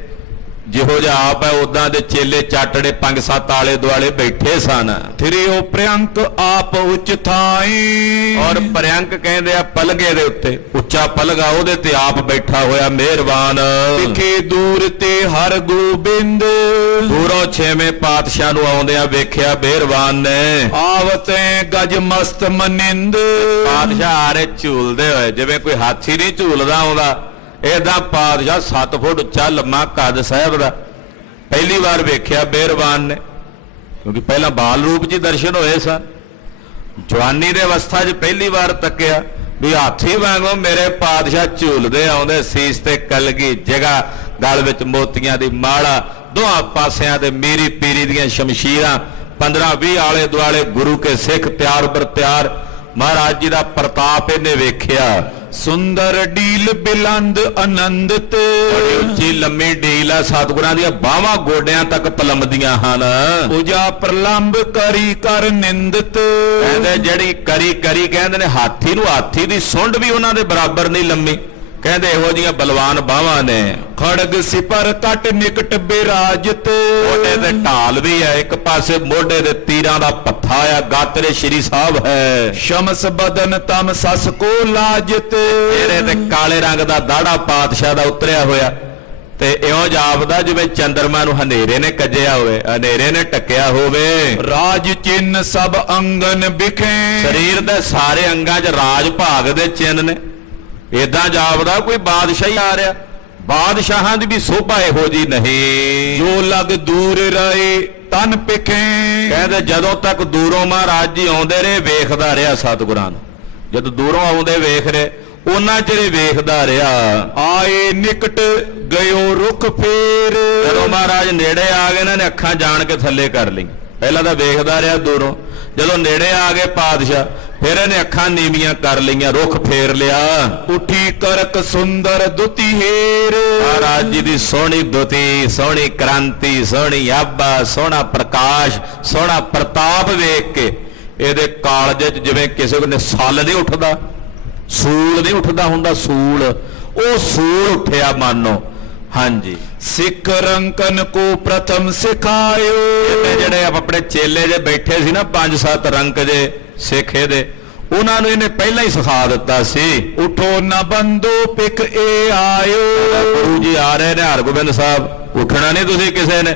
ਜਿਹੋ ਜਿਹਾ ਆਪ ਹੈ ਉਦਾਂ ਦੇ ਚੇਲੇ ਚਾਟੜੇ 5-7 ਆਲੇ ਦੁਆਲੇ ਬੈਠੇ ਸਨ। ਥਿਰਿਓ ਪ੍ਰਿਅੰਕ ਆਪ ਉੱਚ ਥਾਈ। ਔਰ ਪ੍ਰਿਅੰਕ ਕਹਿੰਦੇ ਆ ਪਲਗੇ ਦੇ ਉੱਤੇ, ਉੱਚਾ ਪਲਗਾ, ਉਹਦੇ ਤੇ ਆਪ ਬੈਠਾ ਹੋਇਆ ਮਿਹਰਬਾਨ। ਵਿਖੇ ਦੂਰ ਤੇ ਹਰ ਗੋਬਿੰਦ। ਦੂਰੋਂ ਛੇਵੇਂ ਪਾਤਸ਼ਾਹ ਨੂੰ ਆਉਂਦਿਆਂ ਵੇਖਿਆ ਮਿਹਰਬਾਨ ਨੇ। ਆਵਤੇ ਗਜ ਮਸਤ ਮਨਿੰਦ। ਪਾਤਸ਼ਾਹ ਆ ਰਹੇ ਝੂਲਦੇ ਹੋਏ, ਜਿਵੇਂ ਕੋਈ ਹਾਥੀ ਨਹੀਂ ਝੂਲਦਾ ਆਉਂਦਾ, ਇਹਦਾ ਪਾਤਸ਼ਾਹ 7 ਫੁੱਟ ਉੱਚਾ ਲੰਮਾ ਕੱਦ ਸਾਹਿਬ ਦਾ। ਪਹਿਲੀ ਵਾਰ ਵੇਖਿਆ ਮਿਹਰਬਾਨ ਨੇ, ਕਿਉਂਕਿ ਪਹਿਲਾਂ ਬਾਲ ਰੂਪ 'ਚ ਹੀ ਦਰਸ਼ਨ ਹੋਏ ਸਨ। ਜਵਾਨੀ ਦੇ ਅਵਸਥਾ 'ਚ ਪਹਿਲੀ ਵਾਰ ਤੱਕਿਆ ਵੀ ਹਾਥੀ ਵਾਂਗੂ ਮੇਰੇ ਪਾਤਸ਼ਾਹ ਝੂਲਦੇ ਆਉਂਦੇ, ਸੀਸ ਤੇ ਕਲਗੀ, ਜਗ੍ਹਾ ਗਲ ਵਿੱਚ ਮੋਤੀਆਂ ਦੀ ਮਾਲਾ, ਦੋਹਾਂ ਪਾਸਿਆਂ ਤੇ ਮੀਰੀ ਪੀਰੀ ਦੀਆਂ ਸ਼ਮਸ਼ੀਰਾਂ, 15-20 ਆਲੇ ਦੁਆਲੇ ਗੁਰੂ ਕੇ ਸਿੱਖ ਤਿਆਰ ਬਰ ਤਿਆਰ। ਮਹਾਰਾਜ ਜੀ ਦਾ ਪ੍ਰਤਾਪ ਇਹਨੇ ਵੇਖਿਆ। ਸੁੰਦਰ ਡੀਲ ਬਿਲੰਦ ਆਨੰਦਤ। ਉੱਚੀ ਲੰਮੀ ਡੀਲ ਆ, ਸਤਿਗੁਰਾਂ ਦੀਆਂ ਬਾਹਾਂ ਗੋਡਿਆਂ ਤੱਕ ਪਲੰਮਦੀਆਂ ਹਨ। ਪੂਜਾ ਪ੍ਰਲੰਬ ਕਰੀ ਕਰ ਨਿੰਦਤ। ਕਹਿੰਦੇ ਜਿਹੜੀ ਕਰੀ ਕਰੀ ਕਹਿੰਦੇ ਨੇ ਹਾਥੀ ਨੂੰ, ਹਾਥੀ ਦੀ ਸੁੰਡ ਵੀ ਉਹਨਾਂ ਦੇ ਬਰਾਬਰ ਨਹੀਂ ਲੰਮੀ। ਕਹਿੰਦੇ ਇਹੋ ਜੀਆਂ ਬਲਵਾਨ ਬਾਹਾਂ ਨੇ। ਖੜਗ ਸਿਪਰ ਕੱਟ ਨਿਕਟ ਬਿਰਾਜਤ। ਮੋਢੇ ਤੇ ਢਾਲ ਵੀ ਹੈ, ਇੱਕ ਪਾਸੇ ਮੋਢੇ ਦੇ ਤੀਰਾਂ ਦਾ ਪੱਥਾ ਆ, ਗਾਤਰੇ ਸ਼੍ਰੀ ਸਾਹਿਬ ਹੈ। ਸ਼ਮਸ ਬਦਨ ਤਮ ਸਸ ਕੋ ਲਾਜਤ। ਤੇਰੇ ਤੇ ਕਾਲੇ ਰੰਗ ਦਾ ਦਾੜਾ ਪਾਤਸ਼ਾਹ ਦਾ ਉਤਰਿਆ ਹੋਇਆ, ਤੇ ਇਉਂ ਜਾਪਦਾ ਜਿਵੇਂ ਚੰਦਰਮਾ ਨੂੰ ਹਨੇਰੇ ਨੇ ਕੱਜਿਆ ਹੋਵੇ, ਹਨੇਰੇ ਨੇ ਟੱਕਿਆ ਹੋਵੇ। ਰਾਜ ਚਿੰਨ ਸਭ ਅੰਗਨ ਵਿਖੇ। ਸਰੀਰ ਦੇ ਸਾਰੇ ਅੰਗਾਂ 'ਚ ਰਾਜ ਭਾਗ ਦੇ ਚਿੰਨ ਨੇ। ਏਦਾਂ ਜਾਪਦਾ ਕੋਈ ਬਾਦਸ਼ਾਹ ਹੀ ਆ ਰਿਹਾ। ਬਾਦਸ਼ਾਹਾਂ ਦੀ ਵੀ ਸੋਭਾ ਇਹੋ ਜੀ ਨਹੀਂ। ਜੋ ਲਗ ਦੂਰ ਰਹੇ ਤਨ ਪਿਖੇ। ਕਹਿੰਦੇ ਜਦੋਂ ਤੱਕ ਦੂਰੋਂ ਮਹਾਰਾਜ ਜੀ ਆਉਂਦੇ ਰਹੇ ਵੇਖਦਾ ਰਿਹਾ ਸਤਿਗੁਰਾਂ ਨੂੰ। ਜਦੋਂ ਦੂਰੋਂ ਆਉਂਦੇ ਵੇਖ ਰਹੇ, ਉਹਨਾਂ ਚਿਰ ਵੇਖਦਾ ਰਿਹਾ। ਆਏ ਨਿਕਟ ਗਇਓ ਰੁਖ ਫੇਰ। ਜਦੋਂ ਮਹਾਰਾਜ ਨੇੜੇ ਆ ਗਏ, ਇਹਨਾਂ ਨੇ ਅੱਖਾਂ ਜਾਣ ਕੇ ਥੱਲੇ ਕਰ ਲਈ। ਪਹਿਲਾਂ ਤਾਂ ਵੇਖਦਾ ਰਿਹਾ ਦੂਰੋਂ, ਜਦੋਂ ਨੇੜੇ ਆ ਗਏ ਪਾਤਸ਼ਾਹ, ਫਿਰ ਇਹਨੇ ਅੱਖਾਂ ਨੀਵੀਆਂ ਕਰ ਲਈਆਂ, ਰੁੱਖ ਫੇਰ ਲਿਆ। ਉਠੀ ਕਰਕ ਸੁੰਦਰ ਦੁਤੀ ਹੇਰ। ਮਹਾਰਾਜ ਜੀ ਦੀ ਸੋਹਣੀ ਦੁਤੀ, ਸੋਹਣੀ ਕ੍ਰਾਂਤੀ, ਸੋਹਣੀ ਆਭਾ, ਸੋਹਣਾ ਪ੍ਰਕਾਸ਼, ਸੋਹਣਾ ਪ੍ਰਤਾਪ ਵੇਖ ਕੇ ਇਹਦੇ ਕਾਲਜੇ 'ਚ ਜਿਵੇਂ ਕਿਸੇ ਨੇ ਸੱਲ ਨਹੀਂ ਉੱਠਦਾ, ਸੂਲ ਨਹੀਂ ਉੱਠਦਾ ਹੁੰਦਾ, ਸੂਲ, ਉਹ ਸੂਲ ਉੱਠਿਆ ਮਾਨੋ। ਹਾਂਜੀ, ਸਿੱਖ ਰੰਕਨ ਕੋ ਪ੍ਰਥਮ ਸਿਖਾਇਓ। ਜਿਹੜੇ ਆਪਣੇ ਚੇਲੇ ਜੇ ਬੈਠੇ ਸੀ ਨਾ 5-7 ਰੰਕ ਜੇ ਸਿੱਖ ਇਹਦੇ, ਉਹਨਾਂ ਨੂੰ ਇਹਨੇ ਪਹਿਲਾਂ ਹੀ ਸਿਖਾ ਦਿੱਤਾ ਸੀ। ਉਠੋ ਨਾ ਬੰਦੋ ਪਿਕ ਇਹ ਆਇਓ। ਗੁਰੂ ਜੀ ਆ ਰਹੇ ਨੇ, ਹਰਗੋਬਿੰਦ ਸਾਹਿਬ, ਉੱਠਣਾ ਨਹੀਂ ਤੁਸੀਂ ਕਿਸੇ ਨੇ,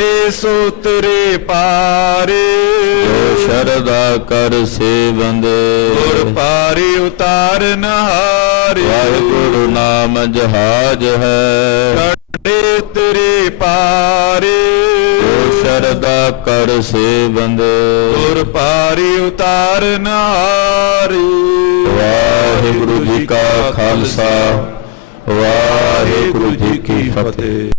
ਚੜੇ ਸੋ ਤਰੇ ਪਾਰੇ ਜੋ ਸ਼ਰਧਾ ਕਰ ਸੇਵੰਦ ਗੁਰ ਪਾਰੇ ਉਤਾਰਨ ਹਾਰੇ ਵਾਹਿਗੁਰੂ ਨਾਮ ਜਹਾਜ ਹੈ ਚੜੇ ਤਰੇ ਪਾਰੇ ਜੋ ਸ਼ਰਧਾ ਕਰ ਸੇਵੰਦ ਗੁਰ ਪਾਰੇ ਉਤਾਰਨ ਹਾਰੇ ਵਾਹਿਗੁਰੂ ਜੀ ਕਾ ਖਾਲਸਾ ਵਾਹਿਗੁਰੂ ਜੀ ਕੀ ਫਤਿਹ।